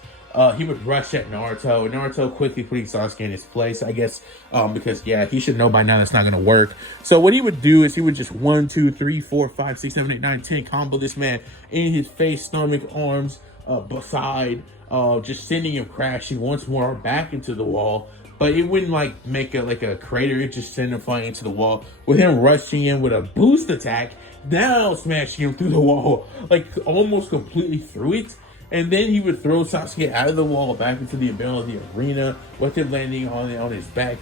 he would rush at Naruto. Naruto quickly putting Sasuke in his place, I guess, because, he should know by now that's not going to work. So what he would do is he would just 1, 2, 3, 4, 5, 6, 7, 8, 9, 10 combo this man in his face, stomach, arms, beside, just sending him crashing once more back into the wall. But it wouldn't make a crater. It just send him flying into the wall with him rushing in with a boost attack, down smashing him through the wall, almost completely through it. And then he would throw Sasuke out of the wall back into the middle of the arena with him landing on his back.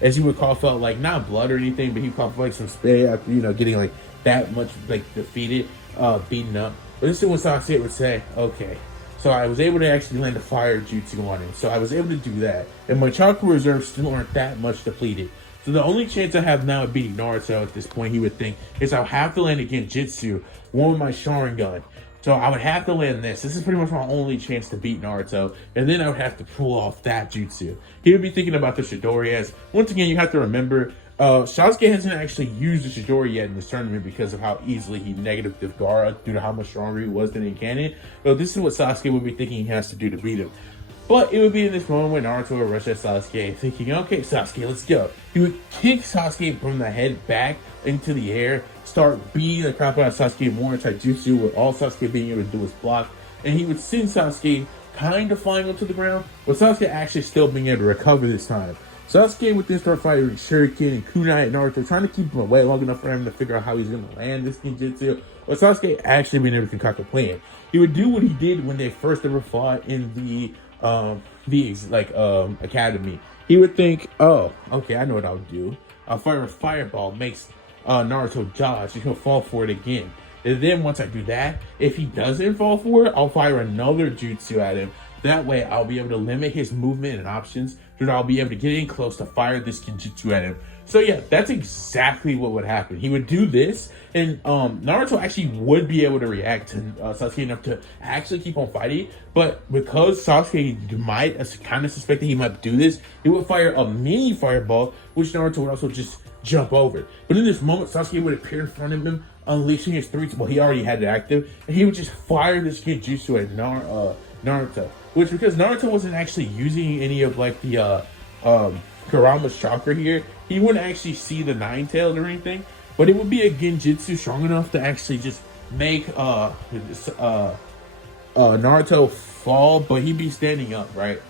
As you would cough out not blood or anything, but he coughed some spit after getting that much defeated, beaten up. But this is when Sasuke would say, okay, so I was able to actually land a fire jutsu on him. So I was able to do that. And my chakra reserves still aren't that much depleted. So the only chance I have now of beating Naruto at this point, he would think, is I'll have to land a Genjutsu, one with my Sharingan. So I would have to land this. This is pretty much my only chance to beat Naruto. And then I would have to pull off that jutsu. He would be thinking about the Chidori as, once again, you have to remember, Sasuke hasn't actually used the Chidori yet in this tournament because of how easily he negative Gaara due to how much stronger he was than in canon. So this is what Sasuke would be thinking he has to do to beat him. But it would be in this moment when Naruto would rush at Sasuke, thinking, okay, Sasuke, let's go. He would kick Sasuke from the head back into the air, start beating the crap out of Sasuke more in Taijutsu, with all Sasuke being able to do is block. And he would send Sasuke kind of flying onto the ground, but Sasuke actually still being able to recover this time. Sasuke would then start fighting Shuriken and Kunai and Naruto, trying to keep him away long enough for him to figure out how he's going to land this ninjutsu. But Sasuke actually being able to concoct a plan. He would do what he did when they first ever fought in the academy. He would think, oh, okay, I know what I'll do. I'll fire a fireball, makes Naruto dodge, and he'll fall for it again. And then once I do that, if he doesn't fall for it, I'll fire another jutsu at him. That way, I'll be able to limit his movement and options, so that I'll be able to get in close to fire this genjutsu at him. So yeah, that's exactly what would happen. He would do this, and Naruto actually would be able to react to Sasuke enough to actually keep on fighting. But because Sasuke might kind of suspect that he might do this, he would fire a mini fireball, which Naruto would also just jump over. But in this moment, Sasuke would appear in front of him, unleashing his three. Well, he already had it active, and he would just fire this genjutsu at Naruto. Which, because Naruto wasn't actually using any of the Kurama's chakra here, he wouldn't actually see the Nine Tails or anything. But it would be a genjutsu strong enough to actually just make Naruto fall, but he'd be standing up, right?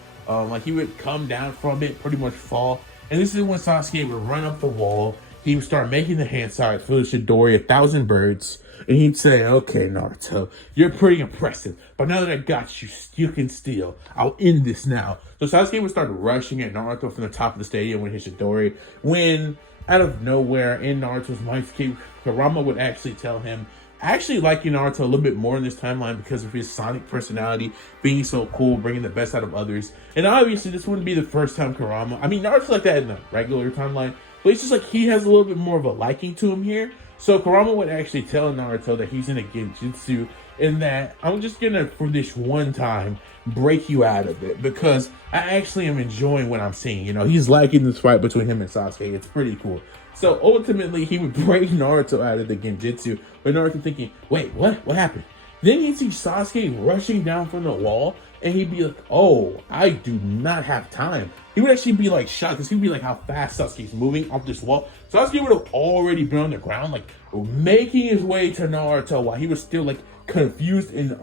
He would come down from it, pretty much fall. And this is when Sasuke would run up the wall. He would start making the hand sign for the Chidori, 1,000 birds. And he'd say, okay, Naruto, you're pretty impressive. But now that I got you, you can steal. I'll end this now. So Sasuke would start rushing at Naruto from the top of the stadium with his Chidori. When, out of nowhere, in Naruto's mindscape, Kurama would actually tell him, actually liking Naruto a little bit more in this timeline because of his Sonic personality, being so cool, bringing the best out of others. And obviously, this wouldn't be the first time Kurama... I mean, Naruto's like that in the regular timeline, but it's just he has a little bit more of a liking to him here. So Kurama would actually tell Naruto that he's in a genjutsu, and that I'm just gonna, for this one time, break you out of it, because I actually am enjoying what I'm seeing. He's liking this fight between him and Sasuke. It's pretty cool. So ultimately, he would break Naruto out of the genjutsu, but Naruto thinking, wait, what? What happened? Then he sees Sasuke rushing down from the wall, and he'd be like, "Oh, I do not have time." He would actually be like shocked because he'd be like, "How fast Sasuke's moving off this wall." Sasuke would have already been on the ground, like making his way to Naruto while he was still like confused and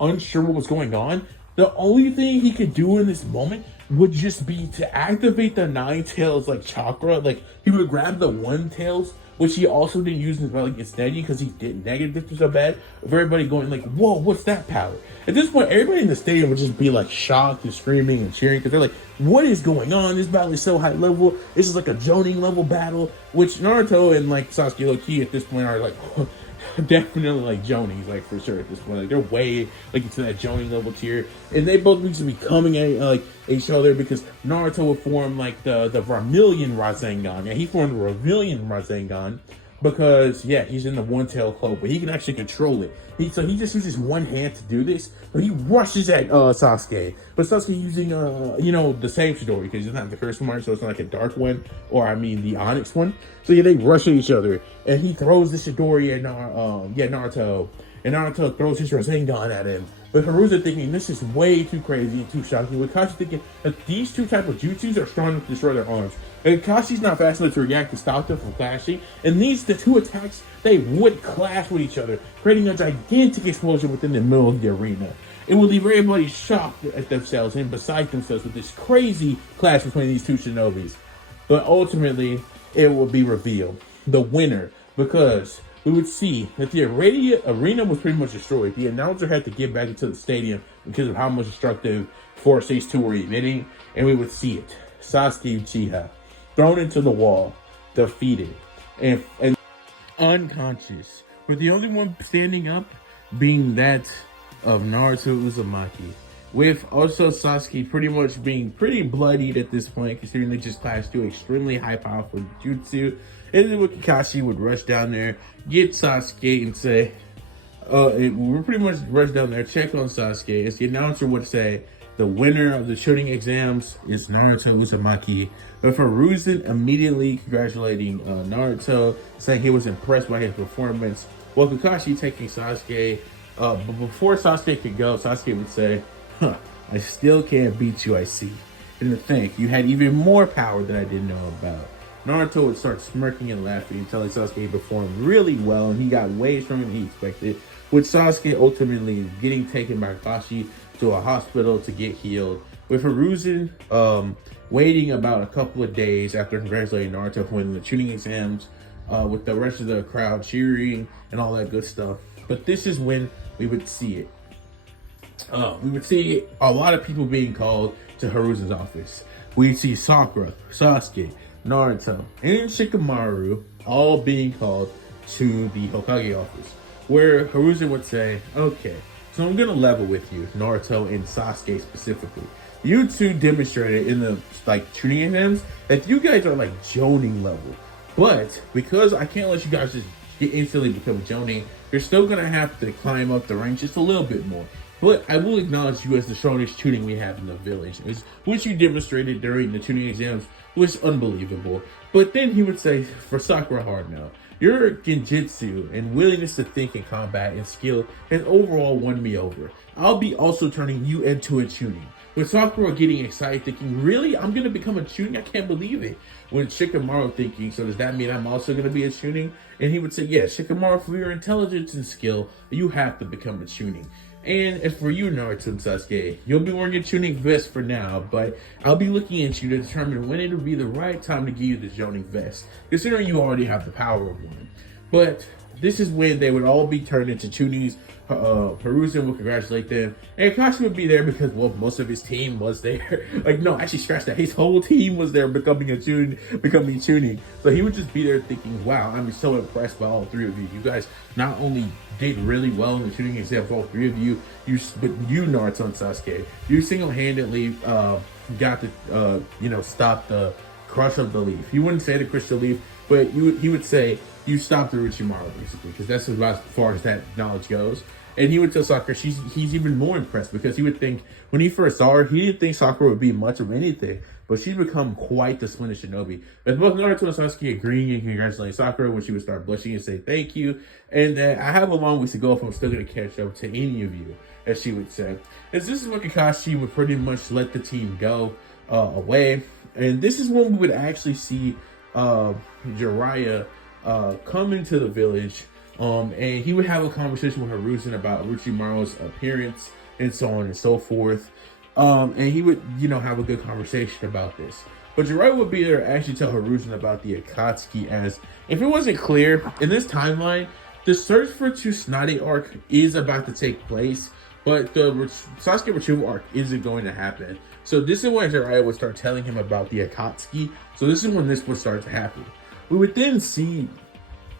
unsure what was going on. The only thing he could do in this moment would just be to activate the nine tails like chakra. Like he would grab the one tails, which he also didn't use in like its negative because he did negative so bad. Of everybody going like, "Whoa, what's that power?" At this point, everybody in the stadium would just be like shocked and screaming and cheering because they're like, "What is going on? This battle is so high level. This is like a Jonin level battle." Which Naruto and like Sasuke low-key at this point are like definitely like Jonis, like for sure at this point. Like they're way like into that Jonin level tier, and they both need to be coming at like each other because Naruto would form like the Vermilion Rasengan. Yeah, he formed the Vermilion Rasengan because yeah, he's in the one tail cloak, but he can actually control it. So he just uses one hand to do this, but he rushes at Sasuke. But Sasuke using you know, the same Chidori because it's not the first one, so it's not like a dark one, or I mean the Onyx one. So yeah, they rush at each other, and he throws the Chidori at Naruto, and Naruto throws his Rasengan at him. But Haruza thinking this is way too crazy and too shocking. With Kashi thinking that these two type of jutsus are strong enough to destroy their arms. And Kashi's not fast enough to react to stop them from clashing. And the two attacks, they would clash with each other, creating a gigantic explosion within the middle of the arena. It would leave everybody shocked at themselves and beside themselves with this crazy clash between these two shinobis. But ultimately, it will be revealed, the winner, because we would see that the arena was pretty much destroyed. The announcer had to get back into the stadium because of how much destructive force these two were emitting, and we would see it. Sasuke Uchiha thrown into the wall, defeated, and unconscious, with the only one standing up being that of Naruto Uzumaki, with also Sasuke pretty much being pretty bloodied at this point, considering they just clashed two extremely high powerful jutsu. And then Kakashi would rush down there, get Sasuke, and say, we're pretty much rush down there, check on Sasuke. As the announcer would say, the winner of the shooting exams is Naruto Uzumaki. But Hiruzen immediately congratulating Naruto, saying he was impressed by his performance. While Kakashi taking Sasuke, but before Sasuke could go, Sasuke would say, "Huh, I still can't beat you, I see. And to think, you had even more power that I didn't know about." Naruto would start smirking and laughing, telling Sasuke he performed really well and he got way stronger than he expected, with Sasuke ultimately getting taken by Kakashi to a hospital to get healed, with Hiruzen waiting about a couple of days after congratulating Naruto for winning the tuning exams, with the rest of the crowd cheering and all that good stuff. But this is when we would see it. We would see a lot of people being called to Hiruzen's office. We'd see Sakura, Sasuke, Naruto, and Shikamaru all being called to the Hokage office, where Hiruzen would say, "Okay, so I'm gonna level with you, Naruto and Sasuke specifically. You two demonstrated in the tuning exams that you guys are like Jonin level, but because I can't let you guys just instantly become Jonin, you're still gonna have to climb up the ranks just a little bit more. But I will acknowledge you as the strongest tuning we have in the village, which you demonstrated during the tuning exams was unbelievable." But then he would say, for Sakura Hardnow, your genjutsu and willingness to think in combat and skill has overall won me over. I'll be also turning you into a tuning. With Sakura getting excited, thinking, "Really? I'm going to become a tuning? I can't believe it." With Shikamaru thinking, "So does that mean I'm also going to be a tuning?" And he would say, "Yeah, Shikamaru, for your intelligence and skill, you have to become a tuning. And as for you, Naruto and Sasuke, you'll be wearing a tuning vest for now, but I'll be looking at you to determine when it'll be the right time to give you the tuning vest, considering you already have the power of one." But this is when they would all be turned into tunings. Hiruzen would congratulate them, and Kakashi would be there because, well, most of his team was there. Like, no, actually, scratch that. His whole team was there becoming tuning. So he would just be there thinking, "Wow, I'm so impressed by all three of you. You guys not only did really well in the tuning exams, all three of you, but you, Naruto and Sasuke, you single-handedly got to, stop the crush of the leaf." He wouldn't say the crystal leaf, but he would say, "You stopped the Orochimaru," basically, because that's about as far as that knowledge goes. And he would tell Sakura he's even more impressed because he would think when he first saw her, he didn't think Sakura would be much of anything, but she's become quite the splendid shinobi. With both Naruto and Sasuke agreeing and congratulating Sakura when she would start blushing and say thank you, and I have a long ways to go if I'm still going to catch up to any of you, as she would say. As this is when Kakashi would pretty much let the team go away, and this is when we would actually see Jiraiya come into the village, and he would have a conversation with Hiruzen about Orochimaru's appearance and so on and so forth. And he would, have a good conversation about this. But Jiraiya would be there to actually tell Hiruzen about the Akatsuki, as if it wasn't clear, in this timeline, the search for Tsunade arc is about to take place, but the Sasuke retrieval arc isn't going to happen. So this is when Jiraiya would start telling him about the Akatsuki. So this is when this would start to happen. We would then see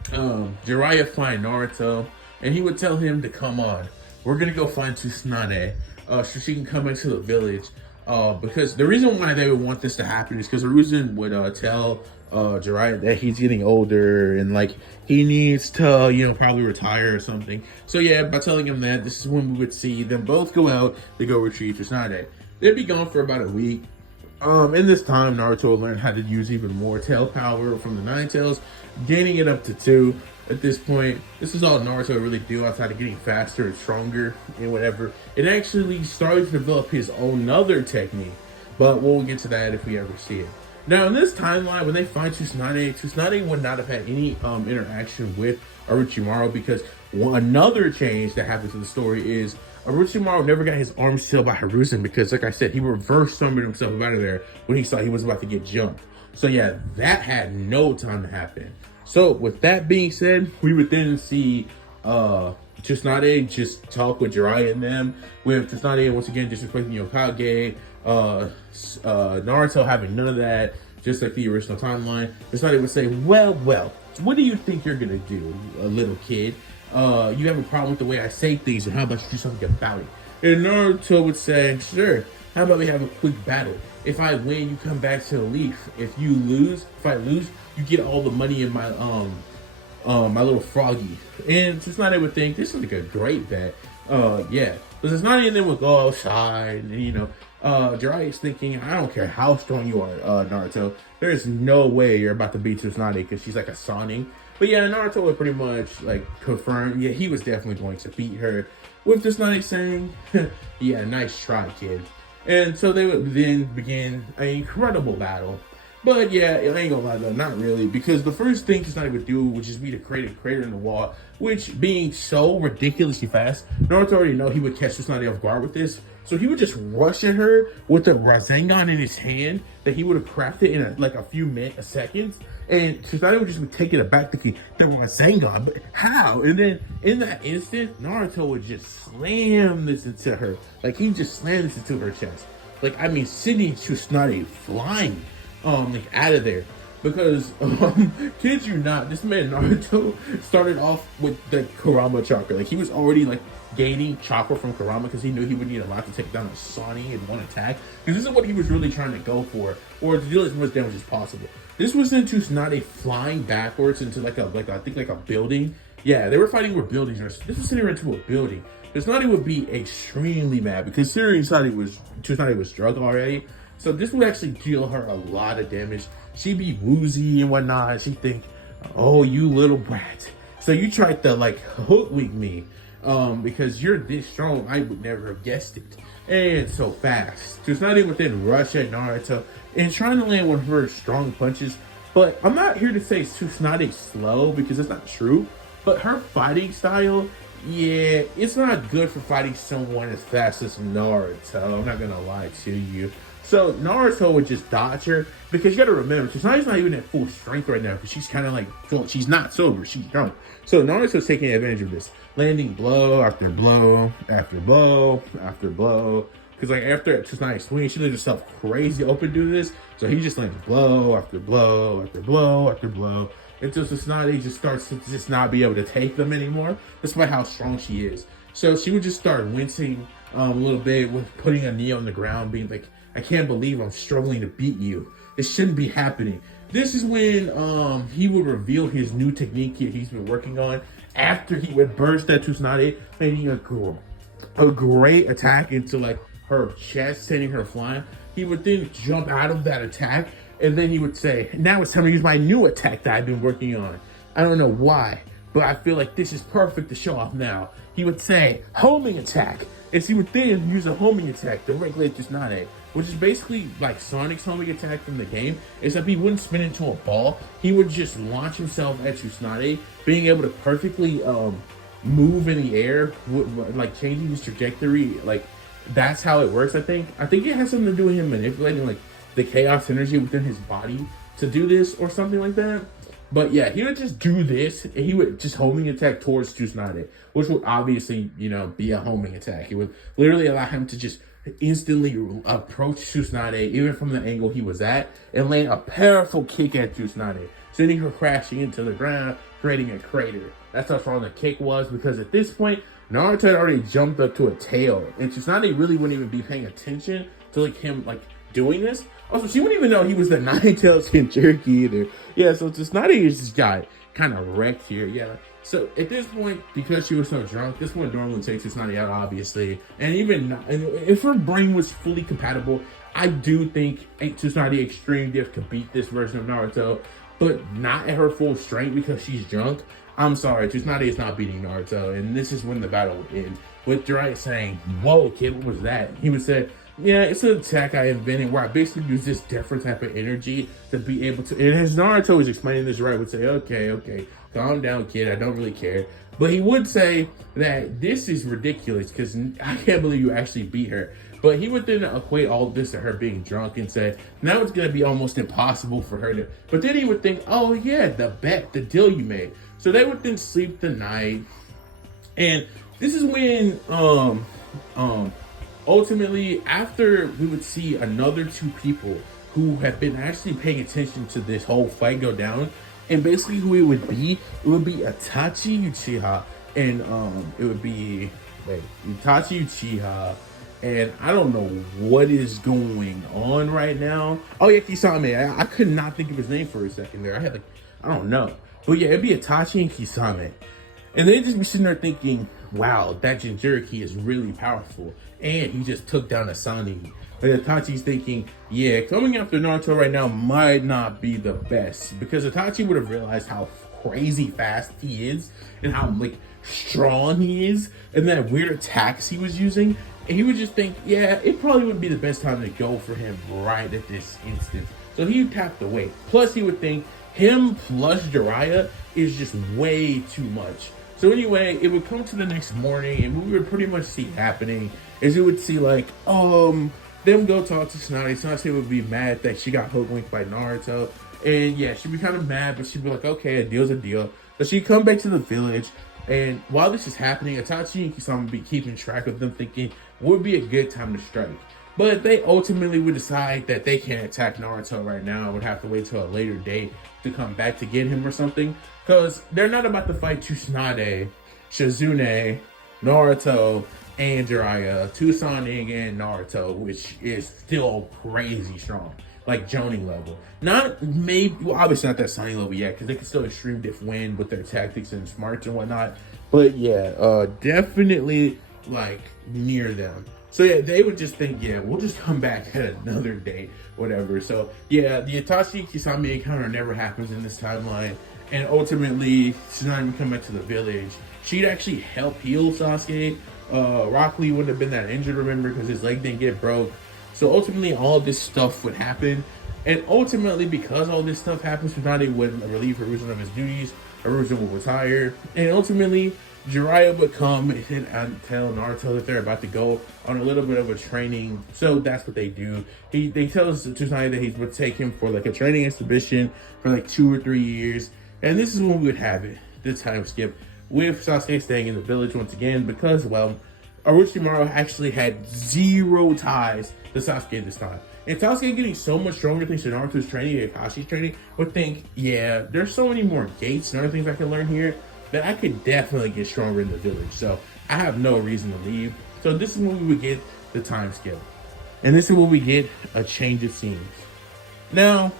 Jiraiya find Naruto, and he would tell him to come on. We're going to go find Tsunade so she can come into the village. Because the reason why they would want this to happen is because Hiruzen would tell Jiraiya that he's getting older and like he needs to probably retire or something. So yeah, by telling him that, this is when we would see them both go out to go retrieve Tsunade. They'd be gone for about a week. In this time, Naruto would learn how to use even more tail power from the 9 tails, gaining it up to 2 at this point. This is all Naruto would really do outside of getting faster and stronger and whatever. It actually started to develop his own other technique, but we'll get to that if we ever see it. Now, in this timeline, when they find Tsunade would not have had any interaction with Orochimaru, because another change that happens in the story is Orochimaru never got his arm sealed by Hiruzen because, like I said, he reverse summoned himself out of there when he saw he was about to get jumped. So yeah, that had no time to happen. So with that being said, we would then see Tsunade just talk with Jiraiya and them, with Tsunade once again disrespecting Yokage, Naruto having none of that, just like the original timeline. Tsunade would say, well, what do you think you're gonna do, little kid? You have a problem with the way I say things, and how about you do something about it? And Naruto would say, sure, how about we have a quick battle? If I win, you come back to the leaf. If I lose, you get all the money in my my little froggy. And Tsunade would think, this is like a great bet. Yeah. But Tsunade and them would go outside, and Jiraiya's thinking, I don't care how strong you are, Naruto. There's no way you're about to beat Tsunade because she's like a Sonic. But yeah, Naruto would pretty much like confirm, yeah, he was definitely going to beat her, with Tsunade saying, yeah, nice try, kid. And so they would then begin an incredible battle. But yeah, I ain't gonna lie though, not really, because the first thing Tsunade would do would just be to create a crater in the wall, which being so ridiculously fast, Naruto already know he would catch Tsunade off guard with this. So he would just rush at her with the Rasengan in his hand that he would have crafted in a few seconds. And Tsunade would just be taken aback thinking, the Rasengan, but how? And then in that instant, Naruto would just slam this into her. Like he just slammed this into her chest. Like, I mean, sending Tsunade flying out of there. Because, kid you not, this man Naruto started off with the Kurama chakra. Like, he was already, like, gaining chakra from Kurama because he knew he would need a lot to take down a Sani in one attack. Because this is what he was really trying to go for, or to deal as much damage as possible. This was into Tsunade flying backwards into, I think a building. Yeah, they were fighting with buildings. This was sitting into a building. Tsunade would be extremely mad because Tsunade was drugged already. So this would actually deal her a lot of damage. She'd be woozy and whatnot. She'd think, oh, you little brat. So you tried to like hoodwink me because you're this strong. I would never have guessed it. And so fast. Tsunade would then rush at Naruto and trying to land one of her strong punches. But I'm not here to say Tsunade's slow because it's not true. But her fighting style, yeah, it's not good for fighting someone as fast as Naruto. I'm not going to lie to you. So Naruto would just dodge her because you got to remember, Tsunade's not even at full strength right now because she's kind of like, well, she's not sober, she's drunk. So Naruto's taking advantage of this, landing blow after blow after blow after blow. Because like after Tsunade swings, she let herself crazy open do this. So he just lands blow after blow after blow after blow until Tsunade just starts to just not be able to take them anymore, despite how strong she is. So she would just start wincing a little bit with putting a knee on the ground, being like, I can't believe I'm struggling to beat you. It shouldn't be happening. This is when he would reveal his new technique he's been working on after he would burst that Tsunade, making a great attack into like her chest, sending her flying. He would then jump out of that attack, and then he would say, "Now it's time to use my new attack that I've been working on. I don't know why, but I feel like this is perfect to show off now." He would say, "Homing attack," and he would then use a homing attack to regulate Tsunade, which is basically like Sonic's homing attack from the game, except he wouldn't spin into a ball. He would just launch himself at Tsunade, being able to perfectly move in the air, like changing his trajectory. Like, that's how it works. I think it has something to do with him manipulating like the chaos energy within his body to do this or something like that. But yeah, he would just do this, and he would just homing attack towards Tsunade, which would obviously, be a homing attack. It would literally allow him to just instantly approach Tsunade, even from the angle he was at, and land a powerful kick at Tsunade, sending her crashing into the ground, creating a crater. That's how strong the kick was, because at this point, Naruto had already jumped up to a tail, and Tsunade really wouldn't even be paying attention to him doing this. Also, she wouldn't even know he was the Nine-Tailed Jinchuriki either. Yeah, so Tsunade just got kind of wrecked here. Yeah. So at this point, because she was so drunk, this would normally take Tsunade out, obviously. And if her brain was fully compatible, I do think Tsunade Extreme Diff could beat this version of Naruto, but not at her full strength because she's drunk. I'm sorry, Tsunade is not beating Naruto, and this is when the battle would end. With Jiraiya saying, "Whoa, kid, what was that?" He would say, "Yeah, it's an attack I invented where I basically use this different type of energy to be able to," and as Naruto was explaining this, Jiraiya would say, okay, calm down, kid, I don't really care. But he would say that this is ridiculous because I can't believe you actually beat her. But he would then equate all this to her being drunk and say, now it's going to be almost impossible for her to. But then he would think, oh yeah, the deal you made. So they would then sleep the night. And this is when, ultimately, after we would see another two people who have been actually paying attention to this whole fight go down. And basically who it would be Itachi Uchiha. And it would be, Itachi Uchiha. And I don't know what is going on right now. Oh yeah, Kisame. I could not think of his name for a second there. I don't know. But yeah, it'd be Itachi and Kisame. And they just be sitting there thinking, wow, that Jinchuriki is really powerful. And he just took down Asani. But Itachi's thinking, yeah, coming after Naruto right now might not be the best. Because Itachi would have realized how crazy fast he is. And how, strong he is. And that weird attacks he was using. And he would just think, yeah, it probably wouldn't be the best time to go for him right at this instant. So he tapped away. Plus, he would think him plus Jiraiya is just way too much. So anyway, it would come to the next morning, and what we would pretty much see happening is we would see them go talk to Tsunade. Tsunade would be mad that she got hoodwinked by Naruto. And yeah, she'd be kind of mad, but she'd be like, okay, a deal's a deal. So she'd come back to the village. And while this is happening, Itachi and Kisame would be keeping track of them, thinking what would be a good time to strike. But they ultimately would decide that they can't attack Naruto right now. Would have to wait till a later date to come back to get him or something. Because they're not about to fight Tsunade, Shizune, Naruto, and Jiraiya. Tsunade and Naruto, which is still crazy strong. Like Jonin level. Obviously not that Sunny level yet, because they can still extreme diff win with their tactics and smarts and whatnot. But yeah, definitely near them. So yeah, they would just think, yeah, we'll just come back at another date, whatever. So yeah, the Itachi Kisame encounter never happens in this timeline. And ultimately, she's not even coming back to the village. She'd actually help heal Sasuke. Rock Lee wouldn't have been that injured, remember, because his leg didn't get broke. So ultimately, all this stuff would happen. And ultimately, because all this stuff happens, Tsunade would relieve Hiruzen of his duties. Hiruzen would retire. And ultimately, Jiraiya would come and tell Naruto that they're about to go on a little bit of a training. So that's what they do. They tell Tsunade that he would take him for a training exhibition for 2 or 3 years. And this is when we would have it, the time skip, with Sasuke staying in the village once again because, Orochimaru actually had 0 ties to Sasuke this time. And Sasuke getting so much stronger thanks to Naruto's training and Kakashi's training would think, yeah, there's so many more gates and other things I can learn here that I could definitely get stronger in the village. So I have no reason to leave. So this is when we would get the time skip. And this is when we get a change of scenes. Now,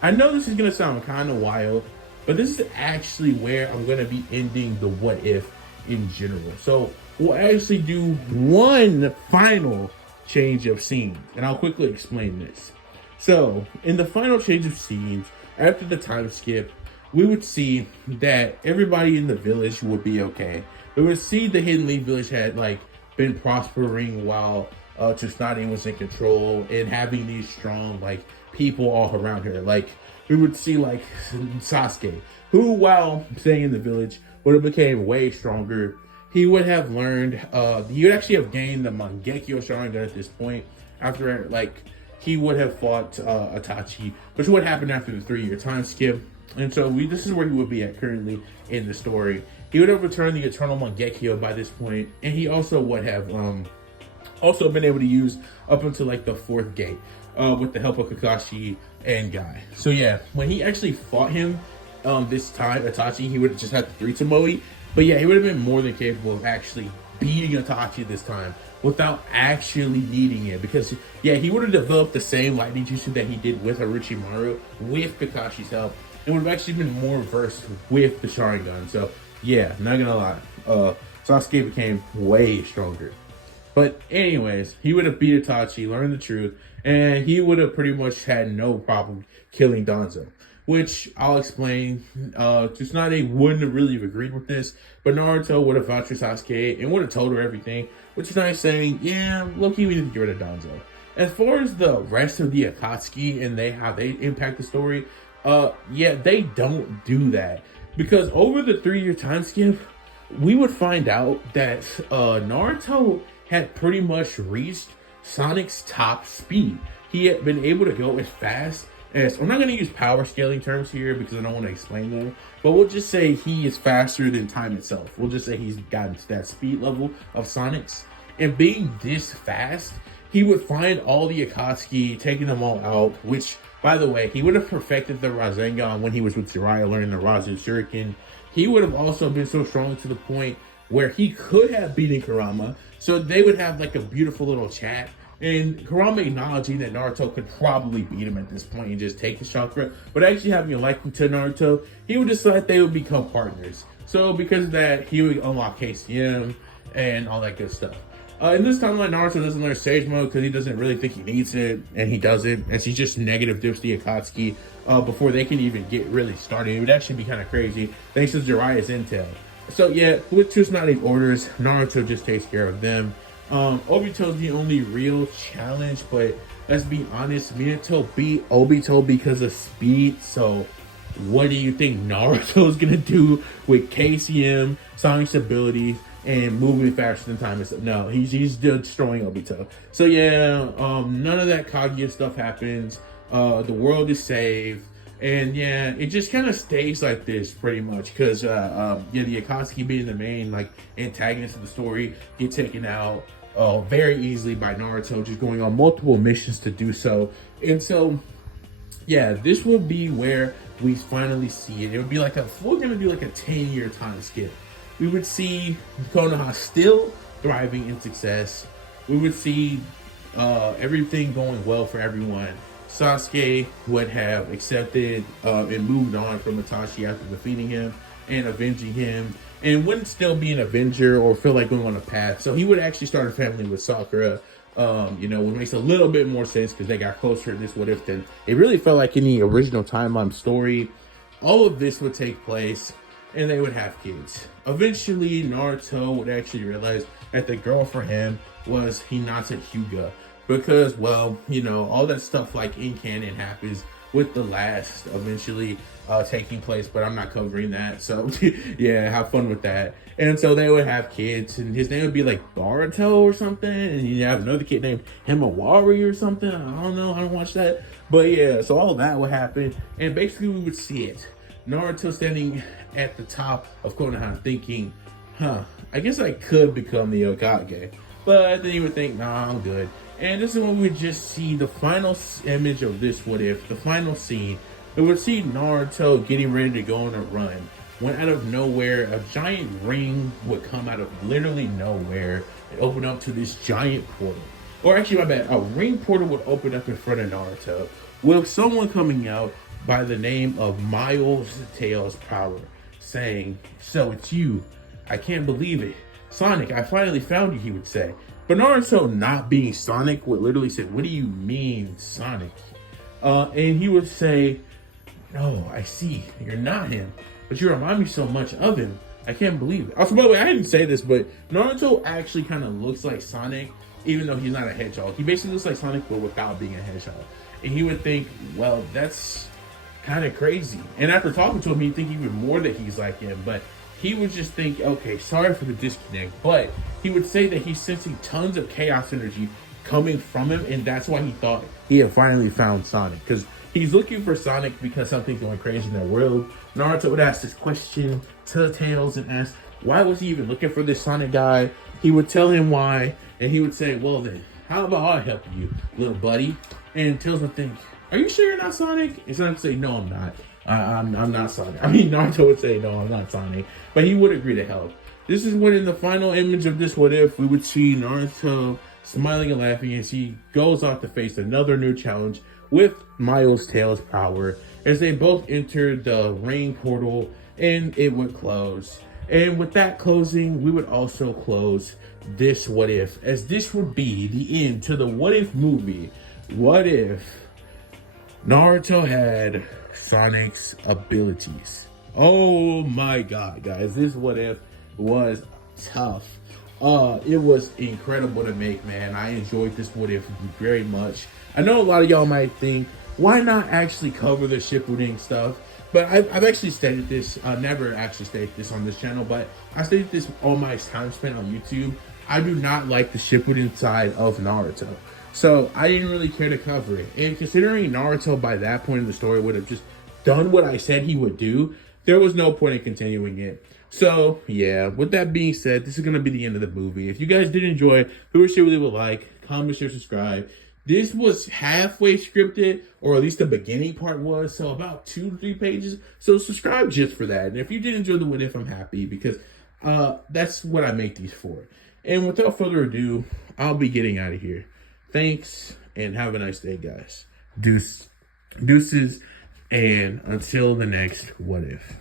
I know this is going to sound kind of wild, But this is actually where I'm gonna be ending the what if in general. So we'll actually do one final change of scenes, and I'll quickly explain this. So in the final change of scenes, after the time skip, we would see that everybody in the village would be okay. We would see the Hidden Leaf village had like been prospering while Tsunade was in control and having these strong like people all around her. Like we would see like Sasuke, who while staying in the village would have became way stronger. He would have learned, he would actually have gained the Mangekyo Sharingan at this point after like he would have fought Itachi, which would happen after the 3-year time skip. And so this is where he would be at currently in the story. He would have returned the Eternal Mangekyo by this point, and he also would have also been able to use up until like the 4th gate with the help of Kakashi and Guy. So yeah, when he actually fought him this time, Itachi, he would have just had the 3 Tomoe. But yeah, he would have been more than capable of actually beating Itachi this time without actually needing it. Because yeah, he would have developed the same lightning jutsu that he did with Orochimaru with Kakashi's help. It would have actually been more versed with the Sharingan. So yeah, not gonna lie, Sasuke became way stronger. But anyways, he would have beat Itachi, learned the truth, and he would have pretty much had no problem killing Danzo. Which I'll explain. Tsunade wouldn't have really agreed with this, but Naruto would have vouched for Sasuke and would have told her everything. Which Tsunade saying, yeah, look, we need to get rid of Danzo. As far as the rest of the Akatsuki and how they impact the story, yeah, they don't do that. Because over the 3-year time skip, we would find out that Naruto had pretty much reached Sonic's top speed. He had been able to go as fast as, I'm not going to use power scaling terms here because I don't want to explain them, but we'll just say he is faster than time itself. We'll just say he's gotten to that speed level of Sonic's. And being this fast, he would find all the Akatsuki, taking them all out, which, by the way, he would have perfected the Rasengan when he was with Jiraiya learning the Rasen Shuriken. He would have also been so strong to the point where he could have beaten Kurama. So they would have like a beautiful little chat. And Kurama acknowledging that Naruto could probably beat him at this point and just take his chakra. But actually having a liking to Naruto, he would decide they would become partners. So because of that, he would unlock KCM and all that good stuff. In this timeline, Naruto doesn't learn Sage Mode because he doesn't really think he needs it. And he doesn't. As he just negative dips the Akatsuki before they can even get really started. It would actually be kind of crazy thanks to Jiraiya's intel. So yeah, with Tsunade's orders, Naruto just takes care of them. Obito's the only real challenge, but let's be honest, Minato beat Obito because of speed. So what do you think Naruto's gonna do with KCM, Sonic's abilities, and moving faster than time? No, he's destroying Obito. So yeah, none of that Kaguya stuff happens. The world is saved. And yeah, it just kind of stays like this pretty much because yeah, the Akatsuki being the main like antagonist of the story get taken out very easily by Naruto, just going on multiple missions to do so. And so yeah, this will be where we finally see it. It would be like we're gonna do like a 10-year time skip. We would see Konoha still thriving in success. We would see everything going well for everyone. Sasuke would have accepted and moved on from Itachi after defeating him and avenging him, and wouldn't still be an Avenger or feel like going on a path. So he would actually start a family with Sakura, you know, which makes a little bit more sense because they got closer in this what if than it really felt like in the original timeline story. All of this would take place and they would have kids. Eventually, Naruto would actually realize that the girl for him was Hinata Hyuga. Because, well, you know, all that stuff like in canon happens with the last eventually taking place, but I'm not covering that. So, yeah, have fun with that. And so they would have kids, and his name would be like Baruto or something, and you have another kid named Himawari or something. I don't know, I don't watch that. But yeah, so all of that would happen, and basically we would see it. Naruto standing at the top of Konoha thinking, I guess I could become the Hokage. But then he would think, nah, I'm good. And this is when we just see the final image of this what if, the final scene. We would see Naruto getting ready to go on a run. When out of nowhere, a giant ring would come out of literally nowhere and open up to this giant portal. Or actually, my bad, a ring portal would open up in front of Naruto with someone coming out by the name of Miles Tails Power, saying, "So it's you. I can't believe it. Sonic, I finally found you," he would say. But Naruto, not being Sonic, would literally say, "What do you mean, Sonic?" And he would say, "No, I see. You're not him. But you remind me so much of him. I can't believe it." Also, by the way, I didn't say this, but Naruto actually kind of looks like Sonic, even though he's not a hedgehog. He basically looks like Sonic, but without being a hedgehog. And he would think, well, that's kind of crazy. And after talking to him, he'd think even more that he's like him. But he would just think, okay, sorry for the disconnect. But he would say that he's sensing tons of chaos energy coming from him, and that's why he thought he had finally found Sonic. Because he's looking for Sonic because something's going crazy in their world. Naruto would ask this question to Tails and ask, why was he even looking for this Sonic guy? He would tell him why, and he would say, well then, how about I help you, little buddy? And Tails would think, are you sure you're not Sonic? And Sonic would say, no, I'm not. I'm not Sonic. I mean, Naruto would say, no, I'm not Sonic. But he would agree to help. This is when in the final image of this what if, we would see Naruto smiling and laughing as he goes off to face another new challenge with Miles Tails Power as they both entered the rain portal and it would close. And with that closing, we would also close this what if, as this would be the end to the what if movie. What if Naruto had Sonic's abilities? Oh my god, guys, this what if was tough. It was incredible to make, man. I enjoyed this what if very much. I know a lot of y'all might think, why not actually cover the Shippuden stuff? But I've actually stated this, never actually stated this on this channel, but I stated this all my time spent on YouTube. I do not like the Shippuden side of Naruto. So I didn't really care to cover it. And considering Naruto by that point in the story would have just done what I said he would do, there was no point in continuing it. So yeah, with that being said, this is going to be the end of the movie. If you guys did enjoy, be sure to leave a like, comment, share, subscribe. This was halfway scripted, or at least the beginning part was, so about 2 to 3 pages. So subscribe just for that. And if you did enjoy the what if, I'm happy because that's what I make these for. And without further ado, I'll be getting out of here. Thanks, and have a nice day, guys. Deuces, and until the next what if.